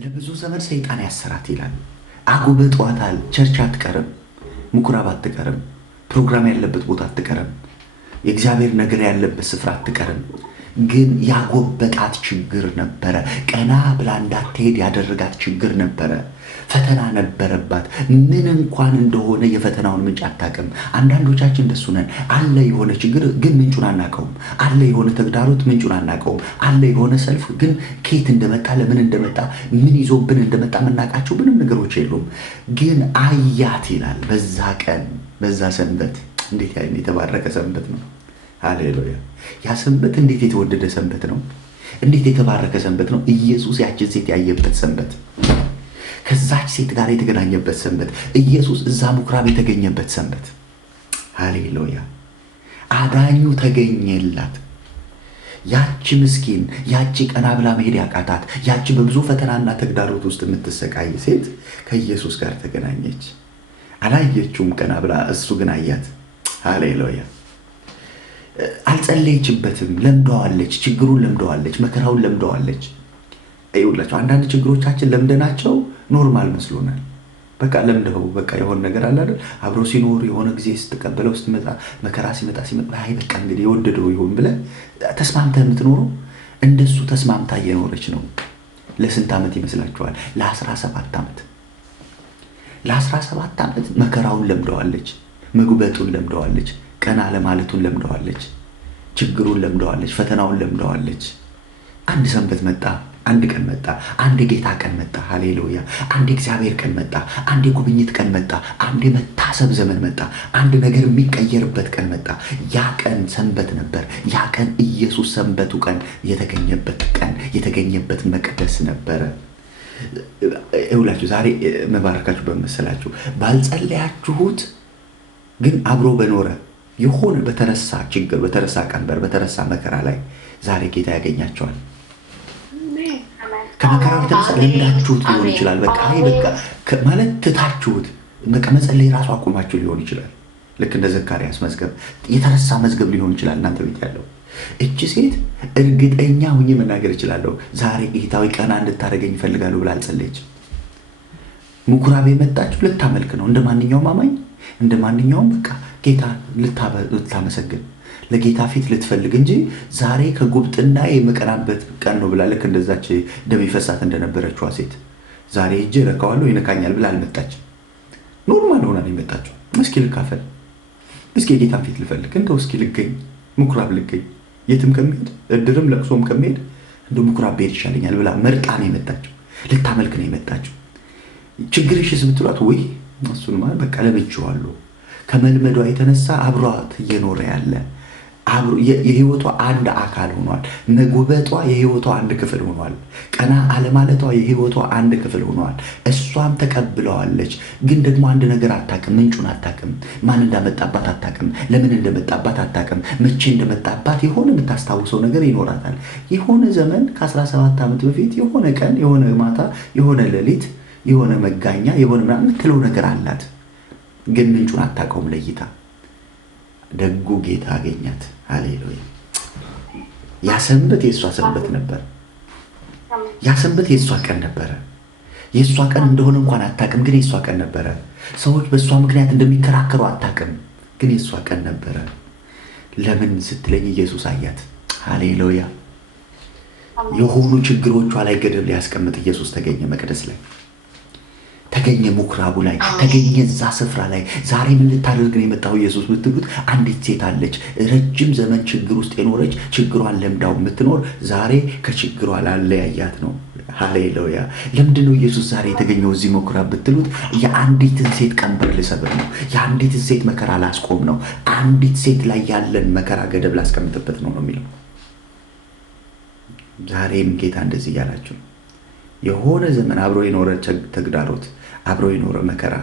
ለብዙ ዘመን ሰይጣን ያሰራት ይላል። አጉበጧታል። ቸርች አትቀርም፣ ምኩራብ አትቀርም፣ ፕሮግራም ያለበት ቦታ አትቀርም፣ የእግዚአብሔር ነገር ያለበት ስፍራ አትቀርም። ግን ያጎበጣት ችግር ነበረ። ቀና ብላ እንዳትሄድ ያደረጋት ችግር ነበረ። ፈተና ነበረባት። ምን እንኳን እንደሆነ የፈተናውን ምንጭ አታውቅም። አንዳንዶቻችን እንደሱ ነን። አለ የሆነ ችግር ግን ምንጩን አናውቀውም። አለ የሆነ ተግዳሮት ምንጩን አናውቀውም። አለ የሆነ ሰልፍ ግን ከየት እንደመጣ ለምን እንደመጣ ምን ይዞብን እንደመጣ የምናውቃቸው ምንም ነገሮች የሉም። ግን አያት ይላል። በዛ ቀን በዛ ሰንበት እንዴት የተባረከ ሰንበት ነው! ሃሌሉያ! ያ ሰንበት እንዴት የተወደደ ሰንበት ነው! እንዴት የተባረከ ሰንበት ነው! ኢየሱስ ያችን ሴት ያየበት ሰንበት፣ ከዛች ሴት ጋር የተገናኘበት ሰንበት፣ ኢየሱስ እዛ ምኩራብ የተገኘበት ሰንበት። ሃሌሉያ! አዳኙ ተገኘላት። ያቺ ምስኪን፣ ያቺ ቀና ብላ መሄድ ያቃታት፣ ያቺ በብዙ ፈተናና ተግዳሮት ውስጥ የምትሰቃይ ሴት ከኢየሱስ ጋር ተገናኘች። አላየችውም ቀና ብላ፣ እሱ ግን አያት። ሃሌሉያ! አልጸለየችበትም። ለምደዋለች። ችግሩን ለምደዋለች። መከራውን ለምደዋለች። ይኸውላችሁ አንዳንድ ችግሮቻችን ለምደናቸው ኖርማል መስሎናል። በቃ ለምደው በቃ የሆነ ነገር አለ አይደል? አብሮ ሲኖር የሆነ ጊዜ ስትቀበለው ስትመጣ መከራ ሲመጣ አይ በቃ እንግዲህ የወደደው ይሁን ብለህ ተስማምተህ የምትኖረው እንደሱ ተስማምታ እየኖረች ነው። ለስንት ዓመት ይመስላችኋል? ለ17 ዓመት። ለ17 ዓመት መከራውን ለምደዋለች። መጉበጡን ለምደዋለች። ቀና ለማለቱን ለምደዋለች። ችግሩን ለምደዋለች። ፈተናውን ለምደዋለች። አንድ ሰንበት መጣ። አንድ ቀን መጣ። አንድ የጌታ ቀን መጣ። ሃሌሉያ! አንድ የእግዚአብሔር ቀን መጣ። አንድ የጉብኝት ቀን መጣ። አንድ የመታሰብ ዘመን መጣ። አንድ ነገር የሚቀየርበት ቀን መጣ። ያ ቀን ሰንበት ነበር። ያ ቀን ኢየሱስ ሰንበቱ ቀን የተገኘበት ቀን፣ የተገኘበት መቅደስ ነበረ። ይኸውላችሁ ዛሬ መባረካችሁ በመሰላችሁ ባልጸለያችሁት ግን አብሮ በኖረ የሆነ በተረሳ ችግር፣ በተረሳ ቀንበር፣ በተረሳ መከራ ላይ ዛሬ ጌታ ያገኛቸዋል። ከመከራው የተነሳ ለምዳችሁት ሊሆን ይችላል። በቃ ማለት ትታችሁት በቃ መጸለይ ራሱ አቁማችሁ ሊሆን ይችላል። ልክ እንደ ዘካርያስ መዝገብ የተረሳ መዝገብ ሊሆን ይችላል እናንተ ቤት ያለው። እቺ ሴት እርግጠኛ ሁኜ መናገር እችላለሁ ዛሬ ጌታዊ ቀና እንድታደርገኝ ይፈልጋሉ ብላ አልጸለየችም። ምኩራብ የመጣችሁ ልታመልክ ነው። እንደ ማንኛውም አማኝ፣ እንደ ማንኛውም በቃ ጌታ ልታመሰግን ለጌታ ፊት ልትፈልግ እንጂ ዛሬ ከጉብጥና የመቀናበት ቀን ነው ብላ ልክ እንደዛች ደም ይፈሳት እንደነበረችዋ ሴት ዛሬ እጄ ረካዋለሁ ይነካኛል ብላ አልመጣችም። ኖርማል ሆና ነው የመጣችው። እስኪ ልካፈል፣ እስኪ የጌታን ፊት ልፈልግ፣ እንደው እስኪ ልገኝ፣ ምኩራብ ልገኝ፣ የትም ከመሄድ እድርም ለቅሶም ከመሄድ እንደው ምኩራብ ብሄድ ይሻለኛል ብላ መርጣ ነው የመጣችው። ልታመልክ ነው የመጣችው። ችግርሽስ ብትሏት ወይ እሱንማ በቃ ለምጄዋለሁ። ከመልመዷ የተነሳ አብሯት እየኖረ ያለ የህይወቷ አንድ አካል ሆኗል። መጉበጧ የህይወቷ አንድ ክፍል ሆኗል። ቀና አለማለቷ የህይወቷ አንድ ክፍል ሆኗል። እሷም ተቀብለዋለች። ግን ደግሞ አንድ ነገር አታውቅም። ምንጩን አታውቅም። ማን እንዳመጣባት አታውቅም። ለምን እንደመጣባት አታውቅም። መቼ እንደመጣባት የሆነ የምታስታውሰው ነገር ይኖራታል። የሆነ ዘመን ከ17 ዓመት በፊት የሆነ ቀን፣ የሆነ ማታ፣ የሆነ ሌሊት፣ የሆነ መጋኛ፣ የሆነ ምናምን የምትለው ነገር አላት። ግን ምንጩን አታውቀውም ለይታ። ደጉ ጌታ አገኛት። ሃሌሉያ! ያ ሰንበት የእሷ ሰንበት ነበር። ያ ሰንበት የእሷ ቀን ነበረ። የእሷ ቀን እንደሆነ እንኳን አታውቅም፣ ግን የእሷ ቀን ነበረ። ሰዎች በእሷ ምክንያት እንደሚከራከሩ አታውቅም፣ ግን የእሷ ቀን ነበረ። ለምን ስትለኝ ኢየሱስ አያት። ሃሌሉያ! የሆኑ ችግሮቿ ላይ ገደብ ሊያስቀምጥ ኢየሱስ ተገኘ። መቅደስ ላይ ተገኘ፣ ምኩራቡ ላይ ተገኘ፣ እዛ ስፍራ ላይ። ዛሬ ምን ልታደርግ ነው የመጣው ኢየሱስ ብትሉት፣ አንዲት ሴት አለች፣ ረጅም ዘመን ችግር ውስጥ የኖረች፣ ችግሯን ለምዳው የምትኖር፣ ዛሬ ከችግሯ ላለያያት ነው። ሃሌሉያ! ለምንድን ነው ኢየሱስ ዛሬ የተገኘው እዚህ ምኩራብ ብትሉት፣ የአንዲትን ሴት ቀንበር ልሰብር ነው። የአንዲትን ሴት መከራ ላስቆም ነው። አንዲት ሴት ላይ ያለን መከራ ገደብ ላስቀምጥበት ነው የሚለው። ዛሬም ጌታ እንደዚህ እያላችሁ የሆነ ዘመን አብሮ የኖረ ተግዳሮት፣ አብሮ የኖረ መከራ፣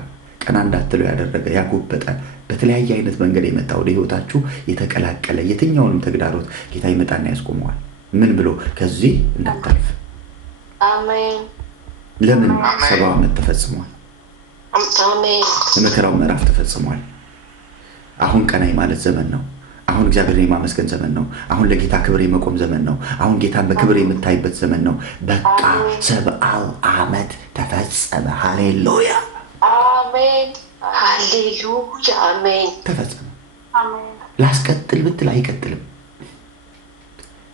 ቀና እንዳትለው ያደረገ ያጎበጠ፣ በተለያየ አይነት መንገድ የመጣ ወደ ህይወታችሁ የተቀላቀለ የትኛውንም ተግዳሮት ጌታ ይመጣና ያስቆመዋል። ምን ብሎ? ከዚህ እንዳታልፍ። አሜን። ለምን? 70 ዓመት ተፈጽሟል። አሜን። የመከራው ምዕራፍ ተፈጽሟል። አሁን ቀናይ ማለት ዘመን ነው። አሁን እግዚአብሔርን የማመስገን ዘመን ነው። አሁን ለጌታ ክብር የመቆም ዘመን ነው። አሁን ጌታን በክብር የምታይበት ዘመን ነው። በቃ 70 ዓመት ተፈጸመ። ሃሌሉያ አሜን። ሃሌሉያ አሜን። ተፈጸመ። ላስቀጥል ብትል አይቀጥልም።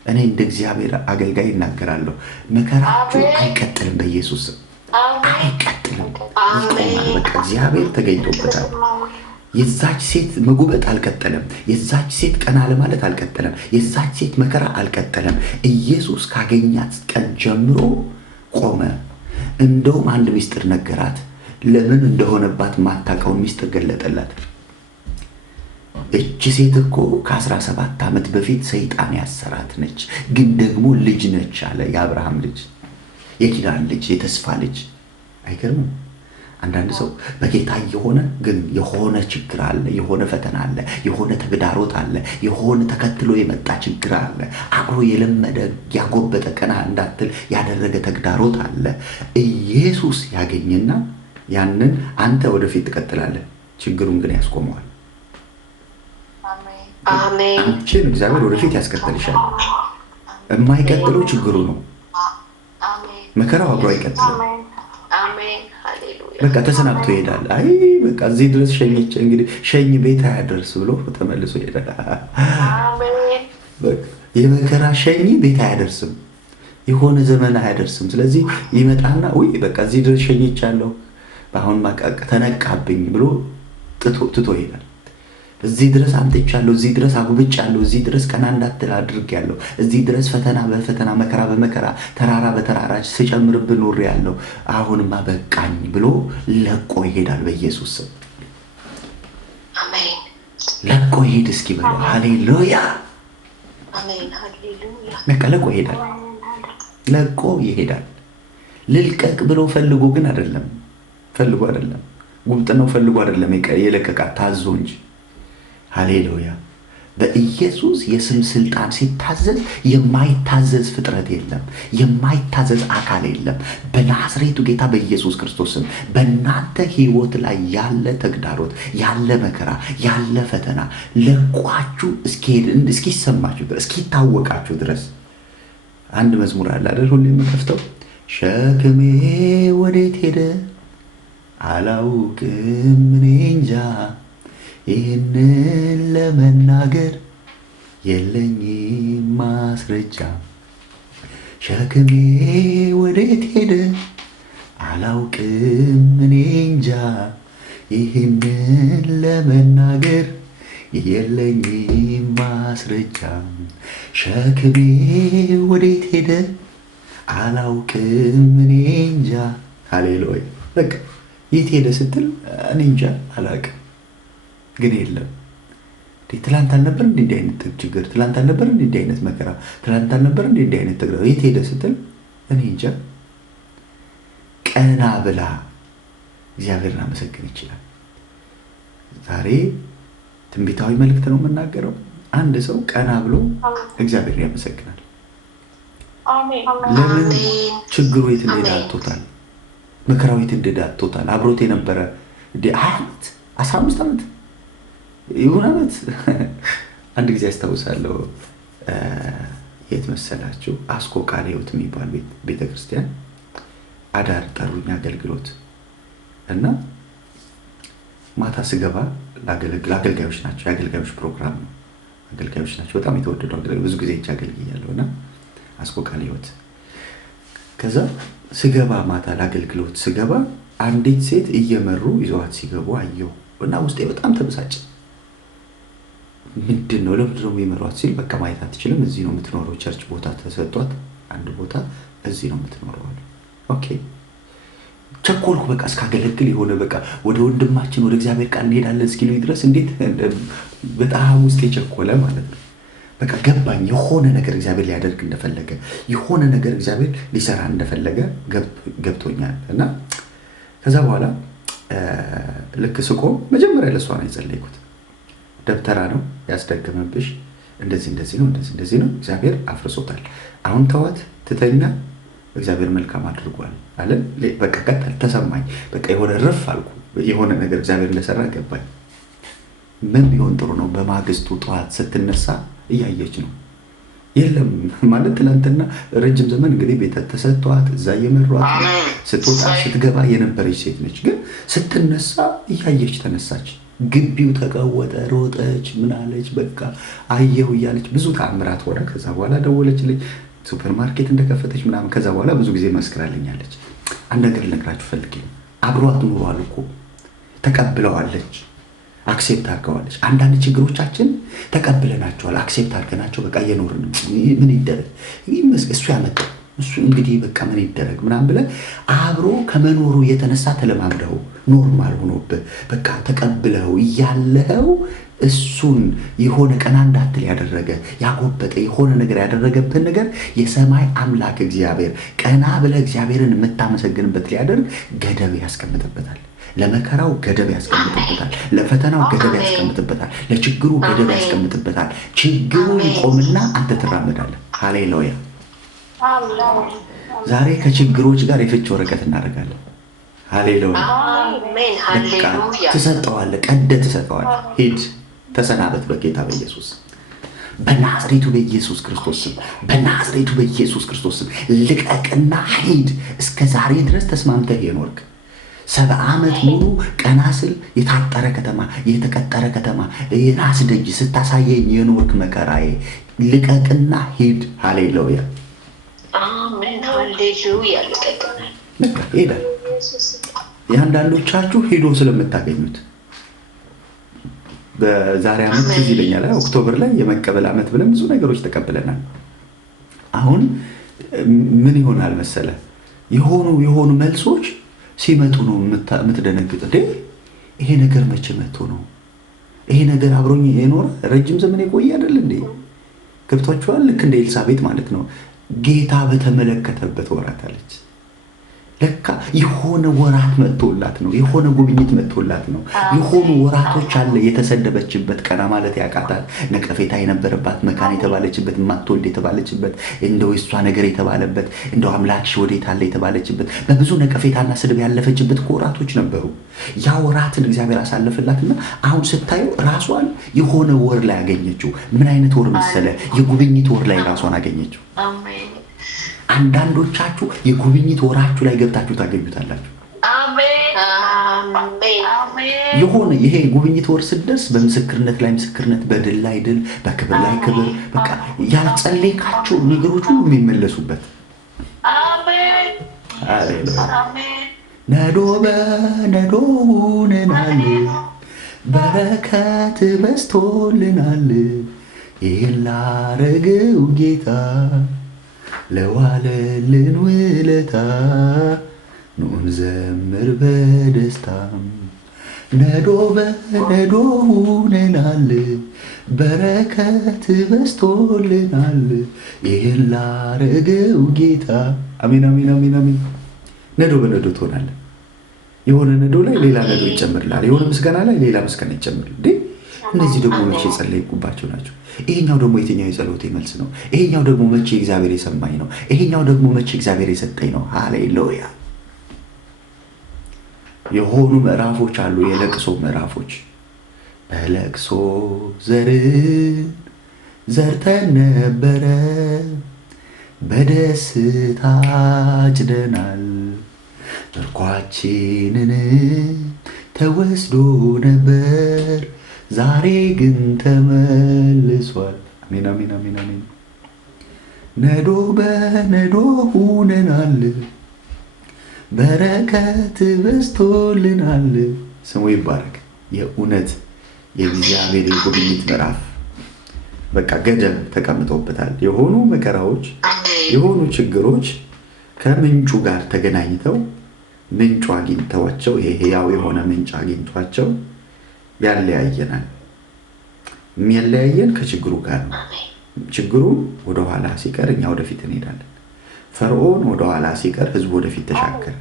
እኔ እንደ እግዚአብሔር አገልጋይ እናገራለሁ። መከራችሁ አይቀጥልም። በኢየሱስ አይቀጥልም፣ ይቆማል። በቃ እግዚአብሔር ተገኝቶበታል። የዛች ሴት መጉበጥ አልቀጠለም። የዛች ሴት ቀና ለማለት አልቀጠለም። የዛች ሴት መከራ አልቀጠለም። ኢየሱስ ካገኛት ቀን ጀምሮ ቆመ። እንደውም አንድ ምስጢር ነገራት። ለምን እንደሆነባት ማታውቀውን ምስጢር ገለጠላት። እቺ ሴት እኮ ከ17 ዓመት በፊት ሰይጣን ያሰራት ነች፣ ግን ደግሞ ልጅ ነች አለ። የአብርሃም ልጅ፣ የኪዳን ልጅ፣ የተስፋ ልጅ። አይገርምም? አንዳንድ ሰው በጌታ የሆነ ግን የሆነ ችግር አለ፣ የሆነ ፈተና አለ፣ የሆነ ተግዳሮት አለ፣ የሆነ ተከትሎ የመጣ ችግር አለ፣ አብሮ የለመደ ያጎበጠ ቀና እንዳትል ያደረገ ተግዳሮት አለ። ኢየሱስ ያገኝና ያንን አንተ ወደፊት ትቀጥላለህ፣ ችግሩን ግን ያስቆመዋል። አሜን። አንቺን እግዚአብሔር ወደፊት ያስቀጥልሻል። የማይቀጥለው ችግሩ ነው። መከራው አብሮ አይቀጥልም። በቃ ተሰናብቶ ይሄዳል። አይ በቃ እዚህ ድረስ ሸኝቼ እንግዲህ ሸኝ ቤት አያደርስ ብሎ ተመልሶ ይሄዳል። በቃ የመከራ ሸኝ ቤት አያደርስም፣ የሆነ ዘመን አያደርስም። ስለዚህ ይመጣና ውይ በቃ እዚህ ድረስ ሸኝቻለሁ፣ አሁን ማቃቅ ተነቃብኝ ብሎ ትቶ ይሄዳል። እዚህ ድረስ አምጥቻለሁ፣ እዚህ ድረስ አጉብጫለሁ፣ እዚህ ድረስ ቀና እንዳትል አድርጌያለሁ፣ እዚህ ድረስ ፈተና በፈተና መከራ በመከራ ተራራ በተራራ ስጨምርብህ ኖሬያለሁ፣ አሁንማ በቃኝ ብሎ ለቆ ይሄዳል። በኢየሱስ ስም አሜን። ለቆ ይሄድ እስኪ ብሎ ሃሌሉያ አሜን። ሃሌሉያ በቃ ለቆ ይሄዳል። ለቆ ይሄዳል። ልልቀቅ ብሎ ፈልጎ ግን አይደለም፣ ፈልጎ አይደለም፣ ጉብጥናው ፈልጎ አይደለም የለቀቃት ታዞ እንጂ። ሃሌሉያ። በኢየሱስ የስም ስልጣን ሲታዘዝ የማይታዘዝ ፍጥረት የለም፣ የማይታዘዝ አካል የለም። በናዝሬቱ ጌታ በኢየሱስ ክርስቶስም በእናንተ ሕይወት ላይ ያለ ተግዳሮት፣ ያለ መከራ፣ ያለ ፈተና ለቋችሁ እስኪሰማችሁ ድረስ እስኪታወቃችሁ ድረስ አንድ መዝሙር አለ አይደል? ሁሌ የምከፍተው ሸክሜ ወዴት ሄደ አላውቅም እኔ እንጃ፣ ይህንን ለመናገር የለኝም ማስረጃ። ሸክሜ ወዴት ሄደ አላውቅም እኔ እንጃ፣ ይህንን ለመናገር የለኝም ማስረጃ። ሸክሜ ወዴት ሄደ አላውቅም እኔ እንጃ። ሃሌሉያ። በቃ የት ሄደ ስትል እኔ እንጃ አላውቅም፣ ግን የለም። ትላንት አልነበር እንዲህ አይነት ችግር? ትላንት አልነበር እንዲህ አይነት መከራ? ትላንት አልነበር እንዲህ አይነት ተግዳሮት? የት ሄደ ስትል እኔ እንጃ። ቀና ብላ እግዚአብሔርን አመሰግን ይችላል። ዛሬ ትንቢታዊ መልእክት ነው የምናገረው። አንድ ሰው ቀና ብሎ እግዚአብሔርን ያመሰግናል። ለምን? ችግሩ የት እንደሄደ አጥቶታል። መከራው የት እንደሄደ አጥቶታል። አብሮት የነበረ 20 ዓመት 15 ዓመት ይሁን ዓመት አንድ ጊዜ አስታውሳለሁ። የት መሰላችሁ? አስኮ ቃለ ሕይወት የሚባል ቤተክርስቲያን አዳር ጠሩኝ አገልግሎት እና ማታ ስገባ አገልጋዮች ናቸው። የአገልጋዮች ፕሮግራም ነው። አገልጋዮች ናቸው። በጣም የተወደዱ አገልጋዮች። ብዙ ጊዜ ይህች አገልግያለሁ እና አስኮ ቃለ ሕይወት። ከዛ ስገባ ማታ ለአገልግሎት ስገባ አንዲት ሴት እየመሩ ይዘዋት ሲገቡ አየሁ እና ውስጤ በጣም ተበሳጨ። ምንድን ነው ለምንድን ነው የሚመሯት ሲል በቃ ማየት አትችልም፣ እዚህ ነው የምትኖረው፣ ቸርች ቦታ ተሰጧት አንድ ቦታ፣ እዚህ ነው የምትኖረው አለ። ኦኬ ቸኮልኩ። በቃ እስካገለግል የሆነ በቃ ወደ ወንድማችን ወደ እግዚአብሔር ቃል እንሄዳለን እስኪሉኝ ድረስ እንዴት በጣም ውስጤ ቸኮለ ማለት ነው። በቃ ገባኝ፣ የሆነ ነገር እግዚአብሔር ሊያደርግ እንደፈለገ፣ የሆነ ነገር እግዚአብሔር ሊሰራ እንደፈለገ ገብቶኛል። እና ከዛ በኋላ ልክ ስቆም መጀመሪያ ለሷ ነው የጸለይኩት። ደብተራ ነው ያስደገመብሽ፣ እንደዚህ ነው፣ እንደዚህ ነው፣ እግዚአብሔር አፍርሶታል። አሁን ተዋት ትተኛ፣ እግዚአብሔር መልካም አድርጓል አለ። በቃ ቀጠል ተሰማኝ። በቃ የሆነ ረፍ አልኩ። የሆነ ነገር እግዚአብሔር እንደሰራ ገባኝ። ምን ቢሆን ጥሩ ነው? በማግስቱ ጠዋት ስትነሳ እያየች ነው። የለም ማለት ትናንትና ረጅም ዘመን እንግዲህ ቤተ ተሰጥቷት እዛ እየመሯት ስትወጣ ስትገባ የነበረች ሴት ነች። ግን ስትነሳ እያየች ተነሳች። ግቢው ተቀወጠ፣ ሮጠች፣ ምን አለች፣ በቃ አየሁ እያለች ብዙ ተአምራት ሆነ። ከዛ በኋላ ደወለችልኝ ሱፐር ማርኬት እንደከፈተች ምናምን። ከዛ በኋላ ብዙ ጊዜ መስክራልኛለች። አንድ ነገር ልነግራችሁ ፈልጌ ነው። አብሯት ኑሯል እኮ ተቀብለዋለች፣ አክሴፕት አድርገዋለች። አንዳንድ ችግሮቻችን ተቀብለናቸዋል፣ አክሴፕት አድርገናቸው በቃ እየኖርን ምን ይደረግ እሱ ያመጣው እሱ እንግዲህ በቃ ምን ይደረግ ምናምን ብለህ አብሮ ከመኖሩ የተነሳ ተለማምደው ኖርማል ሆኖብህ በቃ ተቀብለው እያለኸው እሱን የሆነ ቀና እንዳትል ያደረገ ያጎበጠ የሆነ ነገር ያደረገብህን ነገር የሰማይ አምላክ እግዚአብሔር ቀና ብለህ እግዚአብሔርን የምታመሰግንበት ሊያደርግ ገደብ ያስቀምጥበታል። ለመከራው ገደብ ያስቀምጥበታል። ለፈተናው ገደብ ያስቀምጥበታል። ለችግሩ ገደብ ያስቀምጥበታል። ችግሩ ይቆምና አንተ ትራመዳለህ። ሃሌሉያ። ዛሬ ከችግሮች ጋር የፍች ወረቀት እናደርጋለን። ሃሌሉያ። በቃ ትሰጠዋለህ፣ ቀደህ ትሰጠዋለህ። ሂድ ተሰናበት በጌታ በኢየሱስ በናዝሬቱ በኢየሱስ ክርስቶስ ስም፣ በናዝሬቱ በኢየሱስ ክርስቶስ ስም ልቀቅና ሂድ። እስከ ዛሬ ድረስ ተስማምተህ የኖርክ 70 ዓመት ሙሉ ቀና ስል የታጠረ ከተማ የተቀጠረ ከተማ የናስ ደጅ ስታሳየኝ የኖርክ መከራዬ ልቀቅና ሂድ። ሃሌሉያ አሜን። ሃሌሉያ። ልቀቅና በቃ ሄዳል። የአንዳንዶቻችሁ ሄዶ ስለምታገኙት በዛሬ ዓመት ትዝ ይለኛል ኦክቶበር ላይ የመቀበል ዓመት ብለን ብዙ ነገሮች ተቀብለናል። አሁን ምን ይሆናል መሰለ የሆኑ መልሶች ሲመጡ ነው የምትደነግጥ። እንዴ ይሄ ነገር መቼ መጥቶ ነው? ይሄ ነገር አብሮኝ የኖረ ረጅም ዘመን የቆየ አይደል እንዴ? ገብቷችኋል? ልክ እንደ ኤልሳቤጥ ማለት ነው። ጌታ በተመለከተበት ወራት አለች። ለካ የሆነ ወራት መጥቶላት ነው። የሆነ ጉብኝት መጥቶላት ነው። የሆኑ ወራቶች አለ የተሰደበችበት፣ ቀና ማለት ያቃታት፣ ነቀፌታ የነበረባት፣ መካን የተባለችበት፣ ማትወልድ የተባለችበት፣ እንደው እሷ ነገር የተባለበት፣ እንደው አምላክሽ ወዴት አለ የተባለችበት፣ በብዙ ነቀፌታና ስድብ ያለፈችበት ወራቶች ነበሩ። ያ ወራትን እግዚአብሔር አሳለፈላትና አሁን ስታዩ ራሷን የሆነ ወር ላይ አገኘችው። ምን አይነት ወር መሰለ? የጉብኝት ወር ላይ ራሷን አገኘችው። አንዳንዶቻችሁ የጉብኝት ወራችሁ ላይ ገብታችሁ ታገኙታላችሁ። የሆነ ይሄ ጉብኝት ወር ስደርስ በምስክርነት ላይ ምስክርነት፣ በድል ላይ ድል፣ በክብር ላይ ክብር፣ በቃ ያልጸለይካቸው ነገሮች ሁሉ የሚመለሱበት። ነዶ በነዶ ሆነናል፣ በረከት በዝቶልናል፣ ይህን ላረገው ጌታ ለዋለልን ውለታ ኑን ዘምር በደስታ። ነዶ በነዶ ሆነናል፣ በረከት በዝቶልናል፣ ይህን ላረገው ጌታ። አሜን አሜን አሜን አሜን። ነዶ በነዶ ትሆናለህ። የሆነ ነዶ ላይ ሌላ ነዶ ይጨምርልሃል። የሆነ ምስጋና ላይ ሌላ ምስጋና ይጨምርልሃል። እነዚህ ደግሞ መቼ የጸለይኩባቸው ናቸው? ይሄኛው ደግሞ የትኛው የጸሎቴ መልስ ነው? ይሄኛው ደግሞ መቼ እግዚአብሔር የሰማኝ ነው? ይሄኛው ደግሞ መቼ እግዚአብሔር የሰጠኝ ነው? ሃሌሉያ። የሆኑ ምዕራፎች አሉ፣ የለቅሶ ምዕራፎች። በለቅሶ ዘርን ዘርተን ነበረ፣ በደስታ አጭደናል፣ ምርኳችንን ተወስዶ ነበር፣ ዛሬ ግን ተመልሷል። አሜን አሜን አሜን አሜን። ነዶ በነዶ ሆነናል፣ በረከት በዝቶልናል። ስሙ ይባረክ። የእውነት የእግዚአብሔር የጉብኝት ምዕራፍ በቃ ገደብ ተቀምጦበታል። የሆኑ መከራዎች፣ የሆኑ ችግሮች ከምንጩ ጋር ተገናኝተው ምንጩ አግኝተዋቸው፣ ይሄ ሕያው የሆነ ምንጭ አግኝቷቸው ያለያየናል። የሚያለያየን ከችግሩ ጋር ነው። ችግሩ ወደኋላ ሲቀር እኛ ወደፊት እንሄዳለን። ፈርዖን ወደኋላ ሲቀር ህዝቡ ወደፊት ተሻገረ።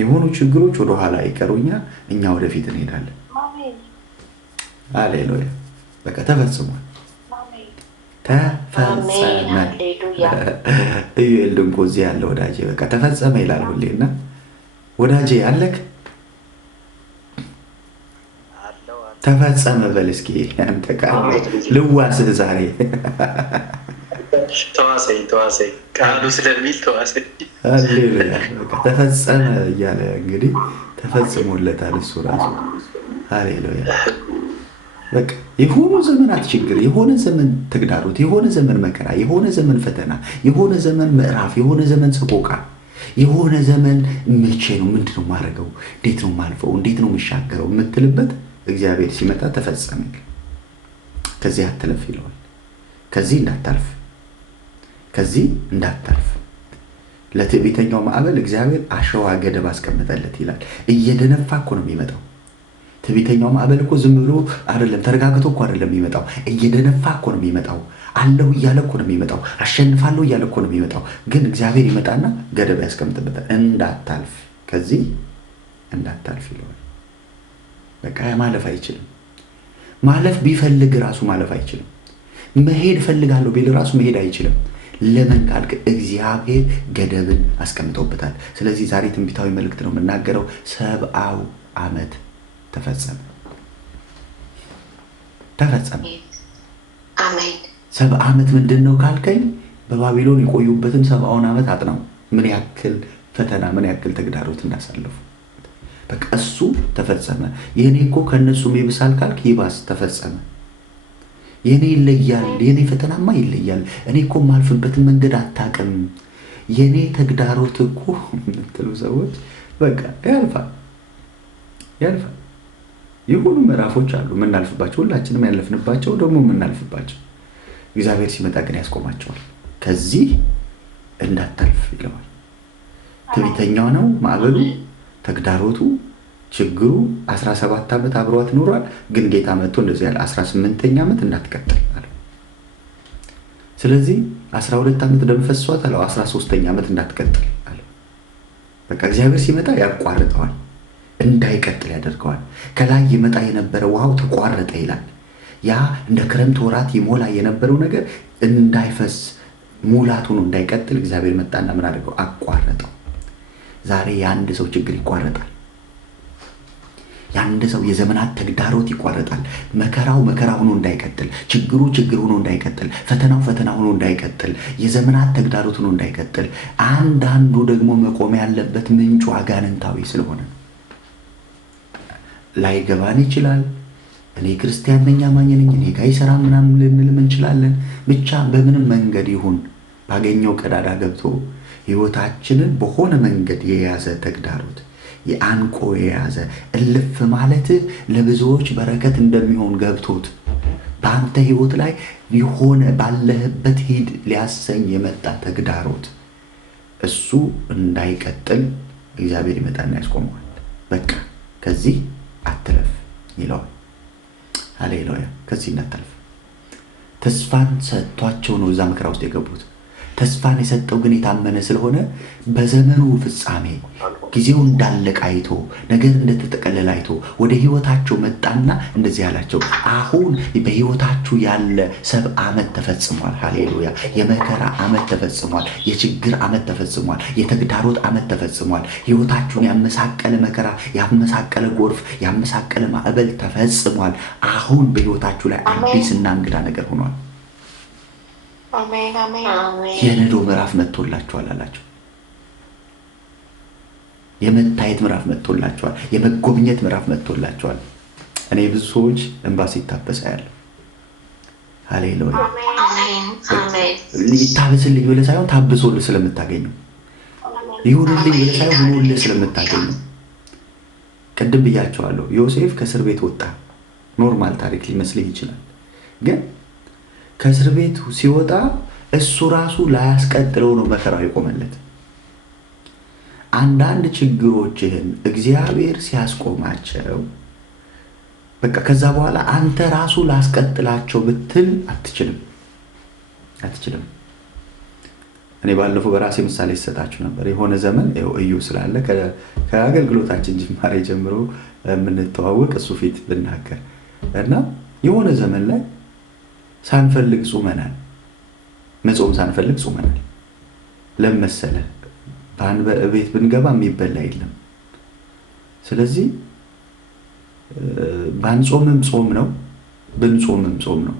የሆኑ ችግሮች ወደኋላ ይቀሩኛ፣ እኛ ወደፊት እንሄዳለን። ሃሌሉያ። በቃ ተፈጽሟል፣ ተፈጸመ። ኢዩኤል ድንቆ እዚህ ያለ ወዳጄ በቃ ተፈጸመ ይላል ሁሌና ወዳጄ አለክ ተፈጸመ በል እስኪ አንተ ቃል ልዋስህ ዛሬ ተዋሰኝ ቃሉ ስለሚል ተዋሰኝ። ሃሌሉያ ተፈጸመ እያለ እንግዲህ ተፈጽሞለታል እሱ ራሱ። ሃሌሉያ በቃ የሆኑ ዘመናት ችግር፣ የሆነ ዘመን ተግዳሮት፣ የሆነ ዘመን መከራ፣ የሆነ ዘመን ፈተና፣ የሆነ ዘመን ምዕራፍ፣ የሆነ ዘመን ሰቆቃ፣ የሆነ ዘመን መቼ ነው ምንድን ነው የማደርገው፣ እንዴት ነው የማልፈው፣ እንዴት ነው የምሻገረው የምትልበት እግዚአብሔር ሲመጣ ተፈጸመ፣ ከዚህ አትለፍ ይለዋል። ከዚህ እንዳታልፍ፣ ከዚህ እንዳታልፍ። ለትዕቢተኛው ማዕበል እግዚአብሔር አሸዋ ገደብ አስቀምጠለት ይላል። እየደነፋ እኮ ነው የሚመጣው። ትዕቢተኛው ማዕበል እኮ ዝም ብሎ አይደለም፣ ተረጋግቶ እኮ አይደለም የሚመጣው። እየደነፋ እኮ ነው የሚመጣው። አለሁ እያለ እኮ ነው የሚመጣው። አሸንፋለሁ እያለ እኮ ነው የሚመጣው። ግን እግዚአብሔር ይመጣና ገደብ ያስቀምጥበታል። እንዳታልፍ፣ ከዚህ እንዳታልፍ ይለዋል። በቃ ማለፍ አይችልም። ማለፍ ቢፈልግ ራሱ ማለፍ አይችልም። መሄድ እፈልጋለሁ ቢል ራሱ መሄድ አይችልም። ለምን ካልክ እግዚአብሔር ገደብን አስቀምጠውበታል። ስለዚህ ዛሬ ትንቢታዊ መልእክት ነው የምናገረው። 70 ዓመት ተፈጸመ። አሜን። 70 ዓመት ምንድን ነው ካልከኝ በባቢሎን የቆዩበትን 70 ዓመት አጥናው። ምን ያክል ፈተና፣ ምን ያክል ተግዳሮት እንዳሳለፉ። በቃ እሱ ተፈጸመ። የኔ እኮ ከነሱም ይብሳል ካልክ ይባስ ተፈጸመ። የኔ ይለያል፣ የኔ ፈተናማ ይለያል። እኔ እኮ ማልፍበትን መንገድ አታውቅም። የኔ ተግዳሮት እኮ የምትሉ ሰዎች በቃ ያልፋል። የሆኑ ምዕራፎች አሉ የምናልፍባቸው፣ ሁላችንም ያለፍንባቸው፣ ደግሞ የምናልፍባቸው። እግዚአብሔር ሲመጣ ግን ያስቆማቸዋል። ከዚህ እንዳታልፍ ይለዋል። ትዕቢተኛው ነው ማዕበሉ፣ ተግዳሮቱ፣ ችግሩ 17 ዓመት አብሯት ኖሯል። ግን ጌታ መጥቶ እንደዚህ ያለ 18ኛ ዓመት እንዳትቀጥል አለ። ስለዚህ 12 ዓመት ደም ፈሷት አለው። 13ኛ ዓመት እንዳትቀጥል አለ። በቃ እግዚአብሔር ሲመጣ ያቋርጠዋል፣ እንዳይቀጥል ያደርገዋል። ከላይ ይመጣ የነበረ ውሃው ተቋረጠ ይላል። ያ እንደ ክረምት ወራት ይሞላ የነበረው ነገር እንዳይፈስ ሙላት ሆኖ እንዳይቀጥል እግዚአብሔር መጣና ምን አድርገው አቋረጠው። ዛሬ የአንድ ሰው ችግር ይቋረጣል። የአንድ ሰው የዘመናት ተግዳሮት ይቋረጣል። መከራው መከራ ሆኖ እንዳይቀጥል፣ ችግሩ ችግር ሆኖ እንዳይቀጥል፣ ፈተናው ፈተና ሆኖ እንዳይቀጥል፣ የዘመናት ተግዳሮት ሆኖ እንዳይቀጥል፣ አንዳንዱ ደግሞ መቆም ያለበት ምንጩ አጋንንታዊ ስለሆነ ላይገባን ይችላል። እኔ ክርስቲያን ነኝ፣ አማኝ ነኝ፣ እኔ ጋር ይሰራ ምናምን ልንልም እንችላለን። ብቻ በምንም መንገድ ይሁን ባገኘው ቀዳዳ ገብቶ ህይወታችንን በሆነ መንገድ የያዘ ተግዳሮት የአንቆ የያዘ እልፍ ማለት ለብዙዎች በረከት እንደሚሆን ገብቶት በአንተ ህይወት ላይ የሆነ ባለህበት ሂድ ሊያሰኝ የመጣ ተግዳሮት እሱ እንዳይቀጥል እግዚአብሔር ይመጣና ያስቆመዋል። በቃ ከዚህ አትለፍ ይለዋል። ሃሌሉያ። ከዚህ እንዳትለፍ ተስፋን ሰጥቷቸው ነው እዛ መከራ ውስጥ የገቡት። ተስፋን የሰጠው ግን የታመነ ስለሆነ በዘመኑ ፍጻሜ ጊዜው እንዳለቀ አይቶ ነገር እንደተጠቀለለ አይቶ ወደ ህይወታቸው መጣና እንደዚህ ያላቸው፣ አሁን በህይወታችሁ ያለ 70 ዓመት ተፈጽሟል። ሃሌሉያ። የመከራ ዓመት ተፈጽሟል። የችግር ዓመት ተፈጽሟል። የተግዳሮት ዓመት ተፈጽሟል። ህይወታችሁን ያመሳቀለ መከራ፣ ያመሳቀለ ጎርፍ፣ ያመሳቀለ ማዕበል ተፈጽሟል። አሁን በህይወታችሁ ላይ አዲስና እንግዳ ነገር ሆኗል። የነዶ ምዕራፍ መጥቶላችኋል አላቸው። የመታየት ምዕራፍ መጥቶላችኋል። የመጎብኘት ምዕራፍ መጥቶላችኋል። እኔ ብዙ ሰዎች እንባ ሲታበስ አያለሁ። ሃሌሉያ። ይታበስልኝ ብለህ ሳይሆን ታብሶልህ ስለምታገኘው፣ ይሁንልኝ ብለህ ሳይሆን ሆኖልህ ስለምታገኘው። ቅድም ብያቸዋለሁ። ዮሴፍ ከእስር ቤት ወጣ። ኖርማል ታሪክ ሊመስልህ ይችላል። ግን ከእስር ቤቱ ሲወጣ እሱ ራሱ ላያስቀጥለው ነው መከራው የቆመለት። አንዳንድ ችግሮችህን እግዚአብሔር ሲያስቆማቸው በቃ ከዛ በኋላ አንተ ራሱ ላስቀጥላቸው ብትል አትችልም። እኔ ባለፈው በራሴ ምሳሌ ሲሰጣችሁ ነበር። የሆነ ዘመን እዩ ስላለ ከአገልግሎታችን ጅማሬ ጀምሮ የምንተዋወቅ እሱ ፊት ብናገር እና የሆነ ዘመን ላይ ሳንፈልግ ጾመናል። መጾም ሳንፈልግ ጾመናል። ለምን መሰለህ? ቤት ብንገባ የሚበላ የለም። ስለዚህ ባንጾምም ጾም ነው፣ ብንጾምም ጾም ነው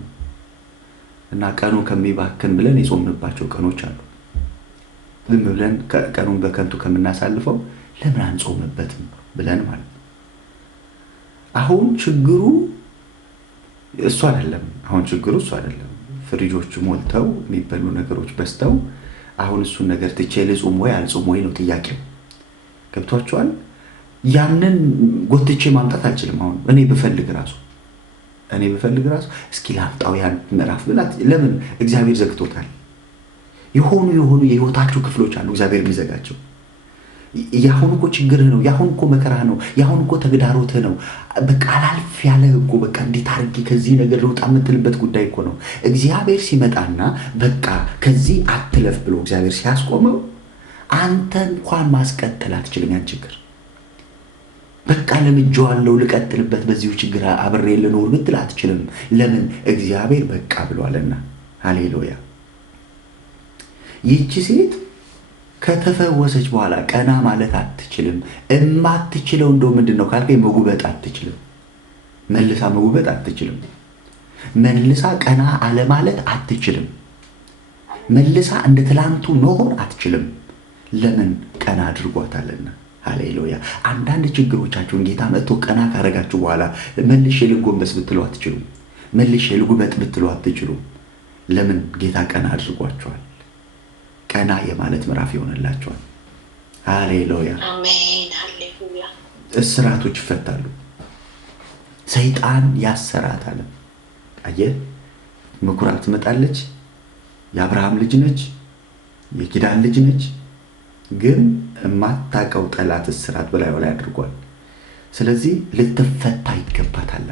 እና ቀኑ ከሚባክን ብለን የጾምንባቸው ቀኖች አሉ። ዝም ብለን ቀኑን በከንቱ ከምናሳልፈው ለምን አንጾምበትም ብለን ማለት ነው። አሁን ችግሩ እሱ አይደለም። ፍሪጆች ሞልተው የሚበሉ ነገሮች በዝተው አሁን እሱን ነገር ትቼ ልጹም ወይ አልጹም ወይ ነው ጥያቄው። ገብቷችኋል? ያንን ጎትቼ ማምጣት አልችልም። አሁን እኔ ብፈልግ ራሱ እስኪ ላምጣው ያን ምዕራፍ ብላት፣ ለምን እግዚአብሔር ዘግቶታል? የሆኑ የህይወታችሁ ክፍሎች አሉ እግዚአብሔር የሚዘጋቸው። ያሁን እኮ ችግርህ ነው፣ ያሁን እኮ መከራህ ነው፣ ያሁን እኮ ተግዳሮትህ ነው። በቃ አላልፍ ያለህ እኮ በቃ እንዴት አድርጌ ከዚህ ነገር ልውጣ የምትልበት ጉዳይ እኮ ነው። እግዚአብሔር ሲመጣና በቃ ከዚህ አትለፍ ብሎ እግዚአብሔር ሲያስቆመው አንተ እንኳን ማስቀጠል አትችልም ያን ችግር። በቃ ለምጄዋለሁ ልቀጥልበት በዚሁ ችግር አብሬ ልኖር ብትል አትችልም። ለምን? እግዚአብሔር በቃ ብሏልና። ሃሌሉያ። ይህች ሴት ከተፈወሰች በኋላ ቀና ማለት አትችልም። እማትችለው እንደው ምንድን ነው ካልከኝ መጉበጥ አትችልም። መልሳ መጉበጥ አትችልም። መልሳ ቀና አለ ማለት አትችልም። መልሳ እንደ ትላንቱ መሆን አትችልም። ለምን? ቀና አድርጓታልና። ሃሌሉያ። አንዳንድ ችግሮቻችሁን ጌታ መጥቶ ቀና ካረጋችሁ በኋላ መልሼ ልጎንበስ ብትሉ አትችሉም። መልሼ ልጉበጥ ብትሉ አትችሉም። ለምን? ጌታ ቀና አድርጓችኋል። ቀና የማለት ምዕራፍ ይሆንላችኋል። ሃሌሉያ አሜን። ሃሌሉያ። እስራቶች ይፈታሉ። ሰይጣን ያሰራታል። አየህ፣ ምኩራብ ትመጣለች። የአብርሃም ልጅ ነች፣ የኪዳን ልጅ ነች። ግን የማታውቀው ጠላት እስራት በላዩ ላይ አድርጓል። ስለዚህ ልትፈታ ይገባታል።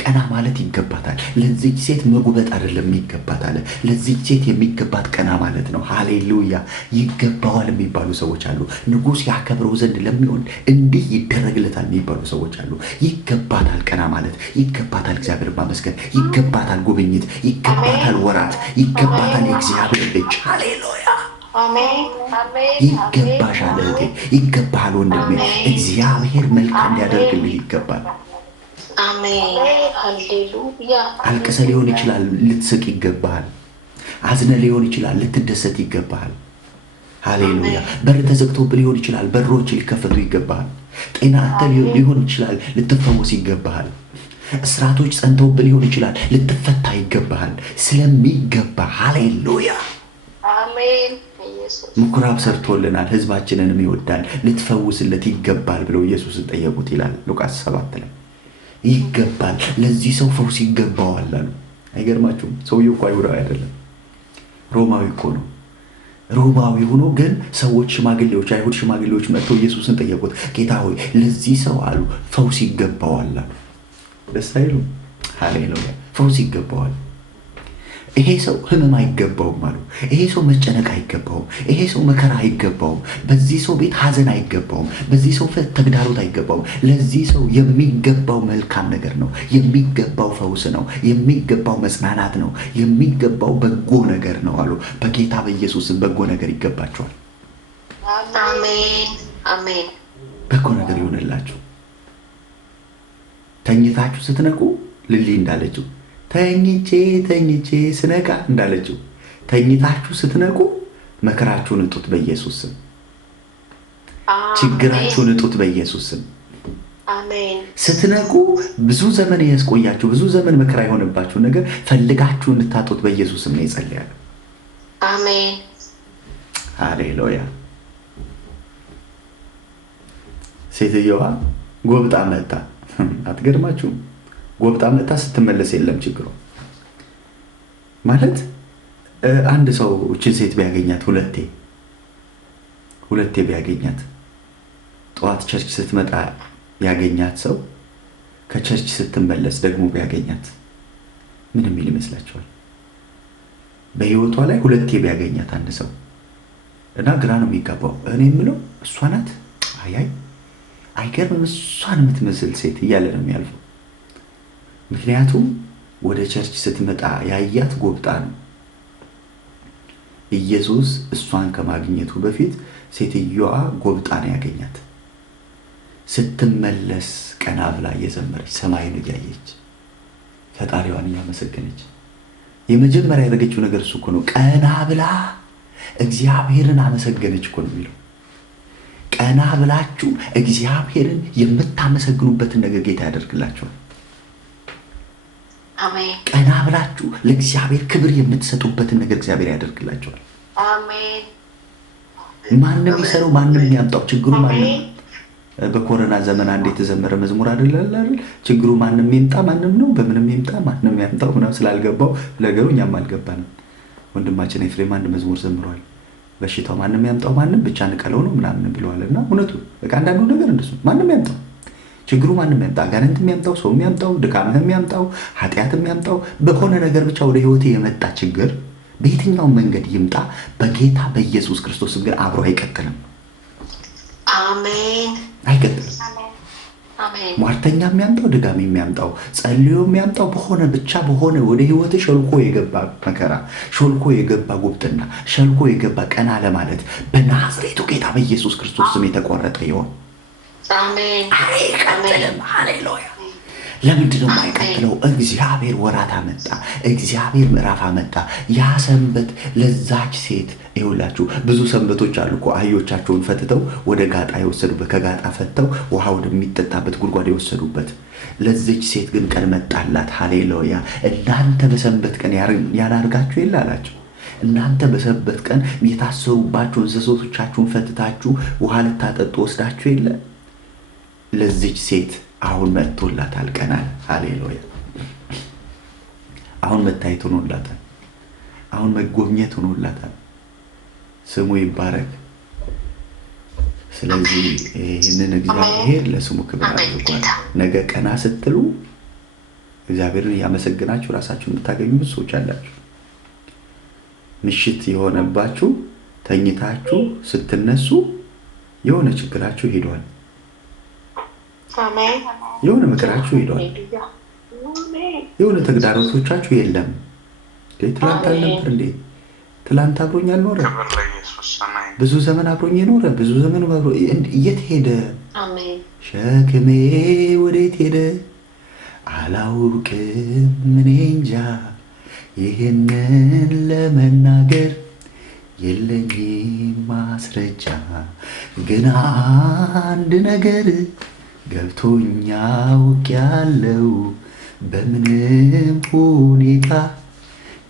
ቀና ማለት ይገባታል። ለዚህች ሴት መጉበጥ አይደለም ይገባታል። ለዚህች ሴት የሚገባት ቀና ማለት ነው። ሃሌሉያ። ይገባዋል የሚባሉ ሰዎች አሉ። ንጉሥ ያከብረው ዘንድ ለሚሆን እንዲህ ይደረግለታል የሚባሉ ሰዎች አሉ። ይገባታል ቀና ማለት፣ ይገባታል እግዚአብሔር ማመስገን፣ ይገባታል ጉብኝት፣ ይገባታል ወራት፣ ይገባታል የእግዚአብሔር እጅ። ሃሌሉያ። ይገባሻል እህቴ፣ ይገባሃል ወንድሜ። እግዚአብሔር መልካም ሊያደርግልህ ይገባል። አሜን። ሃሌሉያ። አልቅሰ ሊሆን ይችላል፣ ልትስቅ ይገባሃል። አዝነ ሊሆን ይችላል፣ ልትደሰት ይገባሃል። ሃሌሉያ። በር ተዘግቶብህ ሊሆን ይችላል፣ በሮች ሊከፈቱ ይገባሃል። ጤና አጥተህ ሊሆን ይችላል፣ ልትፈወስ ይገባሃል። እስራቶች ጸንተውብህ ሊሆን ይችላል፣ ልትፈታ ይገባሃል። ስለሚገባ ሃሌሉያ አሜን። ምኩራብ ሰርቶልናል፣ ህዝባችንንም ይወዳል፣ ልትፈውስለት ይገባል ብለው ኢየሱስን ጠየቁት ይላል ሉቃስ 7 ላይ። ይገባል፣ ለዚህ ሰው ፈውስ ይገባዋል አሉ። አይገርማችሁም? ሰውየው እኮ አይሁዳዊ አይደለም፣ ሮማዊ እኮ ነው። ሮማዊ ሆኖ ግን ሰዎች ሽማግሌዎች፣ አይሁድ ሽማግሌዎች መጥተው ኢየሱስን ጠየቁት። ጌታ ሆይ ለዚህ ሰው አሉ ፈውስ ይገባዋል አሉ። ደስ አይሉም? ሃሌሉያ። ፈውስ ይገባዋል። ይሄ ሰው ህመም አይገባውም አሉ። ይሄ ሰው መጨነቅ አይገባውም። ይሄ ሰው መከራ አይገባውም። በዚህ ሰው ቤት ሐዘን አይገባውም። በዚህ ሰው ተግዳሮት አይገባውም። ለዚህ ሰው የሚገባው መልካም ነገር ነው። የሚገባው ፈውስ ነው። የሚገባው መጽናናት ነው። የሚገባው በጎ ነገር ነው አሉ። በጌታ በኢየሱስ በጎ ነገር ይገባቸዋል። አሜን አሜን። በጎ ነገር ይሆንላችሁ። ተኝታችሁ ስትነቁ ልሊ እንዳለችው ተኝቼ ስነቃ እንዳለችው ተኝታችሁ ስትነቁ መከራችሁን እጡት በኢየሱስ ስም። ችግራችሁን እጡት በኢየሱስ ስም። አሜን። ስትነቁ ብዙ ዘመን ያስቆያችሁ፣ ብዙ ዘመን መከራ የሆነባችሁ ነገር ፈልጋችሁ እንድታጡት በኢየሱስ ስም ነው የጸለያለሁ። አሜን። ሃሌሉያ። ሴትዮዋ ጎብጣ መጣ። አትገርማችሁም? ጎብጣ መጣ። ስትመለስ የለም ችግሩ ማለት አንድ ሰው እችን ሴት ቢያገኛት ሁለቴ ቢያገኛት፣ ጠዋት ቸርች ስትመጣ ያገኛት ሰው ከቸርች ስትመለስ ደግሞ ቢያገኛት ምን የሚል ይመስላችኋል? በህይወቷ ላይ ሁለቴ ቢያገኛት አንድ ሰው እና ግራ ነው የሚጋባው። እኔ የምለው እሷ ናት፣ አይገርምም? እሷን የምትመስል ሴት እያለ ነው የሚያልፈው። ምክንያቱም ወደ ቸርች ስትመጣ ያያት ጎብጣ ነው። ኢየሱስ እሷን ከማግኘቱ በፊት ሴትዮዋ ጎብጣ ነው ያገኛት። ስትመለስ ቀና ብላ እየዘመረች ሰማይን እያየች ፈጣሪዋን እያመሰገነች የመጀመሪያ ያደረገችው ነገር እሱ እኮ ነው። ቀና ብላ እግዚአብሔርን አመሰገነች እኮ ነው የሚለው። ቀና ብላችሁ እግዚአብሔርን የምታመሰግኑበትን ነገር ጌታ ያደርግላችኋል። አሜን። ቀና ብላችሁ ለእግዚአብሔር ክብር የምትሰጡበትን ነገር እግዚአብሔር ያደርግላችኋል። አሜን። ማንም ይሰራው ማንም ያምጣው ችግሩ ማንም በኮሮና ዘመን አንዴ የተዘመረ መዝሙር አይደል? ችግሩ ማንም ይምጣ ማንም ነው በምንም ይምጣ ማንም ያምጣው ምናምን ስላልገባው ነገሩ እኛም አልገባንም። ወንድማችን ኤፍሬም አንድ መዝሙር ዘምሯል። በሽታው ማንም ያምጣው ማንም ብቻ ንቀለው ነው ምናምን ብለዋልና እውነቱ በቃ አንዳንዱ ነገር እንደሱ ማንም ያምጣው ችግሩ ማንም ያምጣ አጋንንትም ያምጣው ሰውም ያምጣው ድካምህም ያምጣው ኃጢአትም ያምጣው በሆነ ነገር ብቻ ወደ ህይወቴ የመጣ ችግር በየትኛው መንገድ ይምጣ በጌታ በኢየሱስ ክርስቶስ ግን አብሮ አይቀጥልም። አሜን። አይቀጥልም። አሜን። ሟርተኛ የሚያምጣው ድጋሚ የሚያምጣው ጸልዮ የሚያምጣው በሆነ ወደ ህይወት ሾልኮ የገባ መከራ ሾልኮ የገባ ጉብጥና ሾልኮ የገባ ቀና ለማለት በናዝሬቱ ጌታ በኢየሱስ ክርስቶስ ስም የተቆረጠ ይሆን። አሜን። አይቀጥልም። ሃሌሉያ። ለምንድን ነው የማይቀጥለው? እግዚአብሔር ወራት አመጣ፣ እግዚአብሔር ምዕራፍ አመጣ። ያ ሰንበት ለዛች ሴት ይኸውላችሁ ብዙ ሰንበቶች አሉ እኮ አህዮቻቸውን ፈትተው ወደ ጋጣ የወሰዱበት ከጋጣ ፈተው ውሃ ወደሚጠጣበት ጉድጓድ የወሰዱበት ለዚች ሴት ግን ቀን መጣላት። ሃሌሉያ። እናንተ በሰንበት ቀን ያላርጋችሁ የለ አላቸው። እናንተ በሰንበት ቀን የታሰሩባችሁ እንስሶቻችሁን ፈትታችሁ ውሃ ልታጠጡ ወስዳችሁ የለ ለዚች ሴት አሁን መጥቶላታል ቀናል። ሃሌሉያ። አሁን መታየት ሆኖላታል። አሁን መጎብኘት ሆኖላታል። ስሙ ይባረክ። ስለዚህ ይህንን እግዚአብሔር ለስሙ ክብር አድርጓል። ነገ ቀና ስትሉ እግዚአብሔርን እያመሰግናችሁ ራሳችሁን የምታገኙ ብዙ ሰዎች አላችሁ። ምሽት የሆነባችሁ ተኝታችሁ ስትነሱ የሆነ ችግራችሁ ሄዷል። የሆነ መከራችሁ ሄዷል። የሆነ ተግዳሮቶቻችሁ የለም። ትላንት አልነበር እንዴ? ትላንት አብሮኝ አልኖረ? ብዙ ዘመን አብሮኝ የኖረ ብዙ ዘመን አብሮ የት ሄደ? ሸክሜ ወዴት ሄደ? አላውቅም እኔ እንጃ። ይህንን ለመናገር የለኝም ማስረጃ፣ ግን አንድ ነገር ገብቶኛ አውቄያለሁ። በምንም ሁኔታ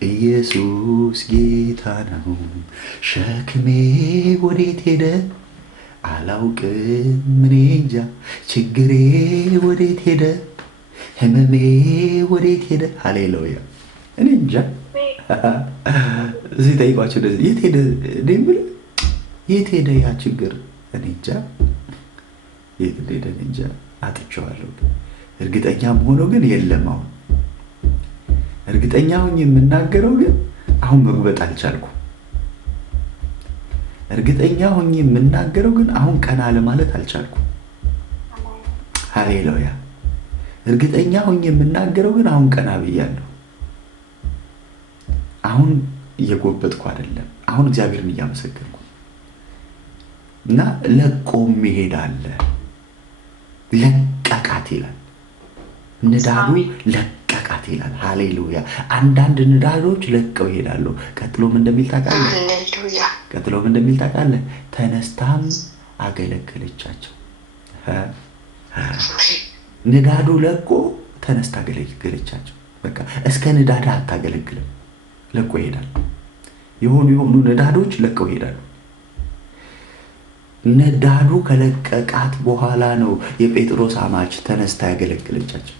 ኢየሱስ ጌታ ነው። ሸክሜ ወዴት ሄደ? አላውቅም እኔ እንጃ። ችግሬ ወዴት ሄደ? ህመሜ ወዴት ሄደ? ሃሌሉያ። እኔ እንጃ። እዚህ ጠይቋቸው እንደዚህ የት ሄደ ደምብል የት ሄደ ያ ችግር? እኔ እንጃ የት ሄደ እንጃ። አጥቼዋለሁ። እርግጠኛም ሆኖ ግን የለም። አሁን እርግጠኛ ሆኜ የምናገረው ግን አሁን መጉበጥ አልቻልኩም። እርግጠኛ ሆኜ የምናገረው ግን አሁን ቀና ለማለት አልቻልኩም። ሃሌሉያ። እርግጠኛ ሆኜ የምናገረው ግን አሁን ቀና ብያለሁ። አሁን እየጎበጥኩ አይደለም። አሁን እግዚአብሔርን እያመሰገንኩ እና ለቆም ይሄዳል። ለቀቃት ይላል ንዳዱ፣ ለቀቃት ይላል። ሃሌሉያ። አንዳንድ ንዳዶች ለቀው ይሄዳሉ። ቀጥሎም እንደሚል ታውቃለህ? ተነስታም አገለገለቻቸው። ንዳዱ ለቆ ተነስታ አገለገለቻቸው። በቃ እስከ ንዳዳ አታገለግልም፣ ለቆ ይሄዳል። የሆኑ ንዳዶች ለቀው ይሄዳሉ። ንዳዱ ከለቀቃት በኋላ ነው የጴጥሮስ አማች ተነስታ ያገለገለቻቸው።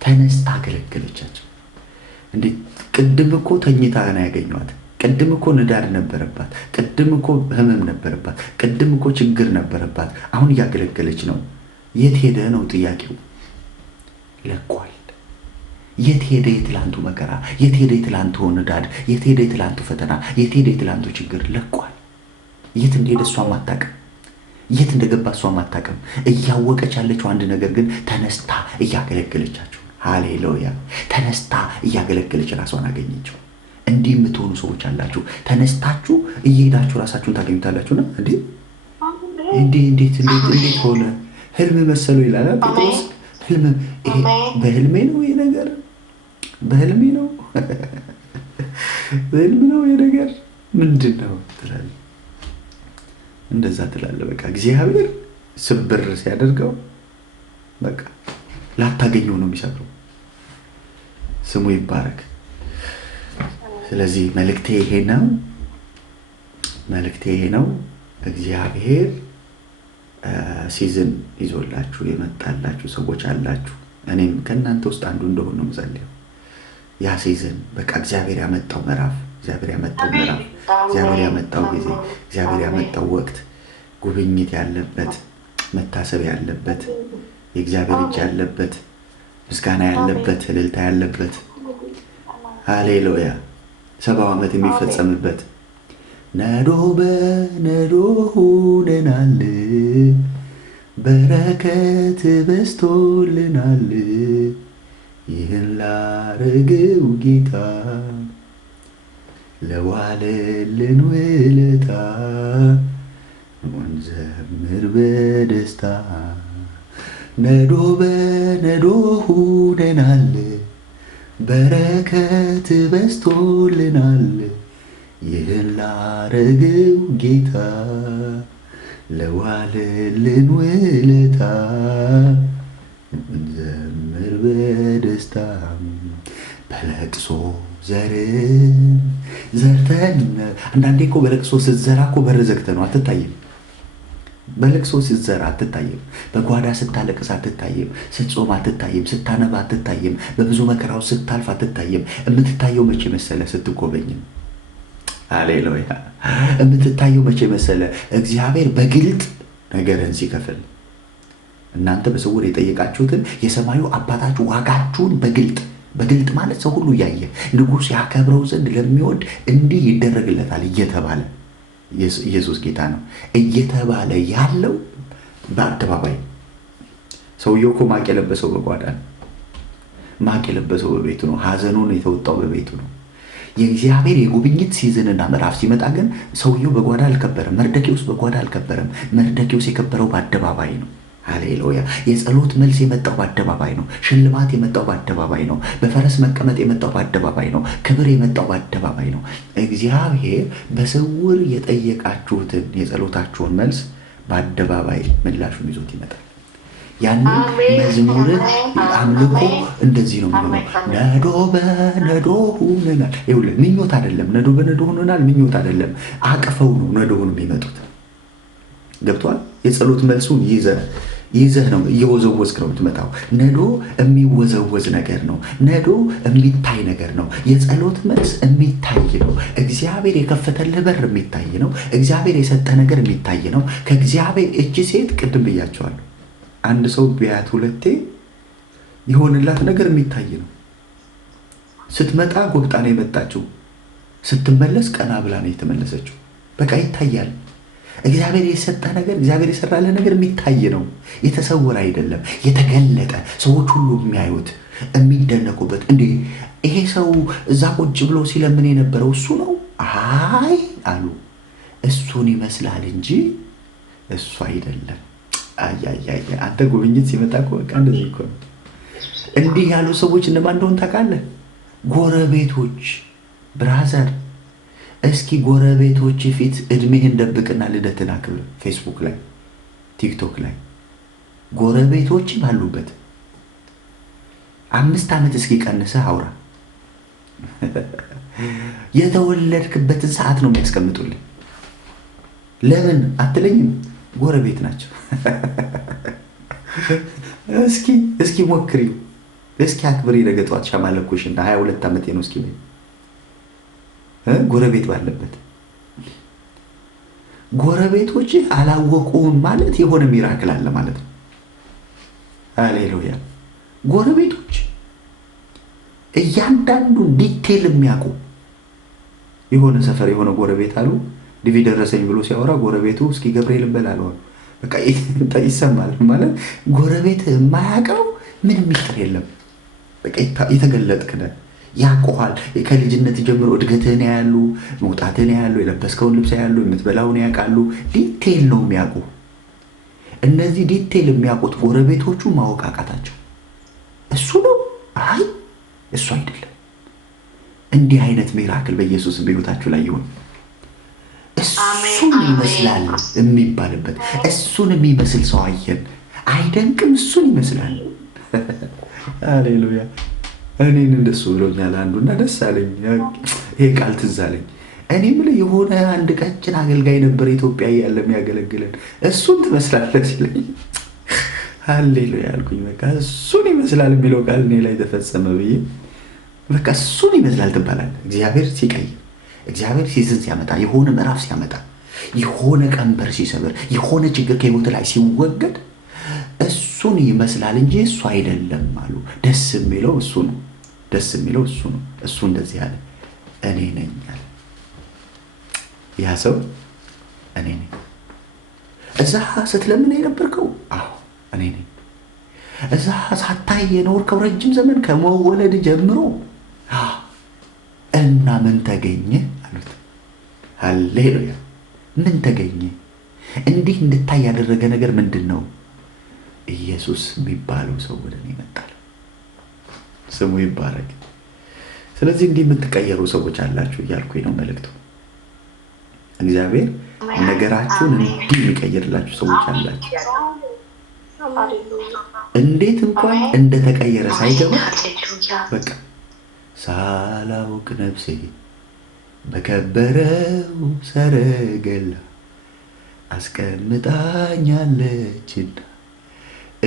ተነስታ አገለገለቻቸው። እንዴ ቅድም እኮ ተኝታ ነው ያገኘኋት። ቅድም እኮ ንዳድ ነበረባት። ቅድም እኮ ህመም ነበረባት። ቅድም እኮ ችግር ነበረባት። አሁን እያገለገለች ነው። የት ሄደ ነው ጥያቄው? ለቋል። የት ሄደ የትላንቱ መከራ? የት ሄደ የትላንቱ ንዳድ? የት ሄደ የትላንቱ ፈተና? የት ሄደ የትላንቱ ችግር? ለቋል። የት እንደሄደ እሷም አታውቅም። የት እንደገባ እሷም አታውቅም። እያወቀች ያለችው አንድ ነገር ግን ተነስታ እያገለገለቻቸው። ሃሌሉያ። ተነስታ እያገለገለች ራሷን አገኘችው። እንዲህ የምትሆኑ ሰዎች አላችሁ። ተነስታችሁ እየሄዳችሁ ራሳችሁን ታገኙታላችሁና እንዴ እንዴት ሆነ? ህልም መሰለው ይላል ጴጥሮስ። ህልም ይሄ በህልሜ ነው ይሄ ነገር በህልሜ ነው በህልሜ ነው ይሄ ነገር ምንድን ነው ትላለህ። እንደዛ ትላለህ። በቃ እግዚአብሔር ስብር ሲያደርገው በቃ ላታገኘው ነው የሚሰብረው። ስሙ ይባረክ። ስለዚህ መልእክቴ ይሄ ነው። እግዚአብሔር ሲዝን ይዞላችሁ የመጣላችሁ ሰዎች አላችሁ። እኔም ከእናንተ ውስጥ አንዱ እንደሆነ ነው የምጸልየው። ያ ሲዝን በቃ እግዚአብሔር ያመጣው ምዕራፍ፣ እግዚአብሔር ያመጣው ጊዜ፣ እግዚአብሔር ያመጣው ወቅት ጉብኝት ያለበት፣ መታሰብ ያለበት፣ የእግዚአብሔር እጅ ያለበት፣ ምስጋና ያለበት፣ እልልታ ያለበት፣ ሃሌሉያ 70 ዓመት የሚፈጸምበት ነዶ በነዶ ሆነናል፣ በረከት በስቶልናል። ይህን ላረገው ጌታ ለዋለልን ውለታ እንዘምር በደስታ። ነዶ በነዶ ሆነናል፣ በረከት በስቶልናል። ይህን ላረገው ጌታ ለዋለልን ውለታ እንዘምር በደስታ። በለቅሶ ዘርተን አንዳንዴ እኮ በለቅሶ ስትዘራ እኮ በር ዘግተህ ነው አትታይም። በለቅሶ ስትዘራ አትታይም። በጓዳ ስታለቅስ አትታይም። ስትጾም አትታይም። ስታነባ አትታይም። በብዙ መከራው ስታልፍ አትታይም። የምትታየው መቼ መሰለ? ስትጎበኝም። ሃሌሉያ። የምትታየው መቼ መሰለ? እግዚአብሔር በግልጥ ነገርን ሲከፍል። እናንተ በስውር የጠየቃችሁትን የሰማዩ አባታችሁ ዋጋችሁን በግልጥ ማለት ሰው ሁሉ እያየ ንጉሥ ያከብረው ዘንድ ለሚወድ እንዲህ ይደረግለታል እየተባለ ኢየሱስ ጌታ ነው እየተባለ ያለው በአደባባይ። ሰውየው እኮ ማቅ የለበሰው በጓዳ ነው። ማቅ የለበሰው በቤቱ ነው። ሐዘኑን የተወጣው በቤቱ ነው። የእግዚአብሔር የጉብኝት ሲዝንና ምዕራፍ ሲመጣ ግን ሰውየው በጓዳ አልከበረም። መርደኪዎስ በጓዳ አልከበረም። መርደኪዎስ የከበረው በአደባባይ ነው። ሃሌሉያ። የጸሎት መልስ የመጣው በአደባባይ ነው። ሽልማት የመጣው በአደባባይ ነው። በፈረስ መቀመጥ የመጣው በአደባባይ ነው። ክብር የመጣው በአደባባይ ነው። እግዚአብሔር በስውር የጠየቃችሁትን የጸሎታችሁን መልስ በአደባባይ ምላሹን ይዞት ይመጣል። ያንን መዝሙርን አምልኮ እንደዚህ ነው የሚሆነው። ነዶ በነዶ ሆነናል። ይኸውልህ ምኞት አይደለም። ነዶ በነዶ ሆነናል ምኞት አይደለም። አቅፈው ነው ነዶውን የሚመጡት። ገብቷል? የጸሎት መልሱን ይዘህ ነው እየወዘወዝክ ነው የምትመጣው። ነዶ የሚወዘወዝ ነገር ነው። ነዶ የሚታይ ነገር ነው። የጸሎት መልስ የሚታይ ነው። እግዚአብሔር የከፈተልህ በር የሚታይ ነው። እግዚአብሔር የሰጠህ ነገር የሚታይ ነው። ከእግዚአብሔር እጅ ሴት ቅድም ብያቸዋለሁ። አንድ ሰው ቢያት ሁለቴ የሆንላት ነገር የሚታይ ነው። ስትመጣ ጎብጣ ነው የመጣችው። ስትመለስ ቀና ብላ ነው የተመለሰችው። በቃ ይታያል። እግዚአብሔር የሰጠህ ነገር፣ እግዚአብሔር የሰራልህ ነገር የሚታይ ነው። የተሰወረ አይደለም፣ የተገለጠ ሰዎች ሁሉ የሚያዩት የሚደነቁበት። እንዴ ይሄ ሰው እዛ ቁጭ ብሎ ሲለምን የነበረው እሱ ነው? አይ አሉ። እሱን ይመስላል እንጂ እሱ አይደለም። አያያያ አንተ ጉብኝት ሲመጣ እኮ በቃ እንደዚህ እኮ ነው። እንዲህ ያሉ ሰዎች እነማን እንደሆኑ ታውቃለህ? ጎረቤቶች። ብራዘር እስኪ ጎረቤቶች ፊት እድሜህን ደብቅና ልደትን አክብር። ፌስቡክ ላይ ቲክቶክ ላይ ጎረቤቶች ባሉበት 5 ዓመት እስኪ ቀንሰህ አውራ። የተወለድክበትን ሰዓት ነው የሚያስቀምጡልኝ። ለምን አትለኝም? ጎረቤት ናቸው። እስኪ ሞክሪው። እስኪ አክብሪ። ነገ ጠዋት ሻማ ለኩሽና 22 ዓመቴ ነው እስኪ ጎረቤት ባለበት። ጎረቤቶች አላወቁም ማለት የሆነ ሚራክል አለ ማለት ነው። ሃሌሉያ። ጎረቤቶች እያንዳንዱን ዲቴል የሚያውቁ የሆነ ሰፈር የሆነ ጎረቤት አሉ። ዲቪ ደረሰኝ ብሎ ሲያወራ ጎረቤቱ እስኪ ገብርኤል እንበላለው በቃ ይሰማል ማለት። ጎረቤት የማያውቀው ምንም ሚስጥር የለም። በቃ የተገለጥክ ነህ። ያውቁሃል። ከልጅነት ጀምሮ እድገትህን ያያሉ፣ መውጣትህን ያያሉ፣ የለበስከውን ልብስ ያያሉ፣ የምትበላውን ያውቃሉ። ዲቴል ነው የሚያውቁ። እነዚህ ዲቴል የሚያውቁት ጎረቤቶቹ ማወቅ አቃታቸው። እሱ ነው? አይ እሱ አይደለም። እንዲህ አይነት ሚራክል በኢየሱስ በሕይወታችሁ ላይ ይሁን። እሱን ይመስላል የሚባልበት እሱን የሚመስል ሰው አየን። አይደንቅም? እሱን ይመስላል። ሃሌሉያ። እኔን እንደሱ ብሎኛል አንዱና ደስ አለኝ። ይሄ ቃል ትዝ አለኝ። እኔ የምልህ የሆነ አንድ ቀጭን አገልጋይ ነበር ኢትዮጵያ እያለ የሚያገለግለን፣ እሱን ትመስላለህ ሲለኝ ሃሌሉያ አልኩኝ። በቃ እሱን ይመስላል የሚለው ቃል እኔ ላይ ተፈጸመ ብዬ በቃ እሱን ይመስላል ትባላለህ። እግዚአብሔር ሲቀይር፣ እግዚአብሔር ሲዝን ሲያመጣ፣ የሆነ ምዕራፍ ሲያመጣ፣ የሆነ ቀንበር ሲሰብር፣ የሆነ ችግር ከህይወት ላይ ሲወገድ እሱን ይመስላል እንጂ እሱ አይደለም አሉ። ደስ የሚለው እሱ ነው። ደስ የሚለው እሱ ነው። እሱ እንደዚህ አለ፣ እኔ ነኝ አለ። ያ ሰው እኔ ነኝ። እዛ ስትለምን የነበርከው አዎ እኔ ነኝ። እዛ ሳታይ የኖርከው ረጅም ዘመን ከመወለድ ጀምሮ እና ምን ተገኘ አሉት። ሃሌሉያ። ምን ተገኘ? እንዲህ እንድታይ ያደረገ ነገር ምንድን ነው? ኢየሱስ የሚባለው ሰው ወደ እኔ መጣል። ስሙ ይባረክ። ስለዚህ እንዲህ የምትቀየሩ ሰዎች አላችሁ እያልኩኝ ነው መልእክቱ። እግዚአብሔር ነገራችሁን እንዲህ የሚቀይርላችሁ ሰዎች አላችሁ። እንዴት እንኳን እንደተቀየረ ሳይገባ በቃ ሳላውቅ ነፍሴ በከበረው ሰረገላ አስቀምጣኛለችና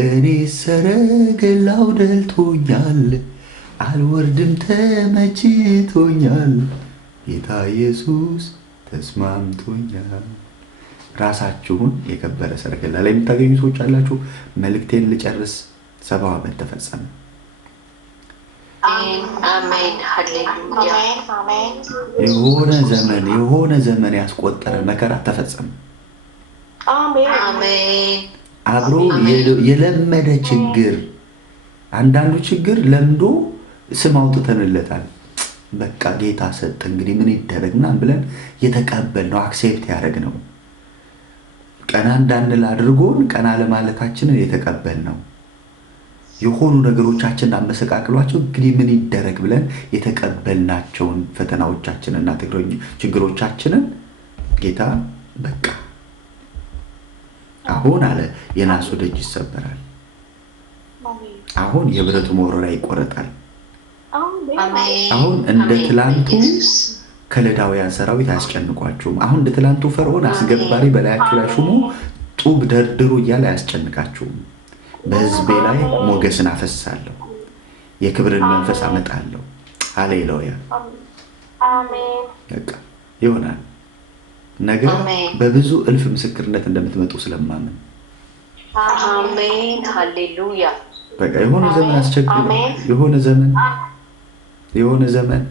እኔ ሰረገላው ደልቶኛል፣ አልወርድም ተመችቶኛል፣ ጌታ ኢየሱስ ተስማምቶኛል። ራሳችሁን የከበረ ሰረገላ ላይ የምታገኙ ሰዎች አላችሁ። መልእክቴን ልጨርስ። 70 ዓመት ተፈጸመ። አሜን ሃሌሉያ። የሆነ ዘመን ያስቆጠረ መከራ ተፈጸመ። አሜን። አብሮ የለመደ ችግር፣ አንዳንዱ ችግር ለምዶ ስም አውጥተንለታል። በቃ ጌታ ሰጠ እንግዲህ ምን ይደረግ ምናምን ብለን የተቀበልነው አክሴፕት ያደረግነው ቀና እንዳንል አድርጎን ቀና ለማለታችንን የተቀበልነው የሆኑ ነገሮቻችንን አመሰቃቅሏቸው እንግዲህ ምን ይደረግ ብለን የተቀበልናቸውን ፈተናዎቻችንና ችግሮቻችንን ጌታ በቃ አሁን አለ የናሱ ደጅ ይሰበራል፣ አሁን የብረቱ መወረሪያ ይቆረጣል። አሁን እንደ ትላንቱ ከለዳውያን ሰራዊት አያስጨንቋችሁም። አሁን እንደ ትላንቱ ፈርዖን አስገባሪ በላያችሁ ላይ ሹሞ ጡብ ደርድሩ እያለ አያስጨንቃችሁም። በሕዝቤ ላይ ሞገስን አፈሳለሁ፣ የክብርን መንፈስ አመጣለሁ። ሃሌሉያ። በቃ ይሆናል። ነገር በብዙ እልፍ ምስክርነት እንደምትመጡ ስለማምን አሜን ሃሌሉያ። በቃ የሆነ ዘመን አስቸግሮ የሆነ ዘመን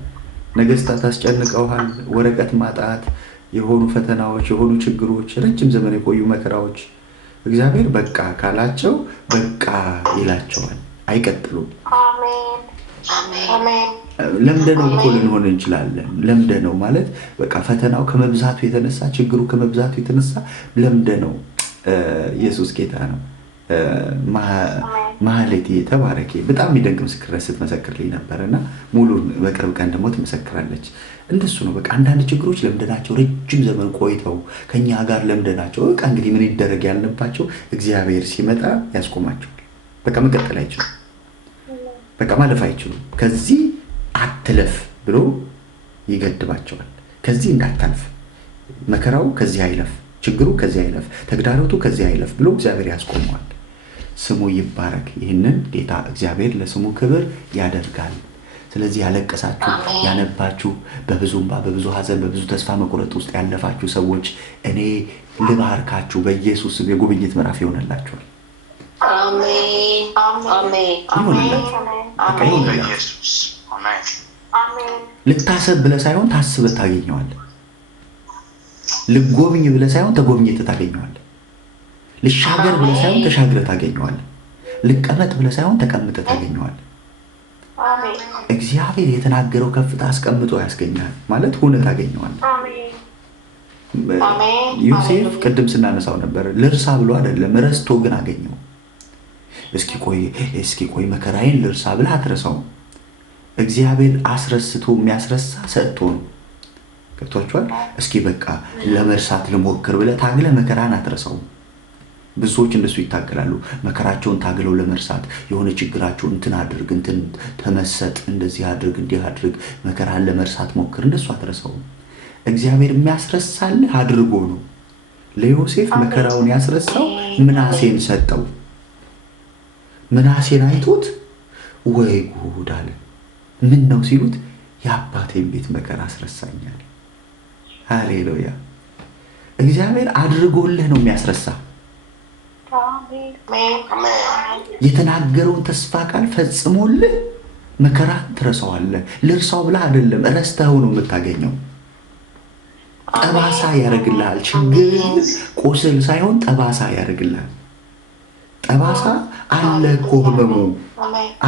ነገስታት አስጨንቀውሃል። ወረቀት ማጣት፣ የሆኑ ፈተናዎች፣ የሆኑ ችግሮች፣ ረጅም ዘመን የቆዩ መከራዎች እግዚአብሔር በቃ ካላቸው በቃ ይላቸዋል። አይቀጥሉም። ለምደነው እኮ ልንሆን እንችላለን። ለምደነው ማለት በቃ ፈተናው ከመብዛቱ የተነሳ ችግሩ ከመብዛቱ የተነሳ ለምደነው። ኢየሱስ ጌታ ነው። ማህሌት ተባረኪ። በጣም የሚደንቅ ምስክርነት ስትመሰክርልኝ ነበርና ሙሉን በቅርብ ቀን ደግሞ ትመሰክራለች። እንደሱ ነው። በቃ አንዳንድ ችግሮች ለምደናቸው ረጅም ዘመን ቆይተው ከኛ ጋር ለምደናቸው በቃ እንግዲህ ምን ይደረግ ያልንባቸው እግዚአብሔር ሲመጣ ያስቆማቸዋል። በቃ መቀጠል አይችሉም። በቃ ማለፍ አይችሉም። ከዚህ አትለፍ ብሎ ይገድባቸዋል። ከዚህ እንዳታልፍ፣ መከራው ከዚህ አይለፍ፣ ችግሩ ከዚህ አይለፍ፣ ተግዳሮቱ ከዚህ አይለፍ ብሎ እግዚአብሔር ያስቆመዋል። ስሙ ይባረክ። ይህንን ጌታ እግዚአብሔር ለስሙ ክብር ያደርጋል። ስለዚህ ያለቀሳችሁ፣ ያነባችሁ፣ በብዙ እንባ፣ በብዙ ሐዘን፣ በብዙ ተስፋ መቁረጥ ውስጥ ያለፋችሁ ሰዎች እኔ ልባርካችሁ። በኢየሱስ ስም የጉብኝት ምዕራፍ ይሆንላችኋል። አሜን አሜን ልታሰብ ብለህ ሳይሆን ታስበህ ታገኘዋለህ። ልጎብኝ ብለህ ሳይሆን ተጎብኝተህ ታገኘዋለህ። ልሻገር ብለህ ሳይሆን ተሻግረህ ታገኘዋለህ። ልቀመጥ ብለህ ሳይሆን ተቀምጠህ ታገኘዋለህ። እግዚአብሔር የተናገረው ከፍታ አስቀምጦ ያስገኛል ማለት ሆነ ታገኘዋለህ። ዮሴፍ ቅድም ስናነሳው ነበር፣ ልርሳ ብሎ አይደለም ረስቶ ግን አገኘው። እስኪ ቆይ መከራዬን ልርሳ ብለህ አትረሳውም። እግዚአብሔር አስረስቶ የሚያስረሳ ሰጥቶ ነው። ገብቷችኋል? እስኪ በቃ ለመርሳት ልሞክር ብለህ ታግለህ መከራን አትረሳውም። ብዙ ሰዎች እንደሱ ይታገላሉ። መከራቸውን ታግለው ለመርሳት የሆነ ችግራቸውን እንትን አድርግ፣ እንትን ተመሰጥ፣ እንደዚህ አድርግ፣ እንዲህ አድርግ፣ መከራን ለመርሳት ሞክር። እንደሱ አትረሳውም። እግዚአብሔር የሚያስረሳልህ አድርጎ ነው። ለዮሴፍ መከራውን ያስረሳው ምናሴን ሰጠው። ምናሴን አይቶት ወይ ጉድ አለ። ምን ነው ሲሉት የአባቴን ቤት መከራ አስረሳኛል። ሃሌሉያ! እግዚአብሔር አድርጎልህ ነው የሚያስረሳ። የተናገረውን ተስፋ ቃል ፈጽሞልህ መከራ ትረሳዋለህ። ልርሳው ብለህ አይደለም፣ ረስተኸው ነው የምታገኘው። ጠባሳ ያደርግልሃል። ችግር ቁስል ሳይሆን ጠባሳ ያደርግልሃል። ጠባሳ አለ እኮ ህመሙ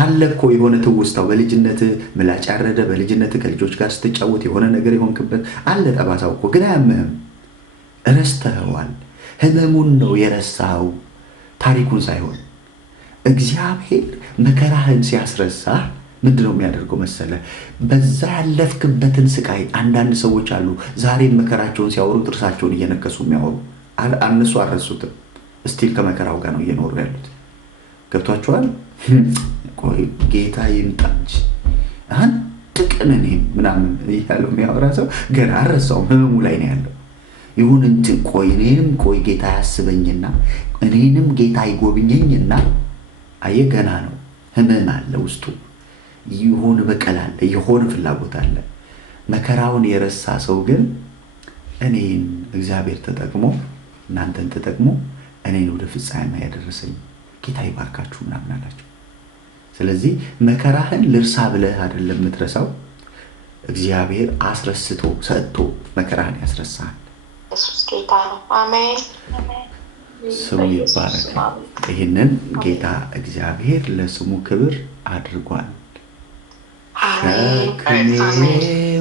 አለ እኮ የሆነ ትውስታው በልጅነት ምላጭ ያረደ በልጅነት ከልጆች ጋር ስትጫወት የሆነ ነገር የሆንክበት አለ። ጠባሳው እኮ ግን አያምህም። ረስተኸዋል። ህመሙን ነው የረሳኸው፣ ታሪኩን ሳይሆን። እግዚአብሔር መከራህን ሲያስረሳ ምንድን ነው የሚያደርገው መሰለ? በዛ ያለፍክበትን ስቃይ። አንዳንድ ሰዎች አሉ ዛሬም መከራቸውን ሲያወሩ ጥርሳቸውን እየነከሱ የሚያወሩ እነሱ አልረሱትም። እስቲል ከመከራው ጋር ነው እየኖሩ ያሉት። ገብቷቸዋል? ቆይ ጌታ ይምጣ እንጂ አንድ ቀን እኔም ምናምን እያለው የሚያወራ ሰው ገና አልረሳውም፣ ህመሙ ላይ ነው ያለው። ይሁን እንትን ቆይ ጌታ ያስበኝና እኔንም ጌታ ይጎብኘኝና፣ አየህ ገና ነው። ህመም አለ ውስጡ፣ ይሁን በቀል አለ፣ የሆነ ፍላጎት አለ። መከራውን የረሳ ሰው ግን እኔን እግዚአብሔር ተጠቅሞ እናንተን ተጠቅሞ እኔን ወደ ፍጻሜ ያደረሰኝ ጌታ ይባርካችሁ ምናምን አላቸው። ስለዚህ መከራህን ልርሳ ብለህ አይደለም የምትረሳው፣ እግዚአብሔር አስረስቶ ሰጥቶ መከራህን ያስረሳሃል። ኢየሱስ ጌታ ነው። አሜን። ስሙ ይባረክ። ይህንን ጌታ እግዚአብሔር ለስሙ ክብር አድርጓል። ሸክሜ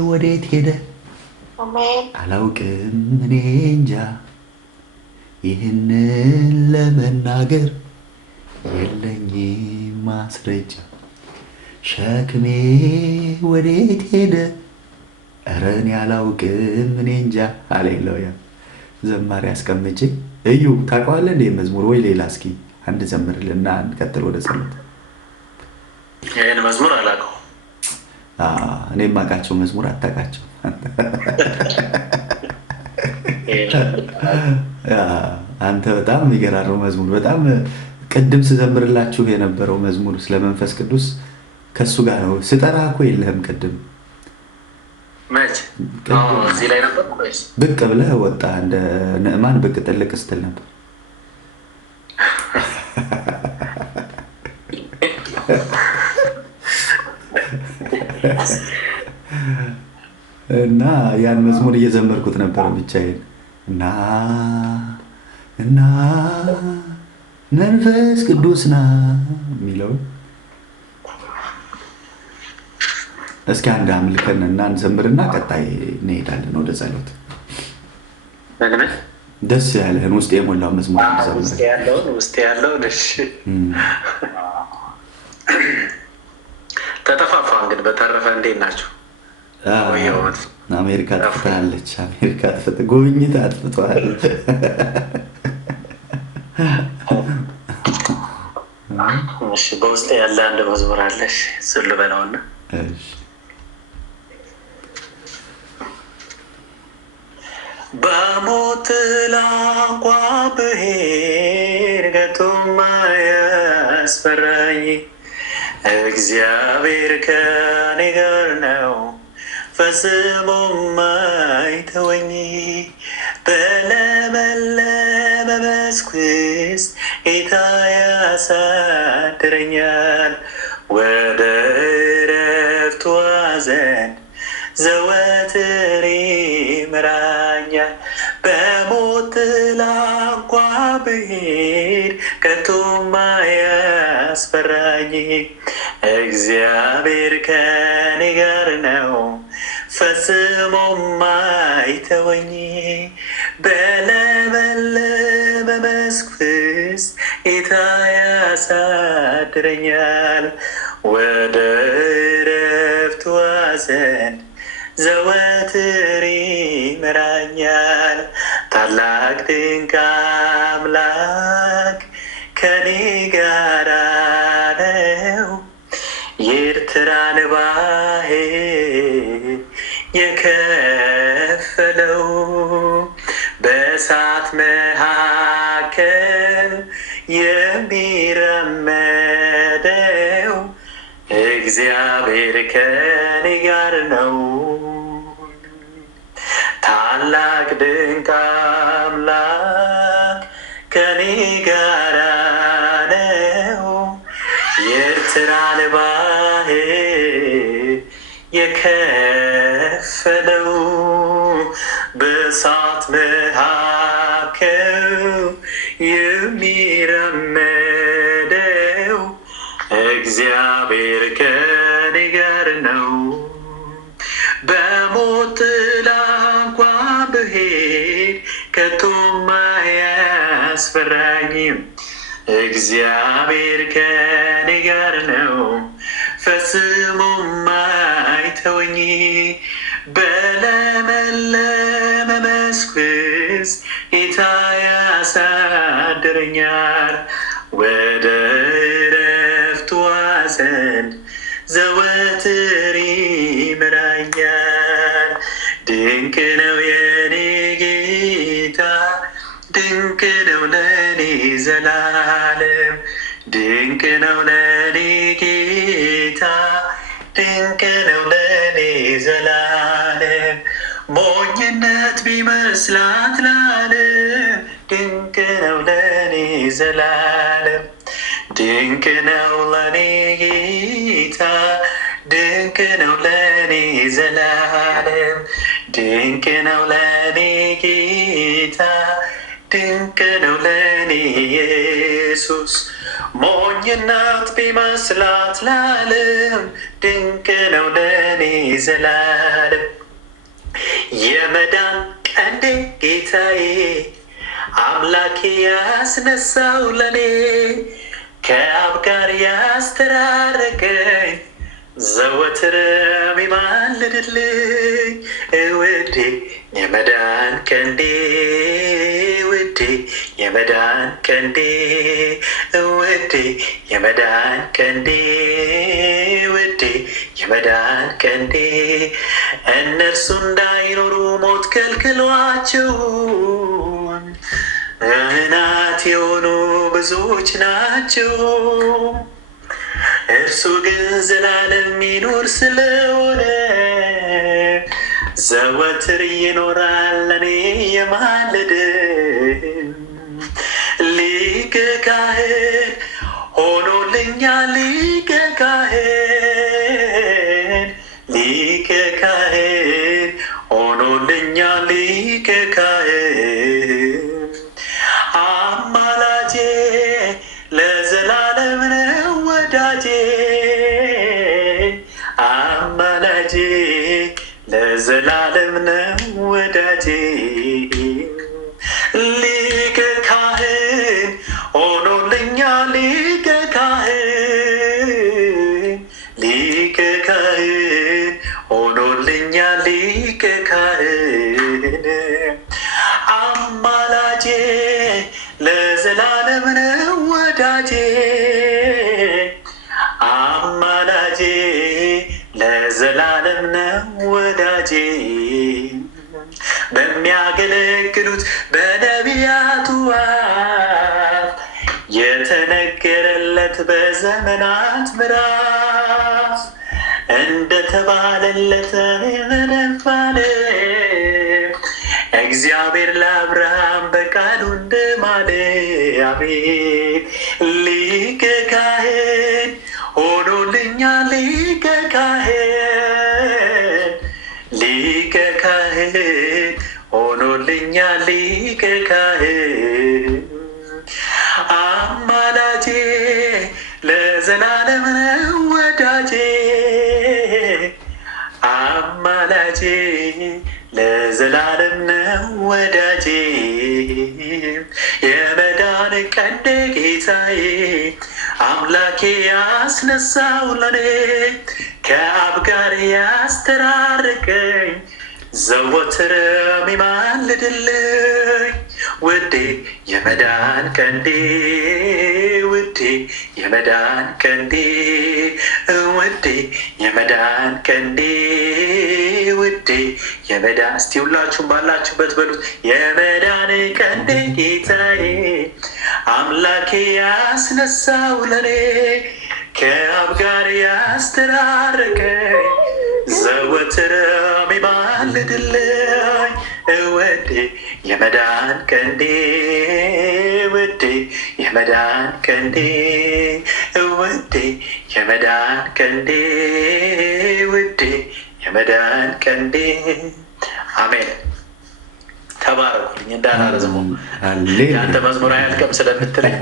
ወዴት ሄደ አላውቅም እኔ እንጃ፣ ይህንን ለመናገር የለኝም ማስረጃ። ሸክሜ ወዴት ሄደ ኧረ እኔ አላውቅም እኔ እንጃ። ሃሌሉያ! ዘማሪ አስቀምጬ እዩ ታውቀዋለህ እንደ መዝሙር ወይ ሌላ? እስኪ አንድ ዘምርልና እንቀጥል ወደ ጸሎት። ይህን መዝሙር አላውቀውም። እኔ የማውቃቸው መዝሙር አታውቃቸው። አንተ በጣም የሚገራረው መዝሙር፣ በጣም ቅድም ስዘምርላችሁ የነበረው መዝሙር ስለ መንፈስ ቅዱስ ከሱ ጋር ነው። ስጠራ እኮ የለህም ቅድም እዚህ ላይ ነበር። ብቅ ብለህ ወጣ እንደ ንዕማን ብቅ ጥልቅ ስትል ነበር። እና ያን መዝሙር እየዘመርኩት ነበር ብቻዬን። እና መንፈስ ቅዱስ ና የሚለውን እስኪ አንድ አምልከንና እንዘምርና ቀጣይ እንሄዳለን ወደ ጸሎት። ደስ ያለህን ውስጥ የሞላው መዝሙር ውስጥ ያለውን እሺ። ተጠፋፋ እንግዲህ። በተረፈ እንዴት ናቸው? አሜሪካ አጥፍታለች። አሜሪካ ጉብኝት አጥፍተዋል። በውስጥ ያለ አንድ መዝሙር አለሽ እሱን ልበለውና በሞት ጥላ እንኳ ብሄድ ከቶም አያስፈራኝ፣ እግዚአብሔር ከኔ ጋር ነው ፈጽሞም አይተወኝ። በለመለመ መስክ ውስጥ ጌታ ያሳድረኛል፣ ወደ ዕረፍቱ ዘንድ ዘወትር ይመራኛል። በሞት ጥላ እንኳ ብሄድ ከቶም አያስፈራኝ፣ እግዚአብሔር ከኔ ጋር ነው ፈጽሞም አይተወኝ። በለመለመ መስክ ውስጥ ጌታ ያሳድረኛል። ወደ ዕረፍቱ ዘንድ ዘወትር ይመራኛል። ታላቅ ድንቅ አምላክ ከኔ ጋር ነው። የኤርትራን ባህር የከፈለው በእሳት መካከል የሚራመደው እግዚአብሔር ከኔ ጋር ነው። ታላቅ ድንቅ አምላክ ከኔ ጋር ነው። የኤርትራን ባህር የከፈለው በእሳት መካከል የሚራመደው እግዚአብሔር ከኔ ጋር ነው። በሞት ጥላ እንኳን ብሄድ ከቶም አያስፈራኝም። እግዚአብሔር ከኔ ጋር ነው፣ ፈጽሞም አይተወኝ። በለመለመ መስክ ውስጥ ጌታ ያሳድረኛል። ወደ ዕረፍቱ ዘንድ ዘወትር ይመራኛል። ድንቅ ነው የኔ ጌታ፣ ድንቅ ነው ለኔ ዘላለም። ድንቅ ነው ለኔ ጌታ፣ ድንቅ ነው ለኔ ዘላለም። ሞኝነት ቢመስላት ለዓለም ድንቅ ነው ለኔ ዘላለም። ድንቅ ነው ለኔ ጌታ፣ ድንቅ ነው ለኔ ዘላለም። ድንቅ ነው ለኔ ጌታ፣ ድንቅ ነው ለኔ ኢየሱስ። ሞኝነት ቢመስላት ለዓለም ድንቅ ነው ለኔ ዘላለም። የመዳን ቀንዴ ጌታዬ አምላኬ ያስነሳው ለኔ ከአብ ጋር ያስተራረቀኝ ዘወትር የሚማልድልኝ ውዴ የመዳን ቀንዴ ውዴ የመዳን ቀንዴ ውዴ የመዳን ቀንዴ ውዴ የመዳን ቀንዴ። እነርሱ እንዳይኖሩ ሞት ከልክሏቸው እናት የሆኑ ብዙዎች ናቸው። እርሱ ግን ዘላለም የሚኖር ስለሆነ ዘወትር ይኖራል ለኔ የማለደ ሊቀ ካህን ሆኖልኛል። ሊቀ ካህን ሊቀ ካህን ሆኖልኛል። ሊቀ ካህን አማላጄ ለዘላለም ነው ወዳጄ። አማላጄ ለዘላለም ነው ወዳጄ። ሊቀ ካህን ሆኖልኛል። ሊቀ ካህን ሊቀ ካህን ሆኖልኛል። ሊቀ ካህን አማላጄ ለዘላለም ነው ወዳጄ። አማላጄ ለዘላለም ነው ወዳጄ። በሚያገለግሉት በነቢያቱ አፍ የተነገረለት በዘመናት ምዕራፍ እንደተባለለት ነፋለ እግዚአብሔር ለአብርሃም በቃሉ እንደማለ። አቤት ሊቀ ካህን ሆኖልኛል። ሊቀ ካህን ሊቀ ካህን ሆኖልኛል። ሊቀ ካህን አማላጄ ለዘላለም ነው ወዳጄ። አማላጄ ለዘላለም ነው ወዳጄ። ቀንዴ ጌታዬ አምላኬ ያስነሳው ለኔ ከአብ ጋር ያስተራረቀኝ ዘወትር የሚማልድልኝ ውዴ የመዳን ቀንዴ ውዴ የመዳን ቀንዴ ውዴ የመዳን ቀንዴ ውዴ የመዳን እስቲ ሁላችሁም ባላችሁበት በሉት የመዳን ቀንዴ ጌታዬ አምላኬ ያስነሳው ለኔ ከአብ ጋር ያስተራረቀኝ ዘወትር የሚማልድልኝ ውዴ የመዳን ቀንዴ ውዴ የመዳን ቀንዴ ውዴ የመዳን ቀንዴ ውዴ የመዳን ቀንዴ። አሜን። ተባረኩልኝ። እንዳላረዝሙ የአንተ መዝሙር አያልቅም ስለምትለኝ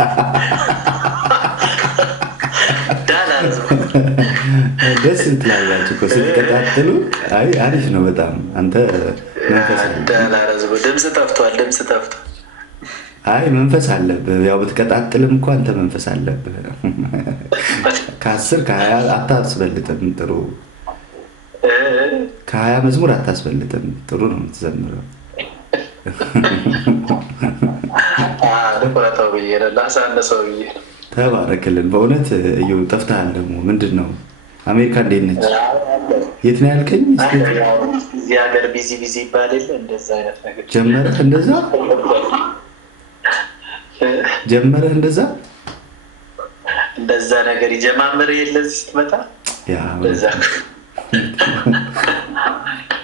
ደስ ትላላችሁ እኮ ስትቀጣጥሉ። አይ አሪፍ ነው በጣም። አንተ ድምፅ ጠፍቷል፣ ድምፅ ጠፍቷል። አይ መንፈስ አለብህ። ያው ብትቀጣጥልም እኮ አንተ መንፈስ አለብህ። ከ10 ከ20 አታስበልጥም። ጥሩ ከ20 መዝሙር አታስበልጥም። ጥሩ ነው የምትዘምረው። ልቆረጠው ብዬ ነው ላሳነሰው ብዬ ነው። ተባረክልን በእውነት እዩ። ጠፍተሃል ደግሞ ምንድን ነው? አሜሪካ እንዴት ነች? የት ነው ያልከኝ? እዚህ ሀገር ቢዚ ቢዚ ይባል የለ እንደዛ አይነት ነገር ጀመረህ እንደዛ ጀመረህ እንደዛ ነገር ይጀማምር የለ እዚህ ስትመጣ እንደዛ።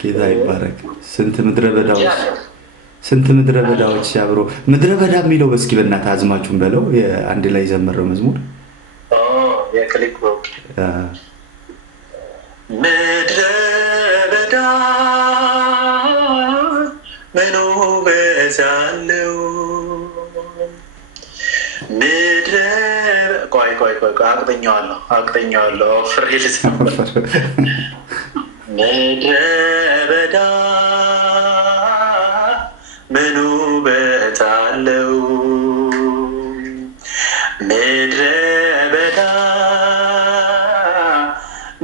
ጌታ ይባረክ። ስንት ምድረ በዳዎች ሲያብሮ ምድረ በዳ የሚለው በስኪ በእናትህ አዝማችሁን በለው አንድ ላይ የዘመረው መዝሙር የክሊፕ ምድረ በዳ ምን ውበት አለው ምድረ ቆይ አቅጠኛዋለሁ ፍሬ ልዘምር ምድረ በዳ ምን ውበት አለው ምድረ በዳ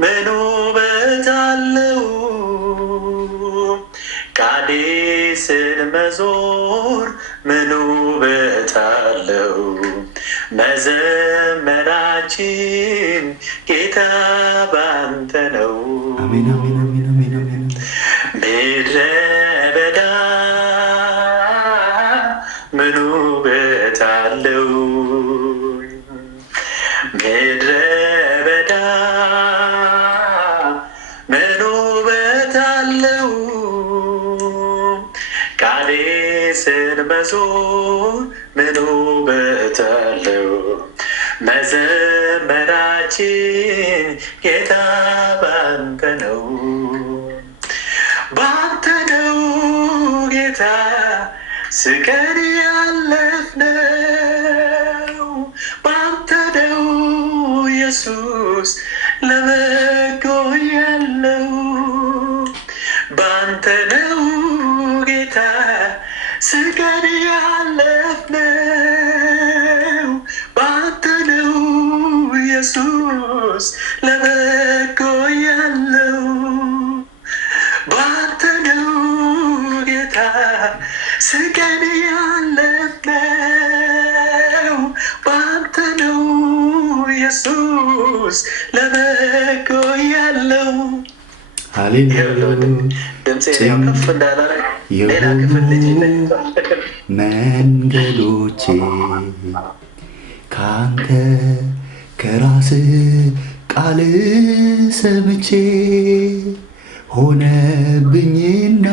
ምን ውበት አለው ቃዴስን መዞር ምን ውበት አለው መዘመራችን ጌታ ባንተ ነው። አሜን አሜን አሜን አሜን አሜን። ምድረ በዳ ምን ውበት አለው ምድረ በዳ ምን ውበት አለው ቃዴስን መዞር ምን ውበት አለው መዘመራችን ጌታ ባንተ ነው ባንተ ነው ጌታ ስቀን ያለፍነው ባንተ ነው ኢየሱስ ለበጎ ያለው ባንተ ነው ጌታ ስቀን ያለፍነው ባንተ ነው ኢየሱስ ለበጎ ያለው ባንተ ነው ጌታ ስቀን ያለፍነው ባንተ ነው ኢየሱስ ለበጎ ያለው። ሃሌሉያ ድምፄ ከፍ እንዳላረ ሌላ ክፍል ልጅ መንገዶቼ ከአንተ ከራስህ ቃል ሰምቼ ሆነብኝና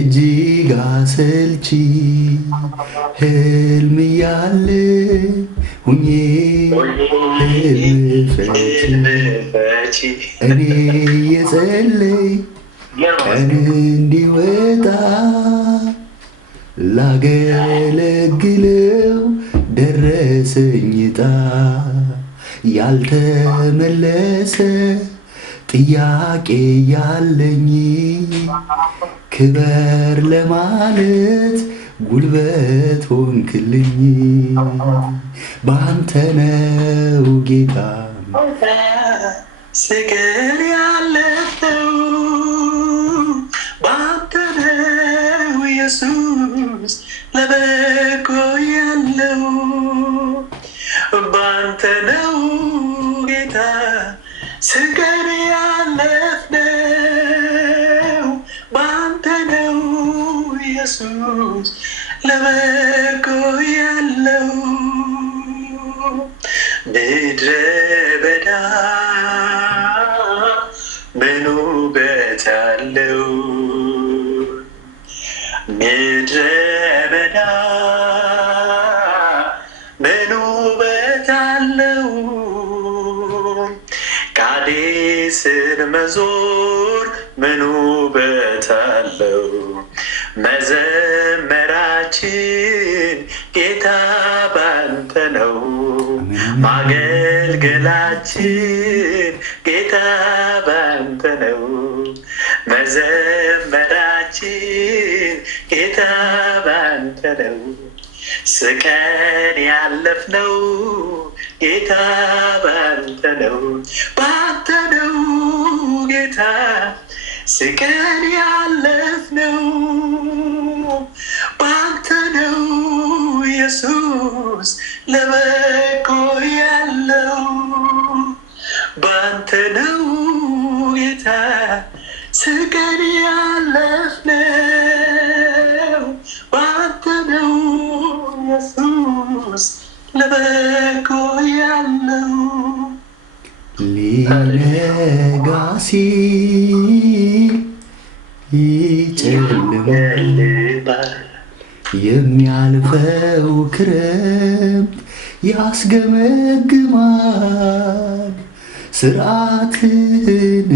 እጅግ አሰልቺ ህልም ያለ ሁኜ ህልም ፈቺ እኔ የጸለይ ቀን እንዲወጣ ላገለግለው ደረሰኝ ዕጣ ያልተመለሰ ጥያቄ ያለኝ ክበር ለማለት ጉልበት ሆንክልኝ ባንተ ነው ጌታ ስቅል ያለፈው ባንተ ነው ኢየሱስ ለበጎ ያለው ባንተ ነው ጌታ ስቅል ያለፍነው ባንተ ነው ኢየሱስ ለበጎ ያለው ምድረ በዳ ምን ውበት አለው ምድረ በዳ ምን ውበት አለው ቃዴስን መዞር ምን ውበት አለው መዘመራችን ጌታ ባንተ ነው ማገልገላችን ጌታ ባንተ ነው መዘመራችን ጌታ ባንተ ነው ስቀን ያለፍነው ጌታ ባንተ ነው ባንተ ነው ጌታ ስቀን ያለፍነው ባንተ ነው ኢየሱስ ለበጎ ያለው ባንተ ነው ጌታ ስቀን ያለፍነው ባንተ ነው ኢየሱስ ለበጎ ያለው ሊነጋ ሲል ይጨልማል የሚያልፈው ክረምት ያስገመግማል ስርዓትን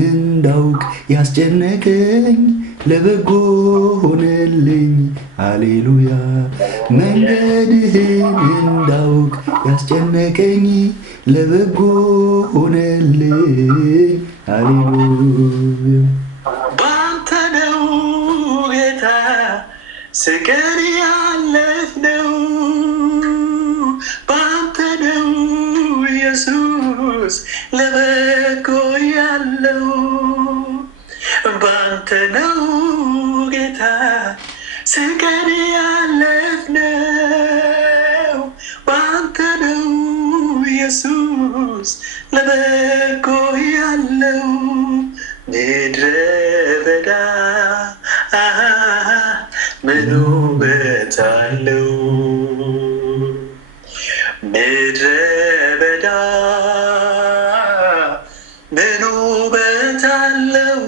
እንዳውቅ ያስጨነቀኝ ለበጎ ሆነልኝ ሃሌሉያ መንገድህን እንዳውቅ ያስጨነቀኝ ለበጎ ሆነልኝ ሃሌሉያ ባንተ ነው ጌታ ስቀን ያለፍነው ባንተ ነው ኢየሱስ ለበጎ ያለው ባንተ ነው ጌታ ስቀን ያለፍነው ባንተ ነው ኢየሱስ ለበጎ ያለው ምድረ በዳ ምን ውበት አለው ምድረ በዳ ምን ውበት አለው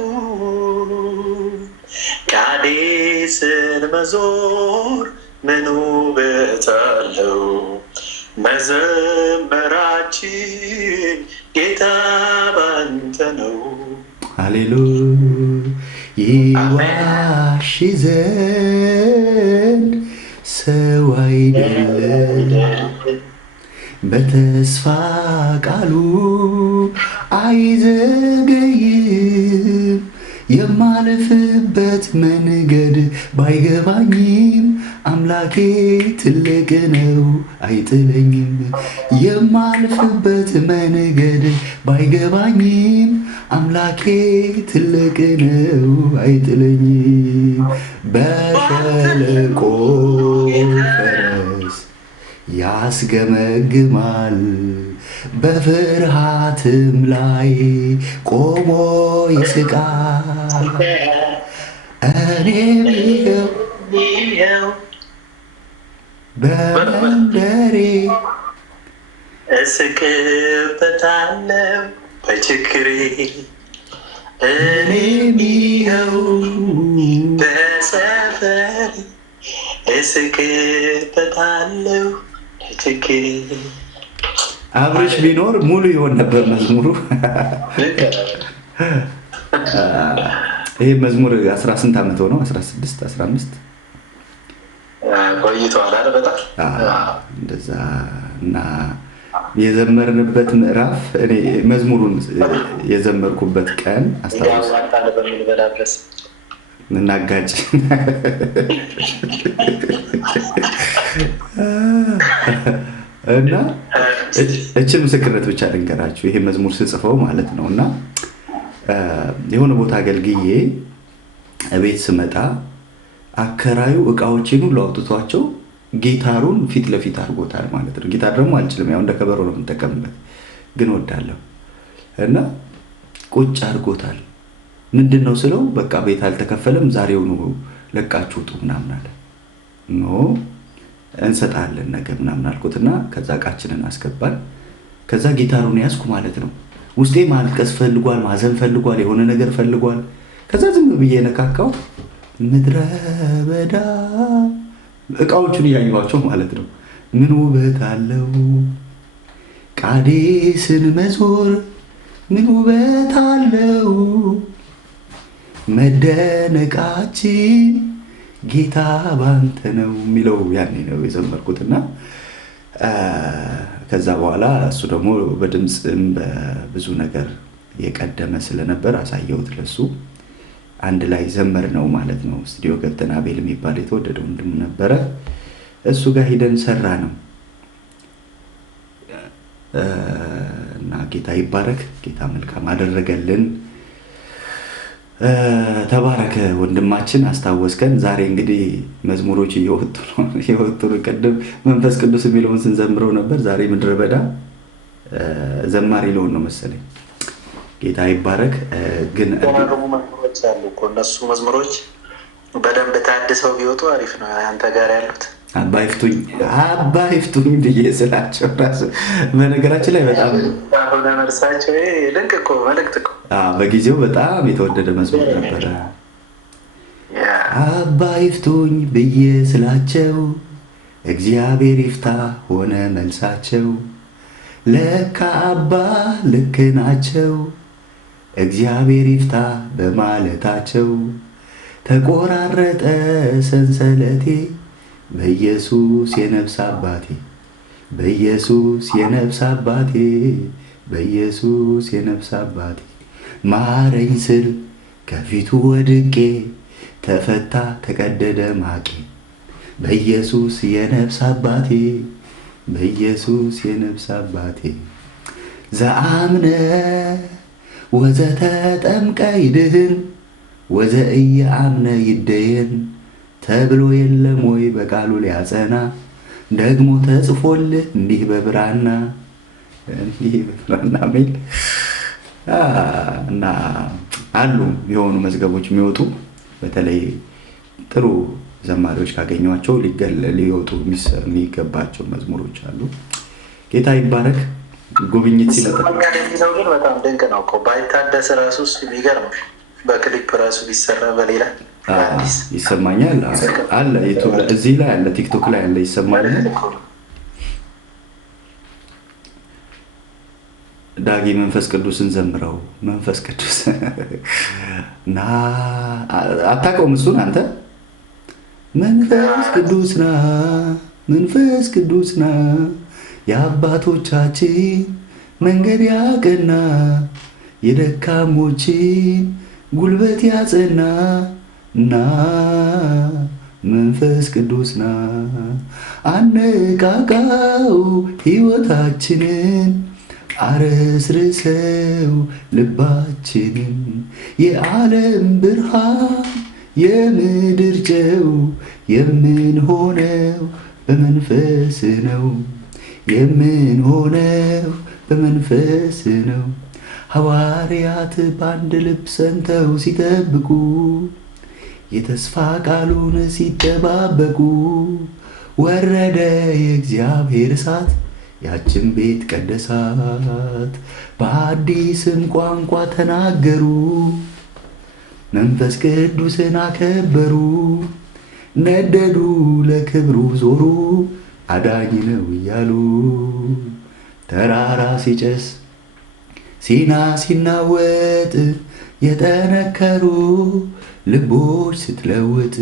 ቃዴስን መዞር ምን ውበት አለው መዘመራችን ጌታ ባንተ ነው ሃሌሉያ ይዋሽ ዘንድ ሰው አይደለም በተስፋ ቃሉ አይዘገይም የማልፍበት መንገድ ባይገባኝም አምላኬ ትልቅ ነው አይጥለኝም የማልፍበት መንገድ ባይገባኝም አምላኬ ትልቅ ነው አይጥለኝም በሸለቆ ፈረስ ያስገመግማል በፍርሃትም ላይ ቆሞ ይስቃል እኔም ይኸው በመንደሬ እስቅበታለሁ በችግሬ እኔም ይኸው በሰፈር እስቅበታለሁ በችግሬ አብርሽ ቢኖር ሙሉ ይሆን ነበር መዝሙሩ። ይሄ መዝሙር 18 ዓመት ሆነው 16 15 ቆይቷል አይደል? በጣም እንደዛ እና የዘመርንበት ምዕራፍ እኔ መዝሙሩን የዘመርኩበት ቀን እናጋጭ እና እችን ምስክርነት ብቻ ልንገራችሁ። ይሄ መዝሙር ስጽፈው ማለት ነው እና የሆነ ቦታ አገልግዬ ቤት ስመጣ አከራዩ እቃዎቼን ሁሉ አውጥቷቸው ጊታሩን ፊት ለፊት አድርጎታል ማለት ነው። ጊታር ደግሞ አልችልም፣ ያው እንደ ከበሮ ነው የምንጠቀምበት፣ ግን ወዳለሁ እና ቁጭ አድርጎታል። ምንድን ነው ስለው በቃ ቤት አልተከፈለም ዛሬውኑ ለቃችሁ ውጡ ምናምን አለ። ኖ እንሰጣለን ነገ ምናምን አልኩትና ከዛ እቃችንን አስገባን። ከዛ ጊታሩን ያዝኩ ማለት ነው። ውስጤ ማልቀስ ፈልጓል፣ ማዘን ፈልጓል፣ የሆነ ነገር ፈልጓል። ከዛ ዝም ብዬ ነካካው። ምድረ በዳ እቃዎቹን እያየኋቸው ማለት ነው። ምን ውበት አለው ቃዴስን መዞር፣ ምን ውበት አለው መደነቃችን ጌታ ባንተ ነው የሚለው ያኔ ነው የዘመርኩትና ከዛ በኋላ እሱ ደግሞ በድምፅም በብዙ ነገር የቀደመ ስለነበር አሳየሁት ለሱ። አንድ ላይ ዘመር ነው ማለት ነው። ስቱዲዮ ገብተን አቤል የሚባል የተወደደ ወንድም ነበረ፣ እሱ ጋር ሂደን ሰራ ነው እና ጌታ ይባረክ። ጌታ መልካም አደረገልን። ተባረከ ወንድማችን፣ አስታወስከን። ዛሬ እንግዲህ መዝሙሮች እየወጡ ነው። ቅድም መንፈስ ቅዱስ የሚለውን ስንዘምረው ነበር። ዛሬ ምድረ በዳ ዘማሪ ለሆን ነው መሰለኝ። ጌታ ይባረክ። ግን መዝሙሮች አሉ እኮ እነሱ መዝሙሮች በደንብ ታድሰው ቢወጡ አሪፍ ነው። አንተ ጋር ያሉት አባይፍቱኝ ብዬ ስላቸው ራሱ በነገራችን ላይ በጣም ሆነ መርሳቸው ድንቅ እኮ መልእክት እኮ በጊዜው በጣም የተወደደ መዝሙር ነበረ። አባይፍቱኝ ብዬ ስላቸው እግዚአብሔር ይፍታ ሆነ መልሳቸው። ለካ አባ ልክ ናቸው እግዚአብሔር ይፍታ በማለታቸው። ተቆራረጠ ሰንሰለቴ በኢየሱስ የነፍስ አባቴ፣ በኢየሱስ የነፍስ አባቴ፣ በኢየሱስ የነፍስ አባቴ። ማረኝ ስል ከፊቱ ወድቄ ተፈታ ተቀደደ ማቄ። በኢየሱስ የነፍስ አባቴ፣ በኢየሱስ የነፍስ አባቴ። ዘአምነ ወዘተጠምቀ ይድህን ወዘእየአምነ ይደየን ተብሎ የለም ወይ በቃሉ ሊያጸና? ደግሞ ተጽፎልህ እንዲህ በብራና ሚል እና አሉ የሆኑ መዝገቦች የሚወጡ በተለይ ጥሩ ዘማሪዎች ካገኟቸው ሊወጡ የሚገባቸው መዝሙሮች አሉ። ጌታ ይባረክ። ጉብኝት ሲመጣ የሚለው ግን በጣም ድንቅ ነው እኮ ባይታደስ ራሱ የሚገርም በክሊፕ ራሱ ቢሰራ በሌላ ይሰማኛል አለ። እዚህ ላይ አለ፣ ቲክቶክ ላይ አለ፣ ይሰማኛል። ዳጊ መንፈስ ቅዱስን ዘምረው። መንፈስ ቅዱስ ና አታውቀውም እሱን አንተ? መንፈስ ቅዱስ ና፣ መንፈስ ቅዱስ ና፣ የአባቶቻችን መንገድ ያቀና፣ የደካሞችን ጉልበት ያጸና ና መንፈስ ቅዱስ ና። አነቃቃው ሕይወታችንን፣ አረስርሰው ልባችንን። የዓለም ብርሃን የምድር ጨው የምንሆነው በመንፈስ ነው፣ የምንሆነው በመንፈስ ነው። ሐዋርያት በአንድ ልብ ሰምተው ሲጠብቁ፣ የተስፋ ቃሉን ሲጠባበቁ፣ ወረደ የእግዚአብሔር እሳት ያችን ቤት ቀደሳት። በአዲስም ቋንቋ ተናገሩ፣ መንፈስ ቅዱስን አከበሩ። ነደዱ ለክብሩ ዞሩ፣ አዳኝ ነው እያሉ። ተራራ ሲጨስ ሲና ሲናወጥ የጠነከሩ ልቦች ስትለውጥ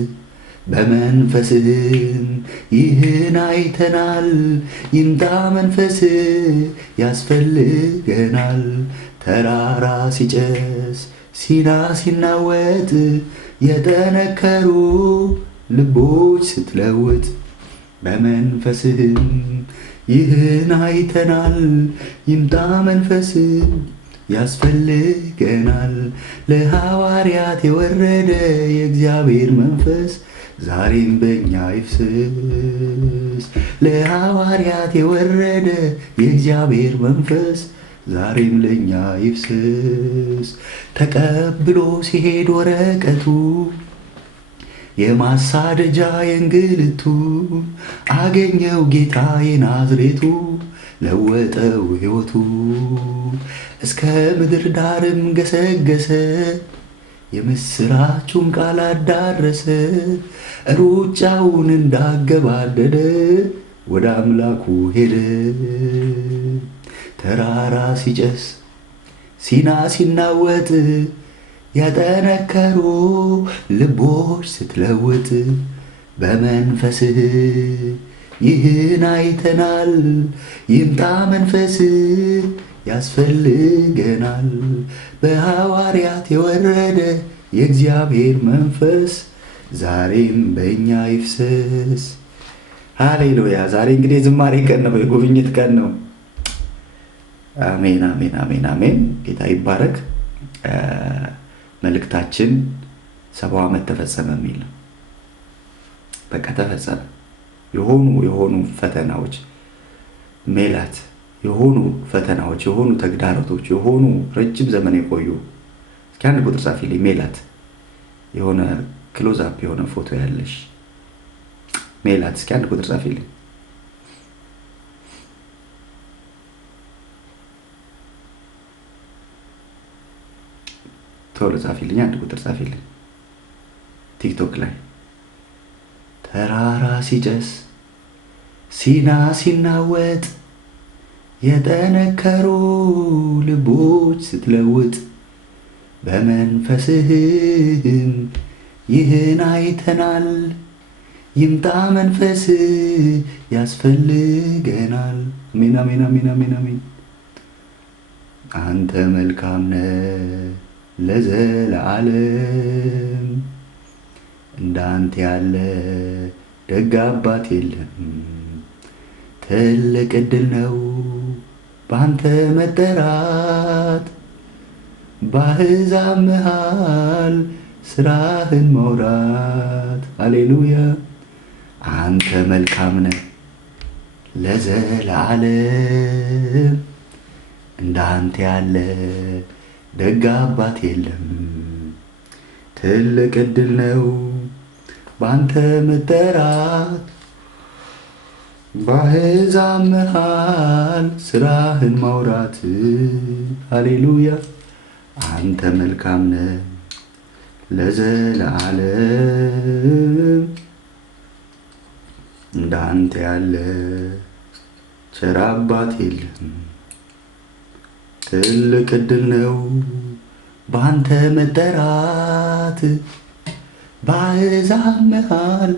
በመንፈስህም ይህን አይተናል። ይምጣ መንፈስ ያስፈልገናል። ተራራ ሲጨስ ሲና ሲናወጥ የጠነከሩ ልቦች ስትለውጥ በመንፈስህም ይህን አይተናል። ይምጣ መንፈስህ ያስፈልገናል። ለሐዋርያት የወረደ የእግዚአብሔር መንፈስ ዛሬም በእኛ ይፍሰስ። ለሐዋርያት የወረደ የእግዚአብሔር መንፈስ ዛሬም ለእኛ ይፍሰስ። ተቀብሎ ሲሄድ ወረቀቱ የማሳደጃ የእንግልቱ አገኘው ጌታ የናዝሬቱ ለወጠው ሕይወቱ። እስከ ምድር ዳርም ገሰገሰ የምስራቹን ቃል አዳረሰ። ሩጫውን እንዳገባደደ ወደ አምላኩ ሄደ። ተራራ ሲጨስ ሲና ሲናወጥ የጠነከሩ ልቦች ስትለውጥ በመንፈስህ ይህን አይተናል። ይምጣ መንፈስህ ያስፈልገናል። በሐዋርያት የወረደ የእግዚአብሔር መንፈስ ዛሬም በእኛ ይፍሰስ። ሃሌሉያ። ዛሬ እንግዲህ ዝማሬ ቀን ነው፣ የጉብኝት ቀን ነው። አሜን፣ አሜን፣ አሜን፣ አሜን። ጌታ ይባረክ። መልእክታችን 70 ዓመት ተፈጸመ የሚል ነው። በቃ ተፈጸመ። የሆኑ ፈተናዎች ሜላት፣ የሆኑ ፈተናዎች፣ የሆኑ ተግዳሮቶች፣ የሆኑ ረጅም ዘመን የቆዩ እስኪ አንድ ቁጥር ጻፊልኝ ሜላት። የሆነ ክሎዝ አፕ የሆነ ፎቶ ያለሽ ሜላት፣ እስኪ አንድ ቁጥር ጻፊልኝ። ቶሎ ጻፊልኝ፣ አንድ ቁጥር ጻፊልኝ። ቲክቶክ ላይ ተራራ ሲጨስ ሲና ሲናወጥ የጠነከሩ ልቦች ስትለውጥ በመንፈስህም ይህን አይተናል። ይምጣ መንፈስህ ያስፈልገናል። አሜን፣ አሜን፣ አሜን፣ አሜን፣ አሜን። አንተ መልካም ነህ ለዘለዓለም፣ እንዳንተ ያለ ደግ አባት የለም። ትልቅ ዕድል ነው በአንተ መጠራት፣ በአሕዛብ መሃል ስራህን መውራት። ሃሌሉያ። አንተ መልካም ነህ ለዘለዓለም፣ እንዳንተ ያለ ደግ አባት የለም። ትልቅ ዕድል ነው በአንተ መጠራት፣ በአሕዛብ መሃል ስራህን ማውራት። ሃሌሉያ። አንተ መልካም ነህ ለዘለዓለም፣ እንዳንተ ያለ ቸር አባት የለም። ትልቅ ዕድል ነው በአንተ መጠራት፣ በአሕዛብ መሃል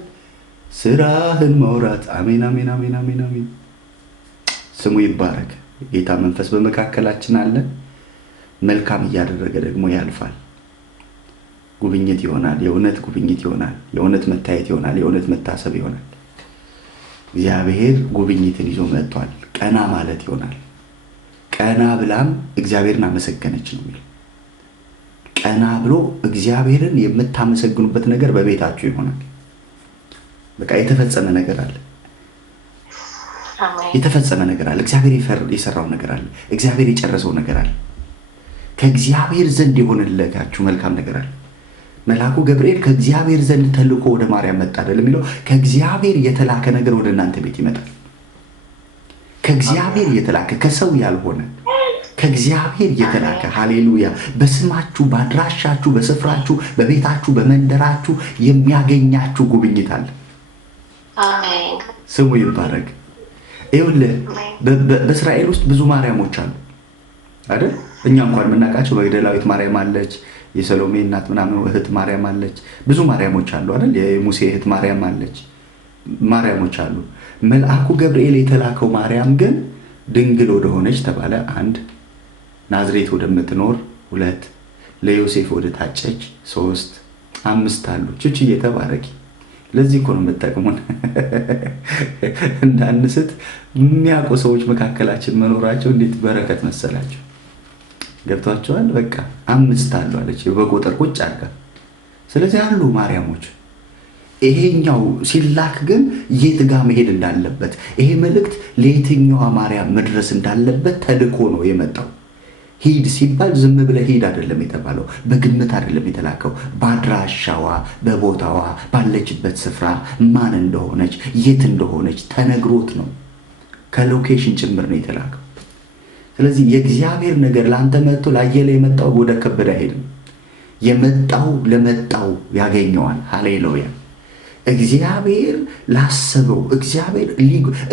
ስራህን ማውራት። አሜን፣ አሜን፣ አሜን፣ አሜን፣ አሜን። ስሙ ይባረክ። ጌታ መንፈስ በመካከላችን አለ። መልካም እያደረገ ደግሞ ያልፋል። ጉብኝት ይሆናል። የእውነት ጉብኝት ይሆናል። የእውነት መታየት ይሆናል። የእውነት መታሰብ ይሆናል። እግዚአብሔር ጉብኝትን ይዞ መጥቷል። ቀና ማለት ይሆናል። ቀና ብላም እግዚአብሔርን አመሰገነች ነው የሚለው። ቀና ብሎ እግዚአብሔርን የምታመሰግኑበት ነገር በቤታችሁ ይሆናል። በቃ የተፈጸመ ነገር አለ። የተፈጸመ ነገር አለ። እግዚአብሔር የሰራው ነገር አለ። እግዚአብሔር የጨረሰው ነገር አለ። ከእግዚአብሔር ዘንድ የሆነላችሁ መልካም ነገር አለ። መልአኩ ገብርኤል ከእግዚአብሔር ዘንድ ተልኮ ወደ ማርያም መጣ አይደል የሚለው። ከእግዚአብሔር የተላከ ነገር ወደ እናንተ ቤት ይመጣል። ከእግዚአብሔር የተላከ ከሰው ያልሆነ ከእግዚአብሔር የተላከ። ሃሌሉያ። በስማችሁ፣ በአድራሻችሁ፣ በስፍራችሁ፣ በቤታችሁ፣ በመንደራችሁ የሚያገኛችሁ ጉብኝት አለ። አሜን። ስሙ ይባረክ። ይኸውልህ በእስራኤል ውስጥ ብዙ ማርያሞች አሉ አይደል? እኛ እንኳን የምናውቃቸው መግደላዊት ማርያም አለች፣ የሰሎሜ እናት ምናምን እህት ማርያም አለች። ብዙ ማርያሞች አሉ አይደል? የሙሴ እህት ማርያም አለች። ማርያሞች አሉ። መልአኩ ገብርኤል የተላከው ማርያም ግን ድንግል ወደሆነች ተባለ። 1 ናዝሬት ወደምትኖር 2 ለዮሴፍ ወደ ታጨች 3 5 አሉ። ቹቹዬ ተባረኪ። ለዚህ እኮ ነው የምጠቅሙን እንዳንስት የሚያውቁ ሰዎች መካከላችን መኖራቸው እንዴት በረከት መሰላቸው። ገብቷቸዋል። በቃ 5 አሉ አለች በቁጥር ቁጭ አድርጋ። ስለዚህ አሉ ማርያሞች። ይሄኛው ሲላክ ግን የት ጋር መሄድ እንዳለበት ይሄ መልእክት ለየትኛዋ ማርያም መድረስ እንዳለበት ተልኮ ነው የመጣው። ሂድ ሲባል ዝም ብለህ ሂድ አይደለም የተባለው። በግምት አይደለም የተላከው። በአድራሻዋ፣ በቦታዋ፣ ባለችበት ስፍራ ማን እንደሆነች የት እንደሆነች ተነግሮት ነው። ከሎኬሽን ጭምር ነው የተላከው። ስለዚህ የእግዚአብሔር ነገር ለአንተ መጥቶ ላየለ የመጣው ወደ ከበደ አይሄድም። የመጣው ለመጣው ያገኘዋል። ሃሌሉያ። እግዚአብሔር ላሰበው እግዚአብሔር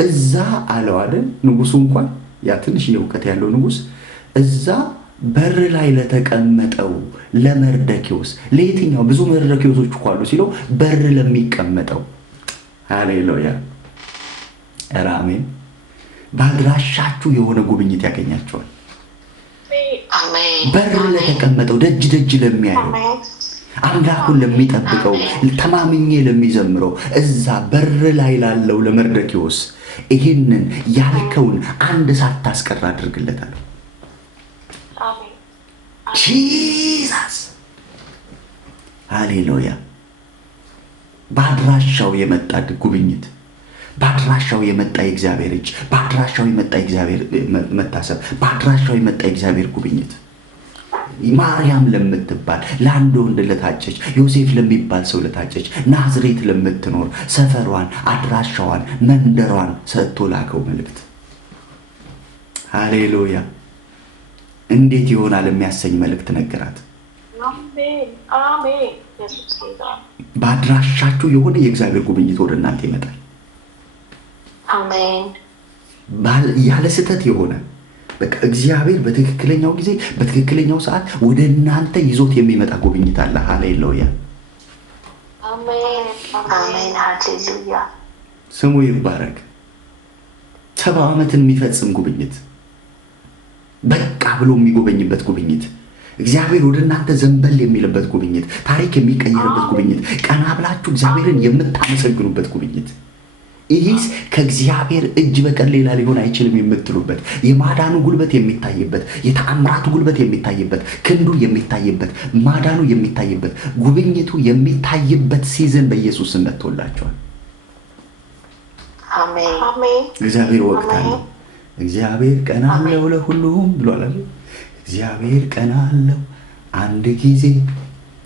እዛ አለው አይደል? ንጉሱ እንኳን ያ ትንሽ እውቀት ያለው ንጉስ እዛ በር ላይ ለተቀመጠው ለመርደኪዎስ፣ ለየትኛው ብዙ መርደኪዎሶች እኮ አሉ ሲለው በር ለሚቀመጠው። ሃሌሉያ አሜን። በአድራሻችሁ የሆነ ጉብኝት ያገኛቸዋል። በር ለተቀመጠው ደጅ ደጅ ለሚያየው አምላኩን ለሚጠብቀው ተማምኜ ለሚዘምረው እዛ በር ላይ ላለው ለመርደኪዎስ ይህንን ያልከውን አንድ ሳታስቀር አድርግለታለሁ። ጂዛስ ሃሌሉያ። በአድራሻው የመጣ ጉብኝት፣ በአድራሻው የመጣ የእግዚአብሔር እጅ፣ በአድራሻው የመጣ የእግዚአብሔር መታሰብ፣ በአድራሻው የመጣ የእግዚአብሔር ጉብኝት። ማርያም ለምትባል ለአንድ ወንድ ለታጨች፣ ዮሴፍ ለሚባል ሰው ለታጨች፣ ናዝሬት ለምትኖር ሰፈሯን፣ አድራሻዋን፣ መንደሯን ሰጥቶ ላከው መልእክት። ሃሌሉያ። እንዴት ይሆናል የሚያሰኝ መልእክት ነገራት። በአድራሻችሁ የሆነ የእግዚአብሔር ጉብኝት ወደ እናንተ ይመጣል። ያለ ስህተት የሆነ በቃ እግዚአብሔር በትክክለኛው ጊዜ በትክክለኛው ሰዓት ወደ እናንተ ይዞት የሚመጣ ጉብኝት አለ። ሃሌሉያ ስሙ ይባረክ። 70 ዓመትን የሚፈጽም ጉብኝት፣ በቃ ብሎ የሚጎበኝበት ጉብኝት፣ እግዚአብሔር ወደ እናንተ ዘንበል የሚልበት ጉብኝት፣ ታሪክ የሚቀየርበት ጉብኝት፣ ቀና ብላችሁ እግዚአብሔርን የምታመሰግኑበት ጉብኝት። ይህስ ከእግዚአብሔር እጅ በቀር ሌላ ሊሆን አይችልም የምትሉበት፣ የማዳኑ ጉልበት የሚታይበት፣ የተአምራቱ ጉልበት የሚታይበት፣ ክንዱ የሚታይበት፣ ማዳኑ የሚታይበት፣ ጉብኝቱ የሚታይበት ሲዝን በኢየሱስ ስም መጥቶላችኋል። እግዚአብሔር ወቅት አለው። እግዚአብሔር ቀን አለው ለሁሉም ብሏል። እግዚአብሔር ቀን አለው አንድ ጊዜ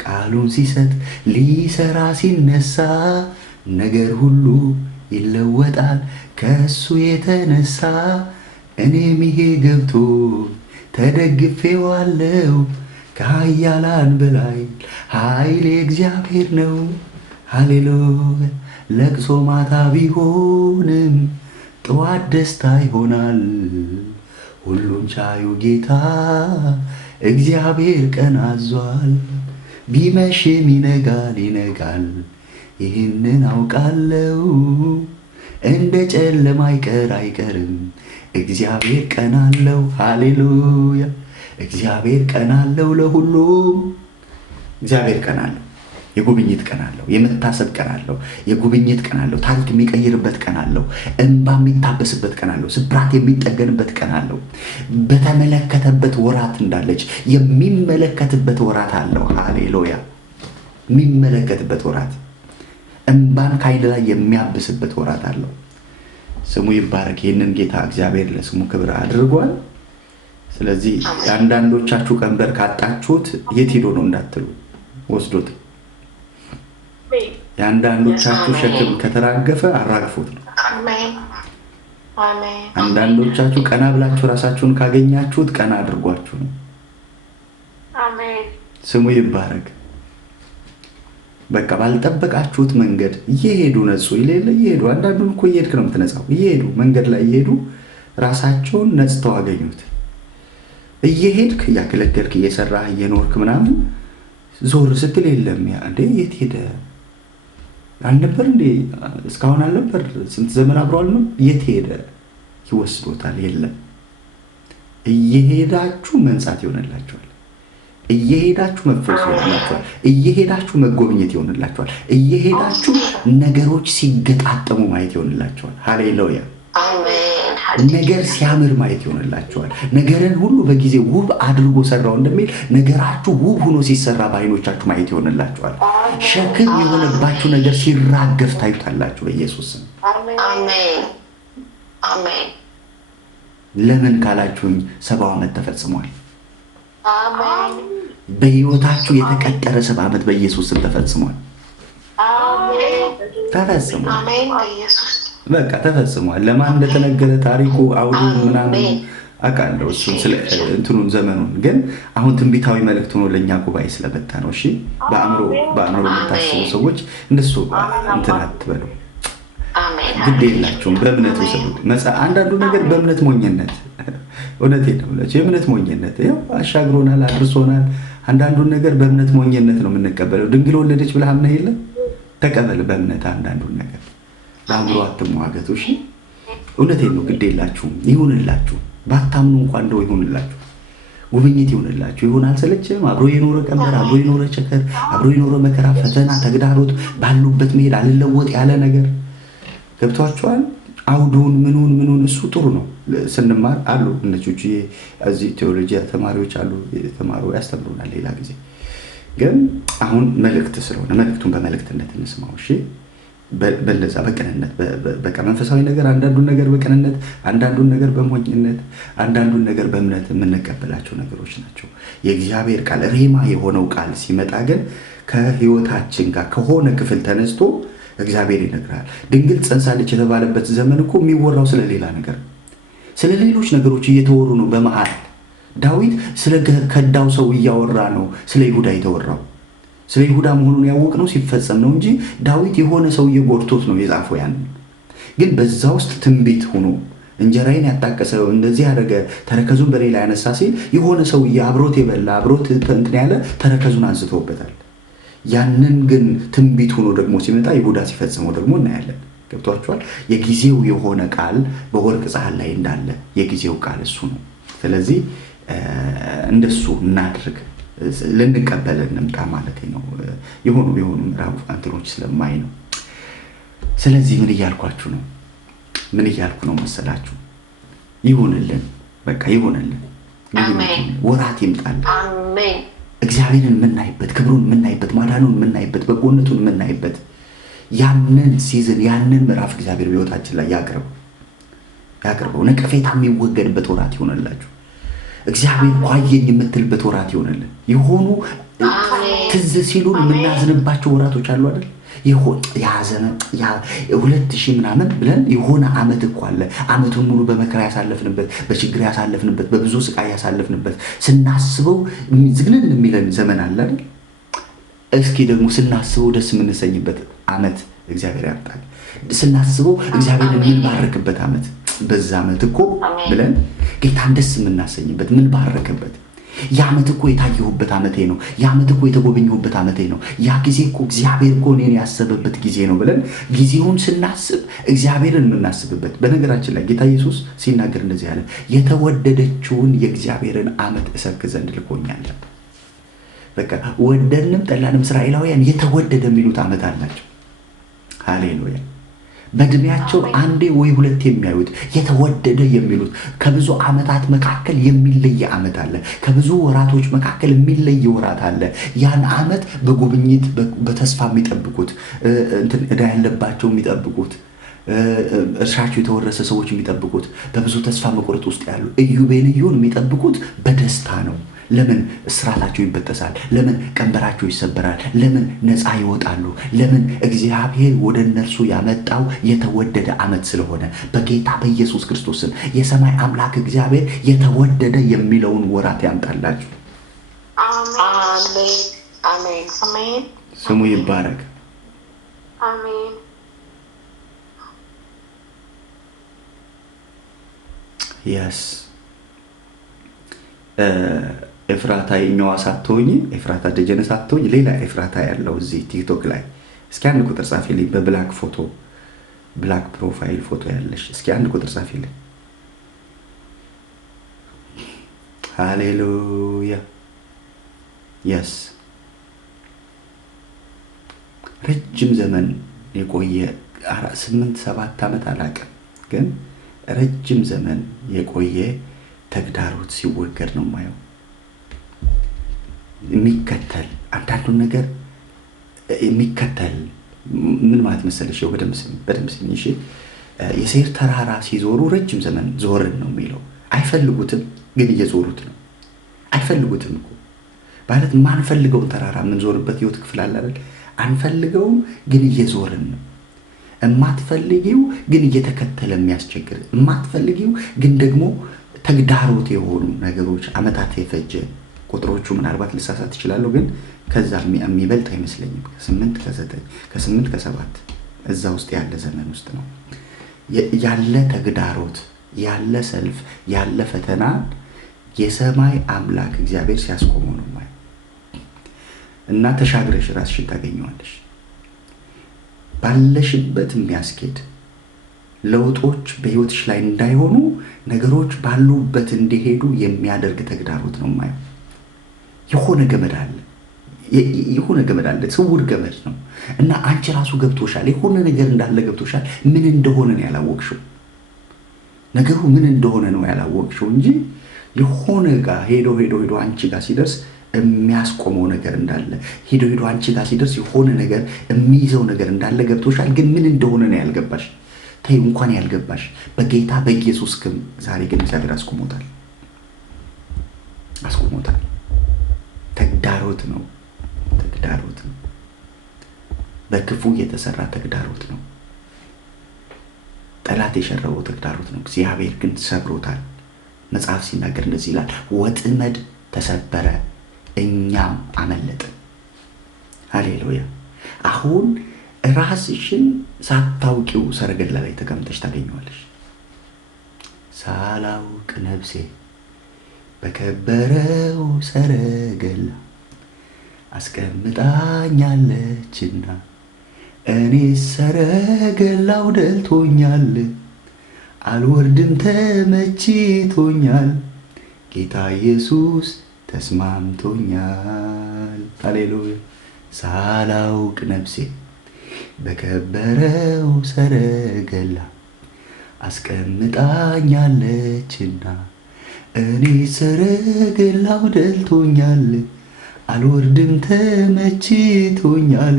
ቃሉን ሲሰጥ ሊሰራ ሲነሳ ነገር ሁሉ ይለወጣል ከሱ የተነሳ። እኔም ይሄ ገብቶ ተደግፌዋለሁ። ከኃያላን በላይ ኃይሌ እግዚአብሔር ነው። ሃሌሉያ። ለቅሶ ማታ ቢሆንም ጠዋት ደስታ ይሆናል። ሁሉን ቻዩ ጌታ እግዚአብሔር ቀን አዟል። ቢመሽም ይነጋል ይነጋል፣ ይህንን አውቃለሁ። እንደ ጨለማ አይቀርም፣ እግዚአብሔር ቀን አለው። ሃሌሉያ። እግዚአብሔር ቀን አለው ለሁሉም። እግዚአብሔር ቀን አለው። የጉብኝት ቀን አለው። የመታሰብ ቀን አለው። የጉብኝት ቀን አለው። ታሪክ የሚቀይርበት ቀን አለው። እንባ የሚታበስበት ቀን አለው። ስብራት የሚጠገንበት ቀን አለው። በተመለከተበት ወራት እንዳለች የሚመለከትበት ወራት አለው። ሃሌሉያ። የሚመለከትበት ወራት፣ እንባን ከዓይን ላይ የሚያብስበት ወራት አለው። ስሙ ይባረክ። ይህንን ጌታ እግዚአብሔር ለስሙ ክብር አድርጓል። ስለዚህ የአንዳንዶቻችሁ ቀንበር ካጣችሁት የት ሄዶ ነው እንዳትሉ፣ ወስዶት። የአንዳንዶቻችሁ ሸክም ከተራገፈ አራግፎት ነው። አንዳንዶቻችሁ ቀና ብላችሁ ራሳችሁን ካገኛችሁት ቀና አድርጓችሁ ነው። ስሙ ይባረክ። በቃ ባልጠበቃችሁት መንገድ እየሄዱ ነጹ ይሌለ እየሄዱ አንዳንዱን እኮ እየሄድክ ነው የምትነጻው። እየሄዱ መንገድ ላይ እየሄዱ ራሳቸውን ነጽተው አገኙት። እየሄድክ እያገለገልክ እየሰራህ እየኖርክ ምናምን ዞር ስትል የለም። ያ እንዴ የት ሄደ አልነበር እንዴ እስካሁን አልነበር ስንት ዘመን አብረዋል ነው የት ሄደ? ይወስዶታል። የለም። እየሄዳችሁ መንጻት ይሆንላችኋል። እየሄዳችሁ መፈወስ ይሆንላችኋል። እየሄዳችሁ መጎብኘት ይሆንላችኋል። እየሄዳችሁ ነገሮች ሲገጣጠሙ ማየት ይሆንላችኋል። ሃሌሉያ። ነገር ሲያምር ማየት ይሆንላችኋል። ነገርን ሁሉ በጊዜ ውብ አድርጎ ሰራው እንደሚል ነገራችሁ ውብ ሆኖ ሲሰራ በዓይኖቻችሁ ማየት ይሆንላችኋል። ሸክም የሆነባችሁ ነገር ሲራገፍ ታዩታላችሁ በኢየሱስ ስም። አሜን። ለምን ካላችሁኝ 70 ዓመት ተፈጽሟል። በህይወታችሁ የተቀጠረ 70 ዓመት በኢየሱስ ስም ተፈጽሟል። ተፈጽሟል። በቃ ተፈጽሟል። ለማን እንደተነገረ ታሪኩ አውዱ ምናምን አውቃለሁ እሱን ስለ እንትኑን ዘመኑን ግን አሁን ትንቢታዊ መልእክት ሆኖ ለእኛ ጉባኤ ስለመጣ ነው። እሺ በአእምሮ የምታስቡ ሰዎች እንደሱ እንትን አትበሉ። ግድ የላችሁም። በእምነት ውሰዱት። አንዳንዱ ነገር በእምነት ሞኝነት፣ እውነቴን ነው ብላችሁ የእምነት ሞኝነት ያው አሻግሮናል፣ አድርሶናል። አንዳንዱን ነገር በእምነት ሞኝነት ነው የምንቀበለው። ድንግል ወለደች ብለህ አምነህ የለ ተቀበል በእምነት አንዳንዱን ነገር። በአእምሮ አትሟገቱ። እሺ እውነቴን ነው። ግድ የላችሁም። ይሁንላችሁ። ባታምኑ እንኳን እንደው ይሁንላችሁ። ጉብኝት ይሁንላችሁ። ይሁን አልሰለችም። አብሮ የኖረ ቀንበር፣ አብሮ የኖረ ቸከር፣ አብሮ የኖረ መከራ፣ ፈተና፣ ተግዳሮት ባሉበት መሄድ አልለወጥ ያለ ነገር ገብቷችኋል። አውዱን ምኑን እሱ ጥሩ ነው። ስንማር አሉ እነጆቹ እዚህ ቴዎሎጂ ተማሪዎች አሉ፣ የተማሩ ያስተምሩናል። ሌላ ጊዜ ግን አሁን መልእክት ስለሆነ መልእክቱን በመልእክትነት እንስማው። እሺ በለዛ በቅንነት በቃ መንፈሳዊ ነገር አንዳንዱን ነገር በቅንነት አንዳንዱን ነገር በሞኝነት አንዳንዱን ነገር በእምነት የምንቀበላቸው ነገሮች ናቸው። የእግዚአብሔር ቃል ሬማ የሆነው ቃል ሲመጣ ግን ከህይወታችን ጋር ከሆነ ክፍል ተነስቶ እግዚአብሔር ይነግራል። ድንግል ጸንሳለች የተባለበት ዘመን እኮ የሚወራው ስለሌላ ነገር፣ ስለ ሌሎች ነገሮች እየተወሩ ነው። በመሃል ዳዊት ስለ ከዳው ሰው እያወራ ነው ስለ ይሁዳ የተወራው። ስለ ይሁዳ መሆኑን ያወቅነው ሲፈጸም ነው እንጂ ዳዊት የሆነ ሰው እየጎርቶት ነው የጻፈው። ያንን ግን በዛ ውስጥ ትንቢት ሆኖ እንጀራዬን ያጣቀሰው እንደዚህ ያደረገ ተረከዙን በሌላ ያነሳ ሲል የሆነ ሰው አብሮት የበላ አብሮት እንትን ያለ ተረከዙን አንስቶበታል። ያንን ግን ትንቢት ሆኖ ደግሞ ሲመጣ ይሁዳ ሲፈጽመው ደግሞ እናያለን። ገብቷችኋል? የጊዜው የሆነ ቃል በወርቅ ሳህን ላይ እንዳለ የጊዜው ቃል እሱ ነው። ስለዚህ እንደሱ እናድርግ፣ ልንቀበል እንምጣ ማለት ነው። የሆኑ ምዕራፍ አንትኖች ስለማይ ነው። ስለዚህ ምን እያልኳችሁ ነው? ምን እያልኩ ነው መሰላችሁ? ይሁንልን፣ በቃ ይሁንልን። ወራት ይምጣል። አሜን። እግዚአብሔርን የምናይበት፣ ክብሩን የምናይበት፣ ማዳኑን የምናይበት፣ በጎነቱን የምናይበት ያንን ሲዝን ያንን ምዕራፍ እግዚአብሔር በሕይወታችን ላይ ያቅርበው። ነቀፌታ የሚወገድበት ወራት ይሆንላችሁ። እግዚአብሔር ኳየኝ የምትልበት ወራት ይሆንልን። የሆኑ ትዝ ሲሉን የምናዝንባቸው ወራቶች አሉ አይደል? ያዘነ 2000 ምናምን ብለን የሆነ አመት እኮ አለ። አመቱን ሙሉ በመከራ ያሳለፍንበት፣ በችግር ያሳለፍንበት፣ በብዙ ስቃይ ያሳለፍንበት ስናስበው ዝግንን የሚለን ዘመን አለ አይደል? እስኪ ደግሞ ስናስበው ደስ የምንሰኝበት አመት እግዚአብሔር ያምጣል። ስናስበው እግዚአብሔርን የምንባረክበት አመት፣ በዛ አመት እኮ ብለን ጌታን ደስ የምናሰኝበት ምን ባረከበት የዓመት እኮ የታየሁበት ዓመቴ ነው። የዓመት እኮ የተጎበኘሁበት ዓመቴ ነው። ያ ጊዜ እኮ እግዚአብሔር እኮ እኔን ያሰበበት ጊዜ ነው ብለን ጊዜውን ስናስብ እግዚአብሔርን የምናስብበት። በነገራችን ላይ ጌታ ኢየሱስ ሲናገር እንደዚህ ያለ የተወደደችውን የእግዚአብሔርን ዓመት እሰብክ ዘንድ ልኮኛል። በቃ ወደድንም ጠላንም እስራኤላውያን የተወደደ የሚሉት ዓመት አላቸው። ሃሌሉያ። በእድሜያቸው አንዴ ወይ ሁለት የሚያዩት የተወደደ የሚሉት ከብዙ ዓመታት መካከል የሚለይ ዓመት አለ። ከብዙ ወራቶች መካከል የሚለይ ወራት አለ። ያን ዓመት በጉብኝት በተስፋ የሚጠብቁት፣ ዕዳ ያለባቸው የሚጠብቁት፣ እርሻቸው የተወረሰ ሰዎች የሚጠብቁት፣ በብዙ ተስፋ መቁረጥ ውስጥ ያሉ ኢዮቤልዩን የሚጠብቁት በደስታ ነው። ለምን እስራታቸው ይበጠሳል? ለምን ቀንበራቸው ይሰበራል? ለምን ነፃ ይወጣሉ? ለምን እግዚአብሔር ወደ እነርሱ ያመጣው የተወደደ ዓመት ስለሆነ። በጌታ በኢየሱስ ክርስቶስ ስም የሰማይ አምላክ እግዚአብሔር የተወደደ የሚለውን ወራት ያምጣላችሁ። አሜን አሜን አሜን። ስሙ ይባረክ። አሜን። ያስ ኤፍራታ የኛዋ ሳትሆኝ ኤፍራታ ደጀነ ሳትሆኝ ሌላ ኤፍራታ ያለው እዚህ ቲክቶክ ላይ እስኪ አንድ ቁጥር ጻፊልኝ። በብላክ ፎቶ ብላክ ፕሮፋይል ፎቶ ያለሽ እስኪ አንድ ቁጥር ጻፊልኝ። ሃሌሉያ የስ ረጅም ዘመን የቆየ 8-7 ዓመት አላውቅም፣ ግን ረጅም ዘመን የቆየ ተግዳሮት ሲወገድ ነው ማየው። የሚከተል አንዳንዱን ነገር የሚከተል ምን ማለት መሰለሽ? በደንብ ስሚ እሺ። የሴር ተራራ ሲዞሩ ረጅም ዘመን ዞርን ነው የሚለው። አይፈልጉትም ግን እየዞሩት ነው። አይፈልጉትም እኮ ማለት ማንፈልገውን ተራራ የምንዞርበት ህይወት ክፍል አለ አይደል? አንፈልገውም ግን እየዞርን ነው። እማትፈልጊው ግን እየተከተለ የሚያስቸግር፣ እማትፈልጊው ግን ደግሞ ተግዳሮት የሆኑ ነገሮች አመታት የፈጀ ቁጥሮቹ ምናልባት ልሳሳት እችላለሁ፣ ግን ከዛ የሚበልጥ አይመስለኝም። ከ8 ከ7 እዛ ውስጥ ያለ ዘመን ውስጥ ነው ያለ ተግዳሮት፣ ያለ ሰልፍ፣ ያለ ፈተና የሰማይ አምላክ እግዚአብሔር ሲያስቆመው ነው ማለት እና ተሻግረሽ ራስሽን ታገኘዋለሽ። ባለሽበት የሚያስኬድ ለውጦች በህይወትሽ ላይ እንዳይሆኑ ነገሮች ባሉበት እንዲሄዱ የሚያደርግ ተግዳሮት ነው ማለት። የሆነ ገመድ አለ፣ ስውር ገመድ ነው እና አንቺ ራሱ ገብቶሻል። የሆነ ነገር እንዳለ ገብቶሻል። ምን እንደሆነ ነው ያላወቅሽው። ነገሩ ምን እንደሆነ ነው ያላወቅሽው እንጂ የሆነ ጋር ሄዶ አንቺ ጋር ሲደርስ የሚያስቆመው ነገር እንዳለ፣ ሄዶ አንቺ ጋር ሲደርስ የሆነ ነገር የሚይዘው ነገር እንዳለ ገብቶሻል። ግን ምን እንደሆነ ነው ያልገባሽ። ተይው እንኳን ያልገባሽ በጌታ በኢየሱስ ስም ዛሬ ግን እግዚአብሔር አስቆሞታል። ተግዳሮት ነው። በክፉ የተሰራ ተግዳሮት ነው። ጠላት የሸረበው ተግዳሮት ነው። እግዚአብሔር ግን ሰብሮታል። መጽሐፍ ሲናገር እንደዚህ ይላል፣ ወጥመድ ተሰበረ እኛም አመለጥን። ሃሌሉያ። አሁን ራስሽን ሳታውቂው ሰረገላ ላይ ተቀምጠሽ ታገኘዋለሽ። ሳላውቅ ነፍሴ በከበረው ሰረገላ አስቀምጣኛለችና እኔ ሰረገላው ደልቶኛል፣ አልወርድም ተመችቶኛል፣ ጌታ ኢየሱስ ተስማምቶኛል። ሃሌሉያ። ሳላውቅ ነፍሴ በከበረው ሰረገላ አስቀምጣኛለችና እኔ ሰረገላው ደልቶኛል፣ አልወርድም ተመችቶኛል፣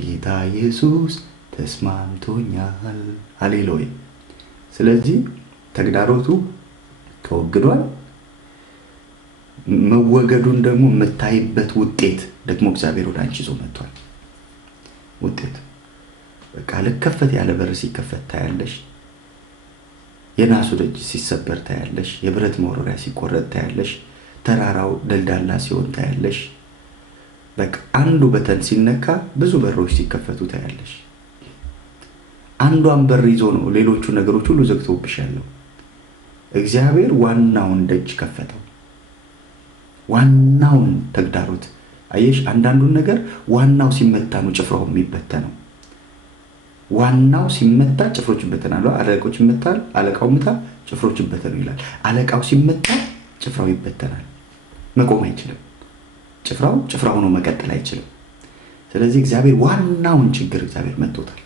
ጌታ ኢየሱስ ተስማምቶኛል። ሃሌሉያ። ስለዚህ ተግዳሮቱ ተወግዷል። መወገዱን ደግሞ የምታይበት ውጤት ደግሞ እግዚአብሔር ወደ አንቺ ይዞ መጥቷል። ውጤት በቃ ልከፈት ያለ በር ሲከፈት ታያለሽ። የናሱ ደጅ ሲሰበር ታያለሽ። የብረት መወረሪያ ሲቆረጥ ታያለሽ። ተራራው ደልዳላ ሲሆን ታያለሽ። በቃ አንዱ በተን ሲነካ ብዙ በሮች ሲከፈቱ ታያለሽ። አንዷን በር ይዞ ነው ሌሎቹ ነገሮች ሁሉ ዘግተውብሻለሁ። እግዚአብሔር ዋናውን ደጅ ከፈተው። ዋናውን ተግዳሮት አየሽ። አንዳንዱን ነገር ዋናው ሲመታ ነው ጭፍራው የሚበተነው። ዋናው ሲመታ ጭፍሮች ይበተናሉ። አለቆች ይመታል፣ አለቃው መታ ጭፍሮች ይበተኑ ይላል። አለቃው ሲመታ ጭፍራው ይበተናል። መቆም አይችልም። ጭፍራው ሆኖ መቀጠል አይችልም። ስለዚህ እግዚአብሔር ዋናውን ችግር እግዚአብሔር መጥቶታል።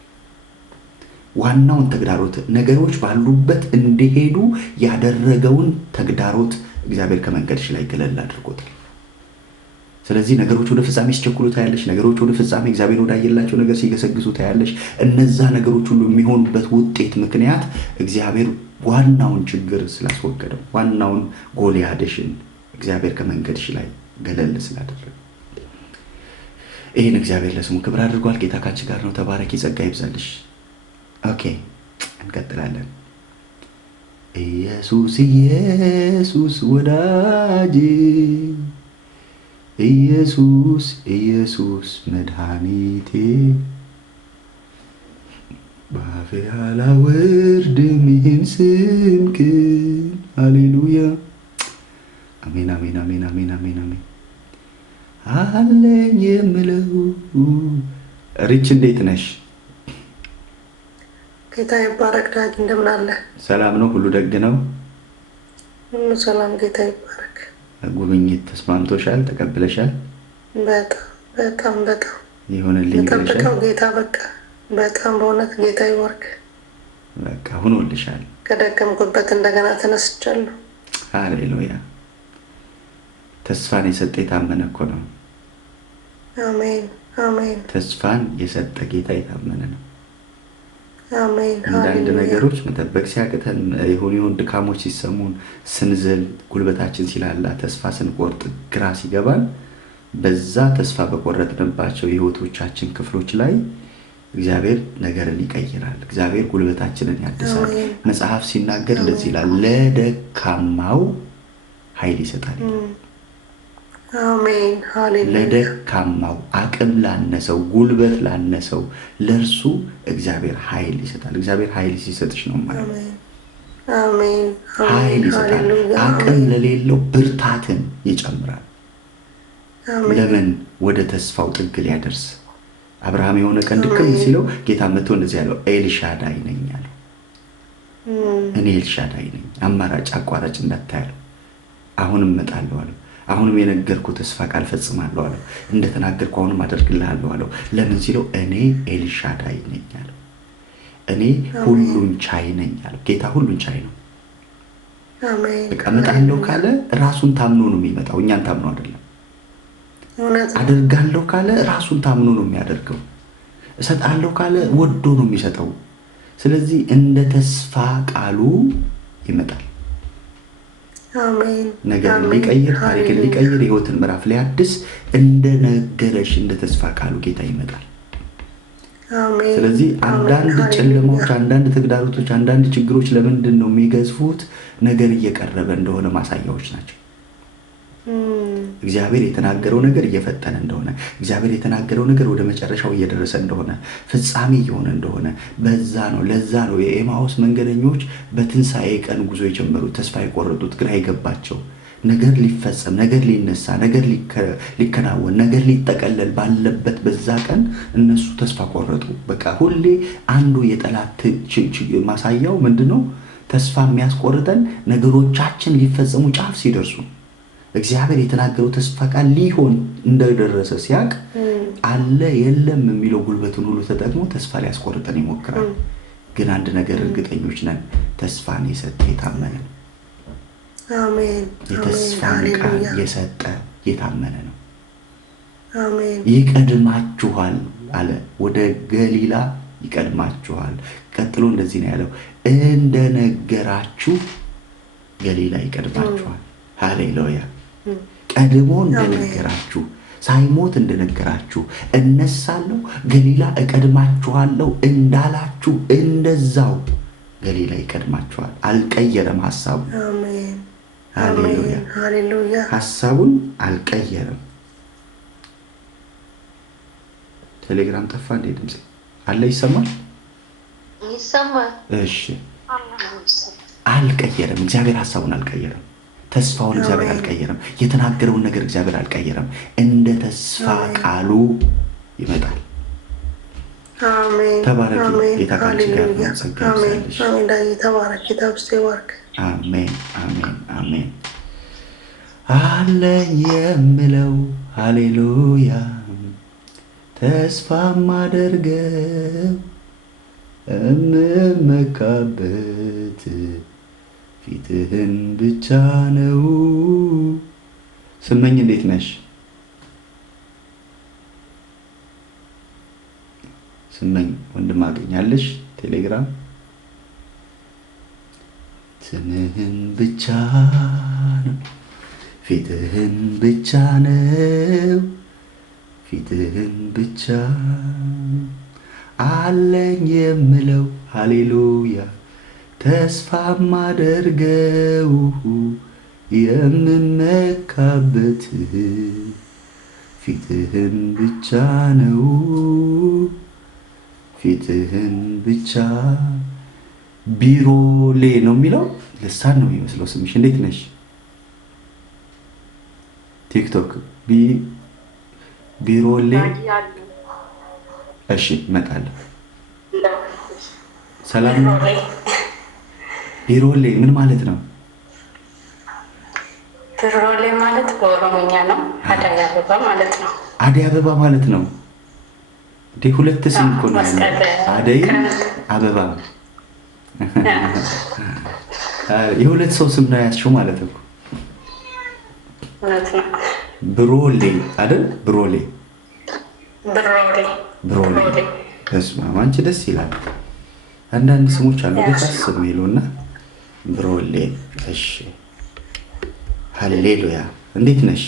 ዋናውን ተግዳሮት ነገሮች ባሉበት እንዲሄዱ ያደረገውን ተግዳሮት እግዚአብሔር ከመንገድሽ ላይ ገለል አድርጎታል። ስለዚህ ነገሮች ወደ ፍጻሜ ሲቸኩሉ ታያለሽ። ነገሮች ወደ ፍጻሜ እግዚአብሔር ወዳየላቸው ነገር ሲገሰግሱ ታያለሽ። እነዛ ነገሮች ሁሉ የሚሆኑበት ውጤት ምክንያት እግዚአብሔር ዋናውን ችግር ስላስወገደው፣ ዋናውን ጎልያድሽን እግዚአብሔር ከመንገድሽ ላይ ገለል ስላደረገ፣ ይህን እግዚአብሔር ለስሙ ክብር አድርጓል። ጌታ ካንቺ ጋር ነው። ተባረኪ። ጸጋ ይብዛልሽ። ኦኬ፣ እንቀጥላለን። ኢየሱስ ኢየሱስ ወዳጄ፣ ኢየሱስ ኢየሱስ መድኃኒቴ፣ ባፌ አላወርድም ይህን ስምክን። ሃሌሉያ። አሜን አሜን አሜን አሜን አሜን አሜን። አለኝ የምለው ሪች፣ እንዴት ነሽ? ጌታ ይባረክ። ዳግ እንደምን አለ? ሰላም ነው፣ ሁሉ ደግ ነው። ሰላም፣ ጌታ ይባረክ። ጉብኝት ተስማምቶሻል? ተቀብለሻል? በጣም ይሁንልኝ የጠበቀው ጌታ በቃ በጣም በእውነት ጌታ ይባርክ። በቃ ሆኖልሻል። ከደከምኩበት እንደገና ተነስቻለሁ። ሃሌሉያ። ተስፋን የሰጠ የታመነ እኮ ነው። አሜን አሜን። ተስፋን የሰጠ ጌታ የታመነ ነው። አሜን። አንዳንድ ነገሮች መጠበቅ ሲያቅተን የሆኑ ድካሞች ሲሰሙን ስንዝል ጉልበታችን ሲላላ ተስፋ ስንቆርጥ ግራ ሲገባን በዛ ተስፋ በቆረጥንባቸው የህይወቶቻችን ክፍሎች ላይ እግዚአብሔር ነገርን ይቀይራል። እግዚአብሔር ጉልበታችንን ያድሳል። መጽሐፍ ሲናገር እንደዚህ ይላል፣ ለደካማው ኃይል ይሰጣል። አሜን ሃሌሉያ። ለደካማው አቅም ላነሰው ጉልበት ላነሰው ለእርሱ እግዚአብሔር ኃይል ይሰጣል። እግዚአብሔር ኃይል ሲሰጥሽ ነው ማለት አሜን። ኃይል ይሰጣል። አቅም ለሌለው ብርታትን ይጨምራል። ለምን? ወደ ተስፋው ጥግ ሊያደርስ። አብርሃም የሆነ ቀን ድክም ሲለው ጌታ መጥቶ እንደዚህ ያለው ኤልሻዳይ ነኝ አለው። እኔ ኤልሻዳይ ነኝ፣ አማራጭ አቋራጭ እንዳታያለው፣ አሁንም እመጣለሁ አለው። አሁንም የነገርኩ ተስፋ ቃል ፈጽማለሁ አለው። እንደተናገርኩ አሁንም አደርግልሃለሁ አለው። ለምን ሲለው እኔ ኤልሻዳይ ነኝ አለው። እኔ ሁሉን ቻይ ነኝ አለው። ጌታ ሁሉን ቻይ ነው። በቃ እመጣለሁ ካለ ራሱን ታምኖ ነው የሚመጣው፣ እኛን ታምኖ አይደለም። አደርጋለሁ ካለ ራሱን ታምኖ ነው የሚያደርገው። እሰጣለሁ ካለ ወዶ ነው የሚሰጠው። ስለዚህ እንደ ተስፋ ቃሉ ይመጣል። ነገር ሊቀይር፣ ታሪክን ሊቀይር፣ ህይወትን ምዕራፍ ሊያድስ እንደነገረሽ እንደ ተስፋ ቃሉ ጌታ ይመጣል። ስለዚህ አንዳንድ ጨለማዎች፣ አንዳንድ ተግዳሮቶች፣ አንዳንድ ችግሮች ለምንድን ነው የሚገዝፉት? ነገር እየቀረበ እንደሆነ ማሳያዎች ናቸው። እግዚአብሔር የተናገረው ነገር እየፈጠነ እንደሆነ፣ እግዚአብሔር የተናገረው ነገር ወደ መጨረሻው እየደረሰ እንደሆነ፣ ፍጻሜ እየሆነ እንደሆነ በዛ ነው። ለዛ ነው የኤማውስ መንገደኞች በትንሣኤ ቀን ጉዞ የጀመሩት፣ ተስፋ የቆረጡት፣ ግራ የገባቸው ነገር ሊፈጸም፣ ነገር ሊነሳ፣ ነገር ሊከናወን፣ ነገር ሊጠቀለል ባለበት በዛ ቀን እነሱ ተስፋ ቆረጡ። በቃ ሁሌ አንዱ የጠላት ማሳያው ምንድነው? ተስፋ የሚያስቆርጠን ነገሮቻችን ሊፈጸሙ ጫፍ ሲደርሱ እግዚአብሔር የተናገረው ተስፋ ቃል ሊሆን እንደደረሰ ሲያቅ አለ የለም የሚለው ጉልበቱን ሁሉ ተጠቅሞ ተስፋ ሊያስቆርጠን ይሞክራል። ግን አንድ ነገር እርግጠኞች ነን፣ ተስፋን የሰጠ የታመነ ነው። አሜን። የተስፋን ቃል የሰጠ የታመነ ነው። አሜን። ይቀድማችኋል አለ፣ ወደ ገሊላ ይቀድማችኋል። ቀጥሎ እንደዚህ ነው ያለው፣ እንደነገራችሁ ገሊላ ይቀድማችኋል። ሃሌሉያ። ቀድሞ እንደነገራችሁ፣ ሳይሞት እንደነገራችሁ፣ እነሳለሁ ገሊላ እቀድማችኋለሁ እንዳላችሁ እንደዛው ገሊላ ይቀድማችኋል። አልቀየረም ሐሳቡ። አሜን ሃሌሉያ ሃሌሉያ። ሐሳቡን አልቀየረም። ቴሌግራም ጠፋ እንዴ? ድምጽ አለ? ይሰማል? ይሰማል። እሺ፣ አልቀየረም። እግዚአብሔር ሐሳቡን አልቀየረም። ተስፋውን እግዚአብሔር አልቀየረም። የተናገረውን ነገር እግዚአብሔር አልቀየረም። እንደ ተስፋ ቃሉ ይመጣል። አሜን። ተባረክ። ጌታ ካንቺ ጋር ነው። ጸጋ ይብዛልሽ። አሜን። ዳይ ተባረክ። ጌታ ውስጥ ይባርክ። አሜን አሜን አሜን። አለኝ የምለው ሃሌሉያ፣ ተስፋ ማደርገው እምመካበት ፊትህን ብቻ ነው። ስመኝ እንዴት ነሽ? ስመኝ ወንድም አገኛለሽ? ቴሌግራም ስምህን ብቻ ነው፣ ፊትህን ብቻ ነው፣ ፊትህን ብቻ አለኝ የምለው ሃሌሉያ፣ ተስፋ ማደርገው የምመካበት ፊትህን ብቻ ነው፣ ፊትህን ብቻ። ቢሮሌ ነው የሚለው፣ ልሳን ነው የሚመስለው ስምሽ። እንዴት ነሽ? ቲክቶክ ቢሮሌ። እሺ እመጣለሁ። ሰላም ነው። ቢሮሌ ምን ማለት ነው? ብሮሌ ማለት በኦሮምኛ ነው። አደይ አበባ ማለት ነው። አደይ አበባ ማለት ነው። ሁለት ስም እኮ ነው ያለው። አደይ አበባ የሁለት ሰው ስም ነው ያስሽው ማለት ነው። እውነት ነው። ብሮሌ አይደል? ብሮሌ ብሮሌ ተስማማ። አንቺ ደስ ይላል። አንዳንድ ስሞች አሉ ደስ የሚሉና ብሮሌ። እሺ ሃሌሉያ። እንዴት ነሽ?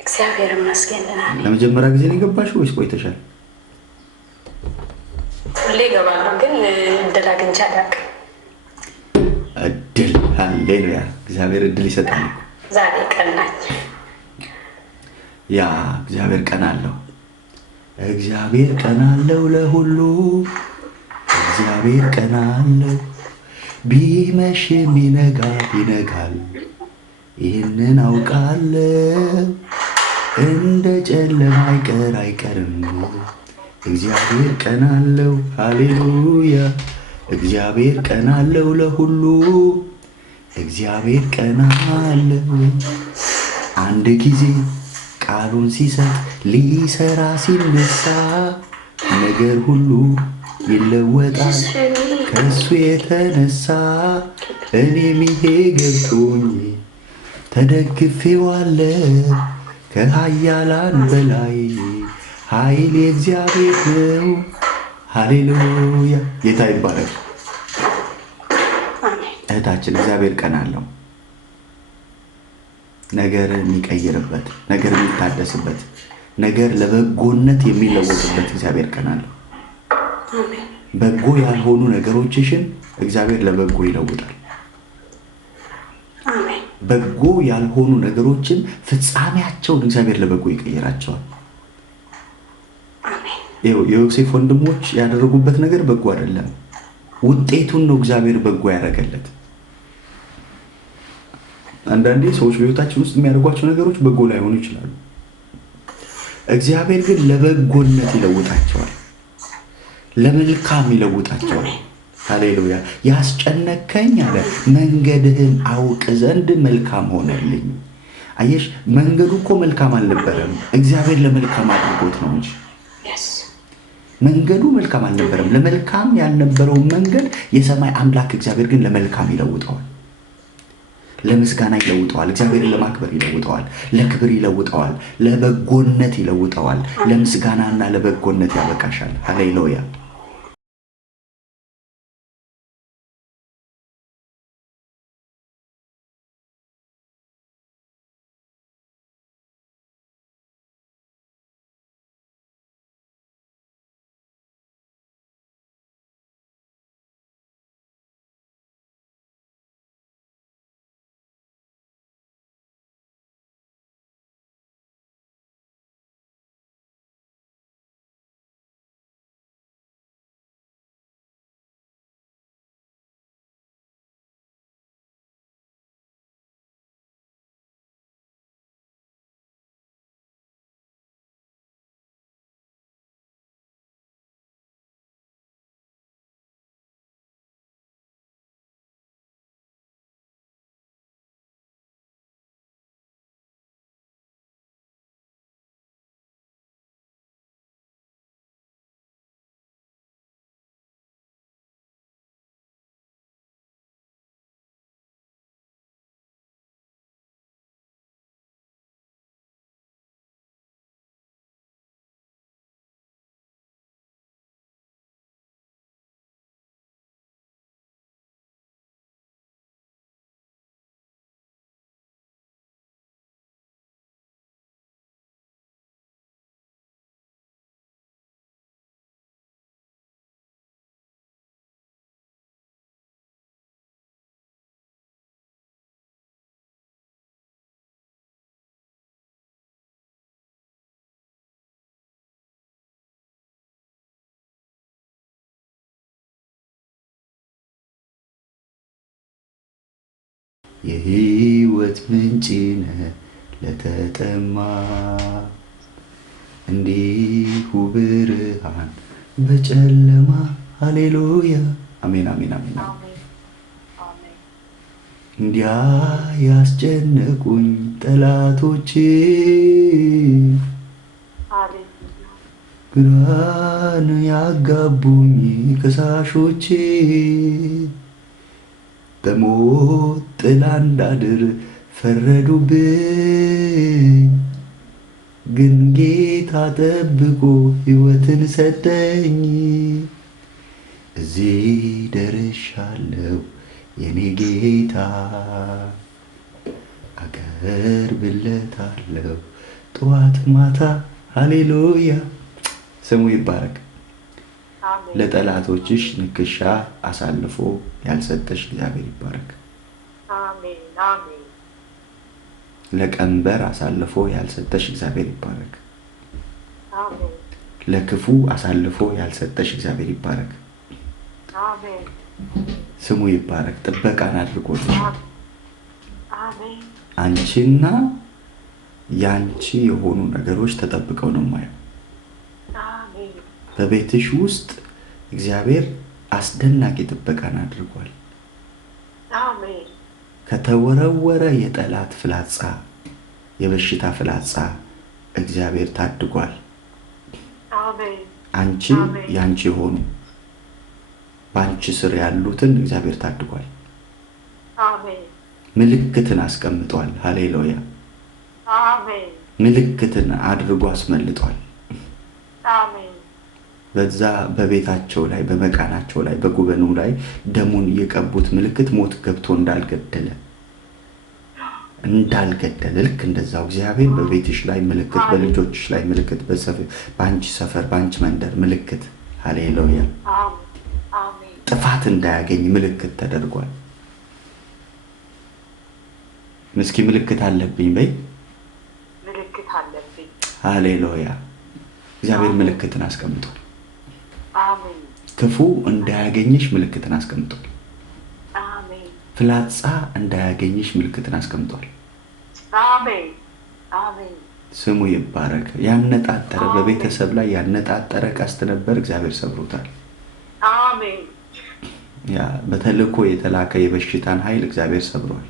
እግዚአብሔር ይመስገን ደህና ነኝ። ለመጀመሪያ ጊዜ ነው የገባሽው ወይስ ቆይተሻል? ሁሌ እገባለሁ ግን እድል አግኝቼ አላውቅም። እድል ሃሌሉያ። እግዚአብሔር እድል ይሰጣል። ዛሬ ቀን ናት። ያ እግዚአብሔር ቀን አለው። እግዚአብሔር ቀን አለው ለሁሉ። እግዚአብሔር ቀን አለው። ቢመሽም ይነጋል። ይህንን አውቃለሁ። እንደ ጨለማ አይቀርም። እግዚአብሔር ቀን አለው። ሃሌሉያ። እግዚአብሔር ቀን አለው ለሁሉ። እግዚአብሔር ቀን አለው። አንድ ጊዜ ቃሉን ሲሰጥ ሊሰራ ሲነሳ ነገር ሁሉ ይለወጣል ከሱ የተነሳ። እኔም ይሄ ገብቶኝ ተደግፌዋለሁ ከኃያላን በላይ ኃይል የእግዚአብሔር ነው። ሃሌሉያ። ጌታ ይባረክ። እህታችን እግዚአብሔር ቀን አለው። ነገር የሚቀይርበት፣ ነገር የሚታደስበት፣ ነገር ለበጎነት የሚለወጥበት እግዚአብሔር ቀን አለው። በጎ ያልሆኑ ነገሮችሽን እግዚአብሔር ለበጎ ይለውጣል። በጎ ያልሆኑ ነገሮችን ፍጻሜያቸውን እግዚአብሔር ለበጎ ይቀይራቸዋል። የዮሴፍ ወንድሞች ያደረጉበት ነገር በጎ አይደለም፣ ውጤቱን ነው እግዚአብሔር በጎ ያደረገለት። አንዳንዴ ሰዎች በሕይወታችን ውስጥ የሚያደርጓቸው ነገሮች በጎ ላይሆኑ ይችላሉ። እግዚአብሔር ግን ለበጎነት ይለውጣቸዋል፣ ለመልካም ይለውጣቸዋል። ሃሌሉያ። ያስጨነቀኝ አለ መንገድህን አውቅ ዘንድ መልካም ሆነልኝ። አየሽ፣ መንገዱ እኮ መልካም አልነበረም፣ እግዚአብሔር ለመልካም አድርጎት ነው እንጂ መንገዱ መልካም አልነበረም። ለመልካም ያልነበረውን መንገድ የሰማይ አምላክ እግዚአብሔር ግን ለመልካም ይለውጠዋል፣ ለምስጋና ይለውጠዋል፣ እግዚአብሔርን ለማክበር ይለውጠዋል፣ ለክብር ይለውጠዋል፣ ለበጎነት ይለውጠዋል። ለምስጋናና ለበጎነት ያበቃሻል። ሃሌሉያ። የሕይወት ምንጭ ነህ ለተጠማ እንዲሁ ብርሃን በጨለማ። ሃሌሉያ። አሜን አሜን አሜን። እንዲያ ያስጨነቁኝ ጠላቶቼ ግራን ያጋቡኝ ከሳሾቼ በሞት ጥላ እንዳድር ፈረዱብኝ፣ ግን ጌታ ጠብቆ ሕይወትን ሰጠኝ። እዚህ ደርሻለሁ የኔ ጌታ አቀርብለታለሁ ጠዋት ማታ። ሃሌሉያ ስሙ ይባረክ። ለጠላቶችሽ ንክሻ አሳልፎ ያልሰጠሽ እግዚአብሔር ይባረክ። ለቀንበር አሳልፎ ያልሰጠሽ እግዚአብሔር ይባረክ። ለክፉ አሳልፎ ያልሰጠሽ እግዚአብሔር ይባረክ። ስሙ ይባረክ። ጥበቃን አድርጎልሽ አንቺና ያንቺ የሆኑ ነገሮች ተጠብቀው ነው ማየው። በቤትሽ ውስጥ እግዚአብሔር አስደናቂ ጥበቃን አድርጓል። ከተወረወረ የጠላት ፍላጻ፣ የበሽታ ፍላጻ እግዚአብሔር ታድጓል። አንቺ ያንቺ የሆኑ በአንቺ ስር ያሉትን እግዚአብሔር ታድጓል። ምልክትን አስቀምጧል። ሃሌሉያ ምልክትን አድርጎ አስመልጧል። በዛ በቤታቸው ላይ በመቃናቸው ላይ በጉበኑ ላይ ደሙን የቀቡት ምልክት ሞት ገብቶ እንዳልገደለ ልክ እንደዛው እግዚአብሔር በቤትሽ ላይ ምልክት፣ በልጆችሽ ላይ ምልክት፣ በአንቺ ሰፈር በአንቺ መንደር ምልክት። ሃሌሉያ ጥፋት እንዳያገኝ ምልክት ተደርጓል። እስኪ ምልክት አለብኝ በይ። ምልክት አለብኝ። ሃሌሉያ እግዚአብሔር ምልክትን አስቀምጧል። ክፉ እንዳያገኝሽ ምልክትን አስቀምጧል። ፍላጻ እንዳያገኝሽ ምልክትን አስቀምጧል። ስሙ ይባረክ። ያነጣጠረ በቤተሰብ ላይ ያነጣጠረ ቀስት ነበር፣ እግዚአብሔር ሰብሮታል። ያ በተልእኮ የተላከ የበሽታን ኃይል እግዚአብሔር ሰብሯል።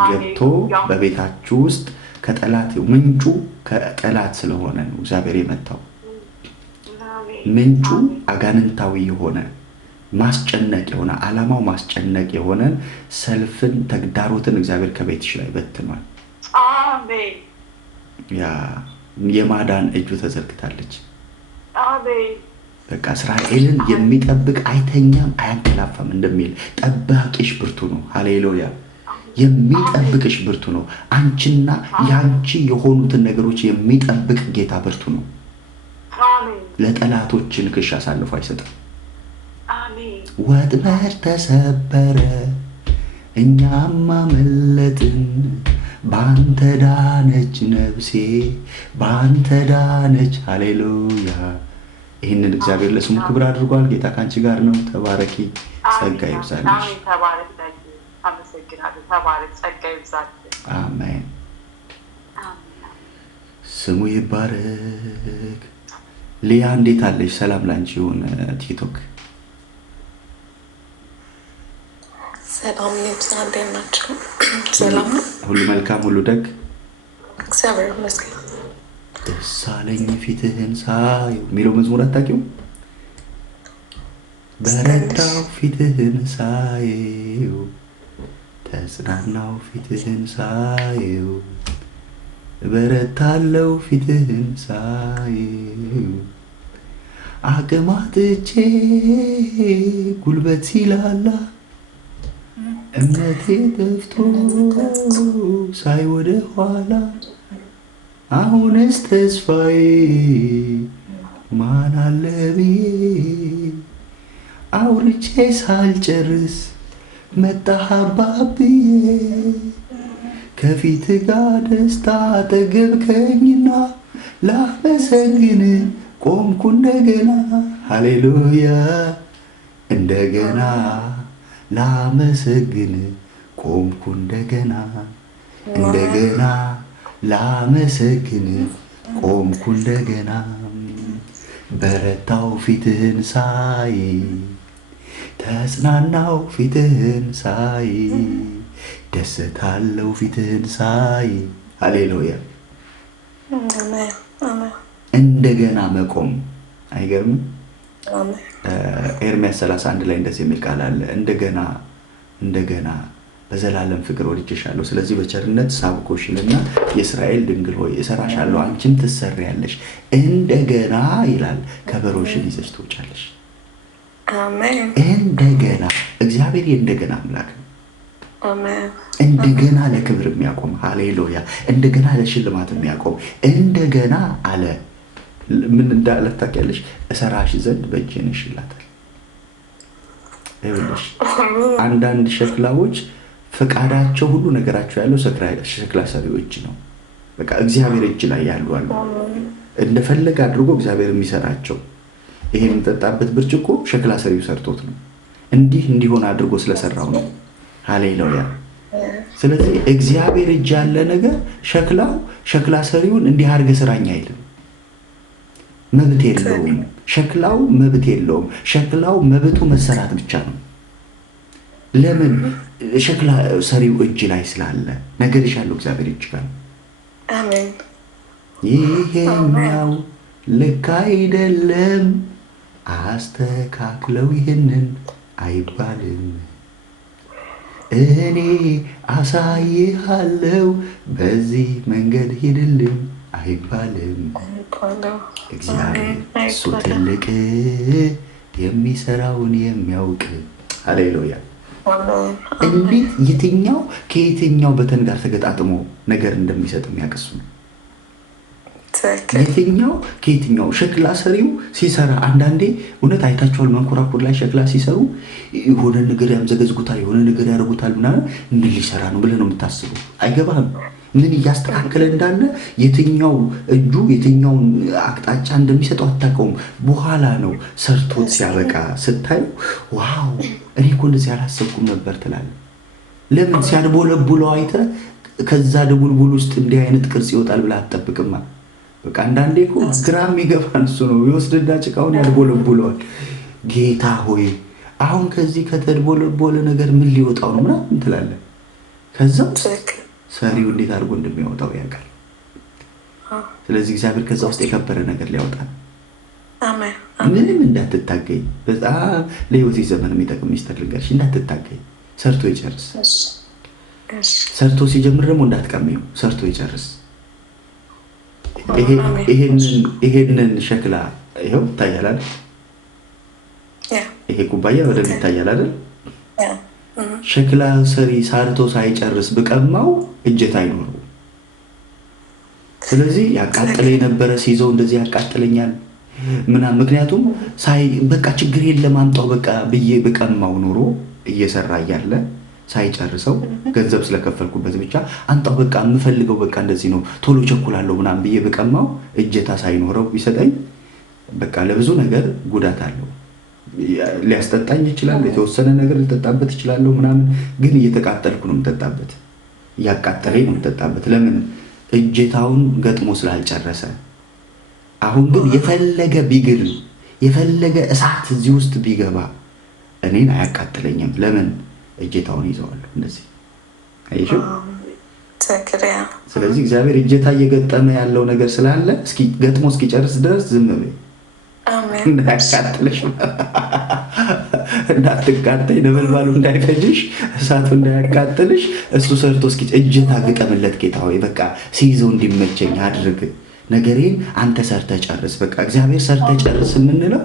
ገብቶ በቤታችሁ ውስጥ ከጠላት ምንጩ ከጠላት ስለሆነ ነው እግዚአብሔር የመታው። ምንጩ አጋንንታዊ የሆነ ማስጨነቅ የሆነ ዓላማው ማስጨነቅ የሆነ ሰልፍን ተግዳሮትን እግዚአብሔር ከቤትሽ ላይ በትኗል። ያ የማዳን እጁ ተዘርግታለች። በቃ እስራኤልን የሚጠብቅ አይተኛም አያንቀላፋም እንደሚል ጠባቂሽ ብርቱ ነው። ሃሌሉያ የሚጠብቅሽ ብርቱ ነው። አንቺና ያንቺ የሆኑትን ነገሮች የሚጠብቅ ጌታ ብርቱ ነው። ለጠላቶች ንክሽ አሳልፎ አይሰጥም። ወጥመድ ተሰበረ፣ እኛም አመለጥን፣ ባንተ ዳነች ነፍሴ፣ ባንተ ዳነች። ሃሌሉያ ይህንን እግዚአብሔር ለስሙ ክብር አድርጓል። ጌታ ካንቺ ጋር ነው። ተባረኪ፣ ጸጋ ይብዛልሽ። አሜን። ስሙ ይባረክ። ሊያ እንዴት አለሽ? ሰላም ላንቺ ይሁን። ቲክቶክ ሰላም ይብዛ። እንዴት ናችሁ? ሰላም ነው? ሁሉ መልካም፣ ሁሉ ደግ፣ እግዚአብሔር ይመስገን። ደስ አለኝ ፊትህን ሳየው የሚለው መዝሙር አታውቂውም? በረታው ፊትህን ሳየው፣ ተጽናናው ፊትህን ሳየው፣ በረታለው ፊትህን ሳየው፣ አቅም አጥቼ ጉልበት ሲላላ እምነቴ ጠፍቶ ሳይ ወደ ኋላ፣ አሁንስ ተስፋዬ ማን አለ ብዬ አውርቼ ሳልጨርስ መጣህ አባብዬ፣ ከፊት ጋር ደስታ ጠገብከኝና ላመሰግን ቆምኩ እንደገና። ሃሌሉያ እንደገና ላመሰግን ቆምኩ እንደገና፣ እንደገና ላመሰግን ቆምኩ እንደገና። በረታው ፊትህን ሳይ ተጽናናው ፊትህን ሳይ ደስታለው ፊትህን ሳይ። ሃሌሉያ። እንደገና መቆም አይገርም? ኤርምያስ 31 ላይ እንደዚህ የሚል ቃል አለ። እንደገና በዘላለም ፍቅር ወድጄሻለሁ፣ ስለዚህ በቸርነት ሳብኮሽልና የእስራኤል ድንግል ሆይ እሰራሻለሁ፣ አንቺም ትሰሪያለሽ። እንደገና ይላል ከበሮሽን ይዘሽ ትወጫለሽ። እንደገና እግዚአብሔር የእንደገና አምላክ ነው። እንደገና ለክብር የሚያቆም ሃሌሉያ። እንደገና ለሽልማት የሚያቆም እንደገና አለ። ምን እንዳለ ታውቂያለሽ? እሰራሽ ዘንድ በእጄ ነሽ ይላታል። ይኸውልሽ አንዳንድ ሸክላዎች ፈቃዳቸው ሁሉ ነገራቸው ያለው ሸክላ ሰሪው እጅ ነው። በቃ እግዚአብሔር እጅ ላይ ያሉ አሉ። እንደፈለገ አድርጎ እግዚአብሔር የሚሰራቸው። ይሄ የምጠጣበት ብርጭቆ ሸክላ ሰሪው ሰርቶት ነው። እንዲህ እንዲሆን አድርጎ ስለሰራው ነው። ሃሌሉያ። ስለዚህ እግዚአብሔር እጅ ያለ ነገር ሸክላ ሰሪውን እንዲህ አድርገህ ስራኝ አይልም። መብት የለውም። ሸክላው መብት የለውም። ሸክላው መብቱ መሰራት ብቻ ነው። ለምን? ሸክላ ሰሪው እጅ ላይ ስላለ ነገርሽ ያለው እግዚአብሔር እጅ ጋር። አሜን። ይሄኛው ልክ አይደለም አስተካክለው ይሄንን አይባልም። እኔ አሳይሃለሁ በዚህ መንገድ ሂድልኝ አይባልም። እግዚአብሔር እሱ ትልቅ የሚሰራውን የሚያውቅ ሃሌሉያ። እንዴት የትኛው ከየትኛው በተን ጋር ተገጣጥሞ ነገር እንደሚሰጥ የሚያቀሱ ነው። የትኛው ከየትኛው ሸክላ ሰሪው ሲሰራ አንዳንዴ እውነት አይታችኋል? መንኮራኩር ላይ ሸክላ ሲሰሩ የሆነ ነገር ያምዘገዝጉታል፣ የሆነ ነገር ያደርጉታል። ምናምን ምን ሊሰራ ነው ብለህ ነው የምታስበው። አይገባህም ምን እያስተካከለ እንዳለ። የትኛው እጁ የትኛውን አቅጣጫ እንደሚሰጠው አታውቀውም። በኋላ ነው ሰርቶት ሲያበቃ ስታዩ ዋው እኔ እኮ እንደዚህ አላሰብኩም ነበር ትላለህ። ለምን? ሲያድቦለቡለው አይተህ ከዛ ድቡልቡል ውስጥ እንዲህ አይነት ቅርጽ ይወጣል ብለህ አትጠብቅማ። በቃ አንዳንዴ እኮ ግራ የሚገባን እሱ ነው። የወስድና ጭቃውን ያድቦለቡለዋል። ጌታ ሆይ አሁን ከዚህ ከተድቦለቦለ ነገር ምን ሊወጣው ነው ምናምን ትላለህ። ከዛ ሰሪው እንዴት አድርጎ እንደሚያወጣው ያውቃል። ስለዚህ እግዚአብሔር ከዛ ውስጥ የከበረ ነገር ሊያወጣ ምንም እንዳትታገኝ። በጣም ለህይወት ዘመን የሚጠቅም ሚስጥር ልንገርሽ፣ እንዳትታገኝ። ሰርቶ ይጨርስ። ሰርቶ ሲጀምር ደግሞ እንዳትቀሚው፣ ሰርቶ ይጨርስ። ይሄንን ሸክላ ይኸው ይታያል አይደል? ይሄ ኩባያ ወደም ይታያል አይደል? ሸክላ ሰሪ ሳርቶ ሳይጨርስ ብቀማው እጀታ አይኖረው። ስለዚህ ያቃጥለ የነበረ ሲይዘው እንደዚህ ያቃጥለኛል ምናምን። ምክንያቱም በቃ ችግር የለም አምጣው በቃ ብዬ ብቀማው ኖሮ እየሰራ እያለ ሳይጨርሰው ገንዘብ ስለከፈልኩበት ብቻ አንጣው በቃ የምፈልገው በቃ እንደዚህ ነው ቶሎ ቸኩላለሁ ምናምን ብዬ ብቀማው እጀታ ሳይኖረው ቢሰጠኝ በቃ ለብዙ ነገር ጉዳት አለው። ሊያስጠጣኝ ይችላል፣ የተወሰነ ነገር ልጠጣበት ይችላለሁ ምናምን፣ ግን እየተቃጠልኩ ነው የምጠጣበት፣ እያቃጠለኝ ነው የምጠጣበት። ለምን? እጀታውን ገጥሞ ስላልጨረሰ። አሁን ግን የፈለገ ቢግል የፈለገ እሳት እዚህ ውስጥ ቢገባ እኔን አያቃጥለኝም። ለምን? እጀታውን ይዘዋለሁ እንደዚህ። አይሽው? ስለዚህ እግዚአብሔር እጀታ እየገጠመ ያለው ነገር ስላለ እስኪ ገጥሞ እስኪጨርስ ድረስ ዝም በይ። እንዳያቃጥልሽ፣ እንዳትቃጠይ፣ ነበልባሉ እንዳይፈጅሽ፣ እሳቱ እንዳያቃጥልሽ እሱ ሰርቶ እስኪ እጀታ ግጠምለት። ጌታ ሆይ በቃ ሲይዘው እንዲመቸኝ አድርግ፣ ነገሬን አንተ ሰርተህ ጨርስ። በቃ እግዚአብሔር ሰርተህ ጨርስ የምንለው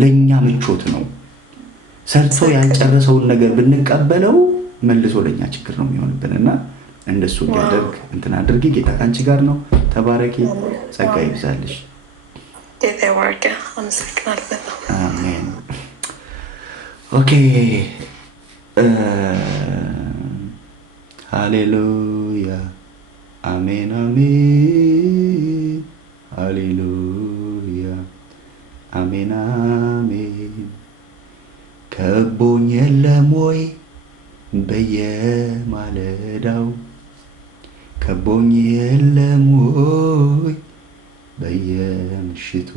ለእኛ ምቾት ነው። ሰርቶ ያልጨረሰውን ነገር ብንቀበለው መልሶ ለእኛ ችግር ነው የሚሆንብንና እንደሱ እንዲያደርግ እንትን አድርጊ። ጌታ ከአንቺ ጋር ነው። ተባረኪ፣ ጸጋ ይብዛልሽ። አሜን። ኦኬ፣ ሃሌሉያ፣ አሜን፣ አሜን፣ ሃሌሉያ፣ አሜን፣ አሜን። ከቦኝ የለም ወይ በየማለዳው፣ ከቦኝ የለም ወይ በየምሽቱ፣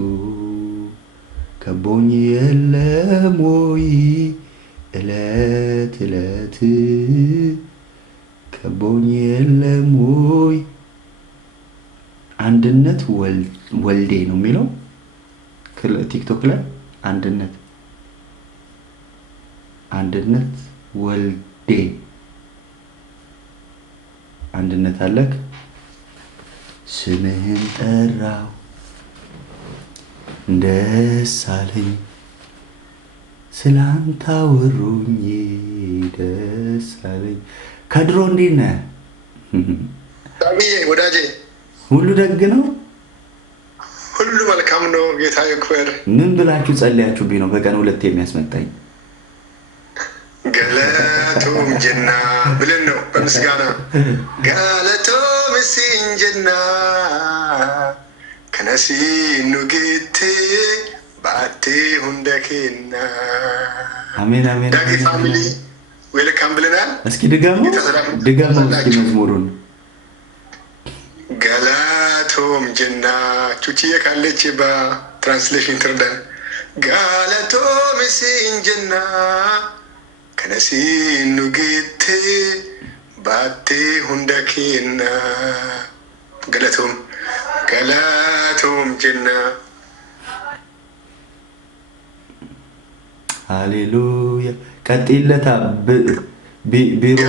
ከቦኝ የለም ወይ እለት እለት ከቦኝ የለም ወይ አንድነት ወልዴ ነው የሚለው ቲክቶክ ላይ አንድነት ወልዴ አንድነት አለክ ስምህን ጠራው ደስ አለኝ ስላንተ አወሩኝ ደስ አለኝ። ከድሮ እንዴት ነህ ወዳጄ? ሁሉ ደግ ነው፣ ሁሉ መልካም ነው። ጌታ ይክበር። ምን ብላችሁ ጸልያችሁብኝ ነው በቀን 2 የሚያስመጣኝ? ገለቶም ጀና ብለን ነው በምስጋና ገለቶም ሲንጀና ከነሲ ኑጌቴ ባቴ ሁንደኬና አሜን አሜን። ዳጊ ፋሚሊ ዌልካም ብለናል። እስኪ ድገመው እስኪ መዝሙሩን ገለቶም ጀና ቹቺዬ ካለች በትራንስሌሽን ትርዳን። ገለቶም ሲንጀና ከነሲ ኑጌቴ ባቴ ሁንደኬና ገለቶም ጀና ሃሌሉያ። ቀጥይለታ ቢሮ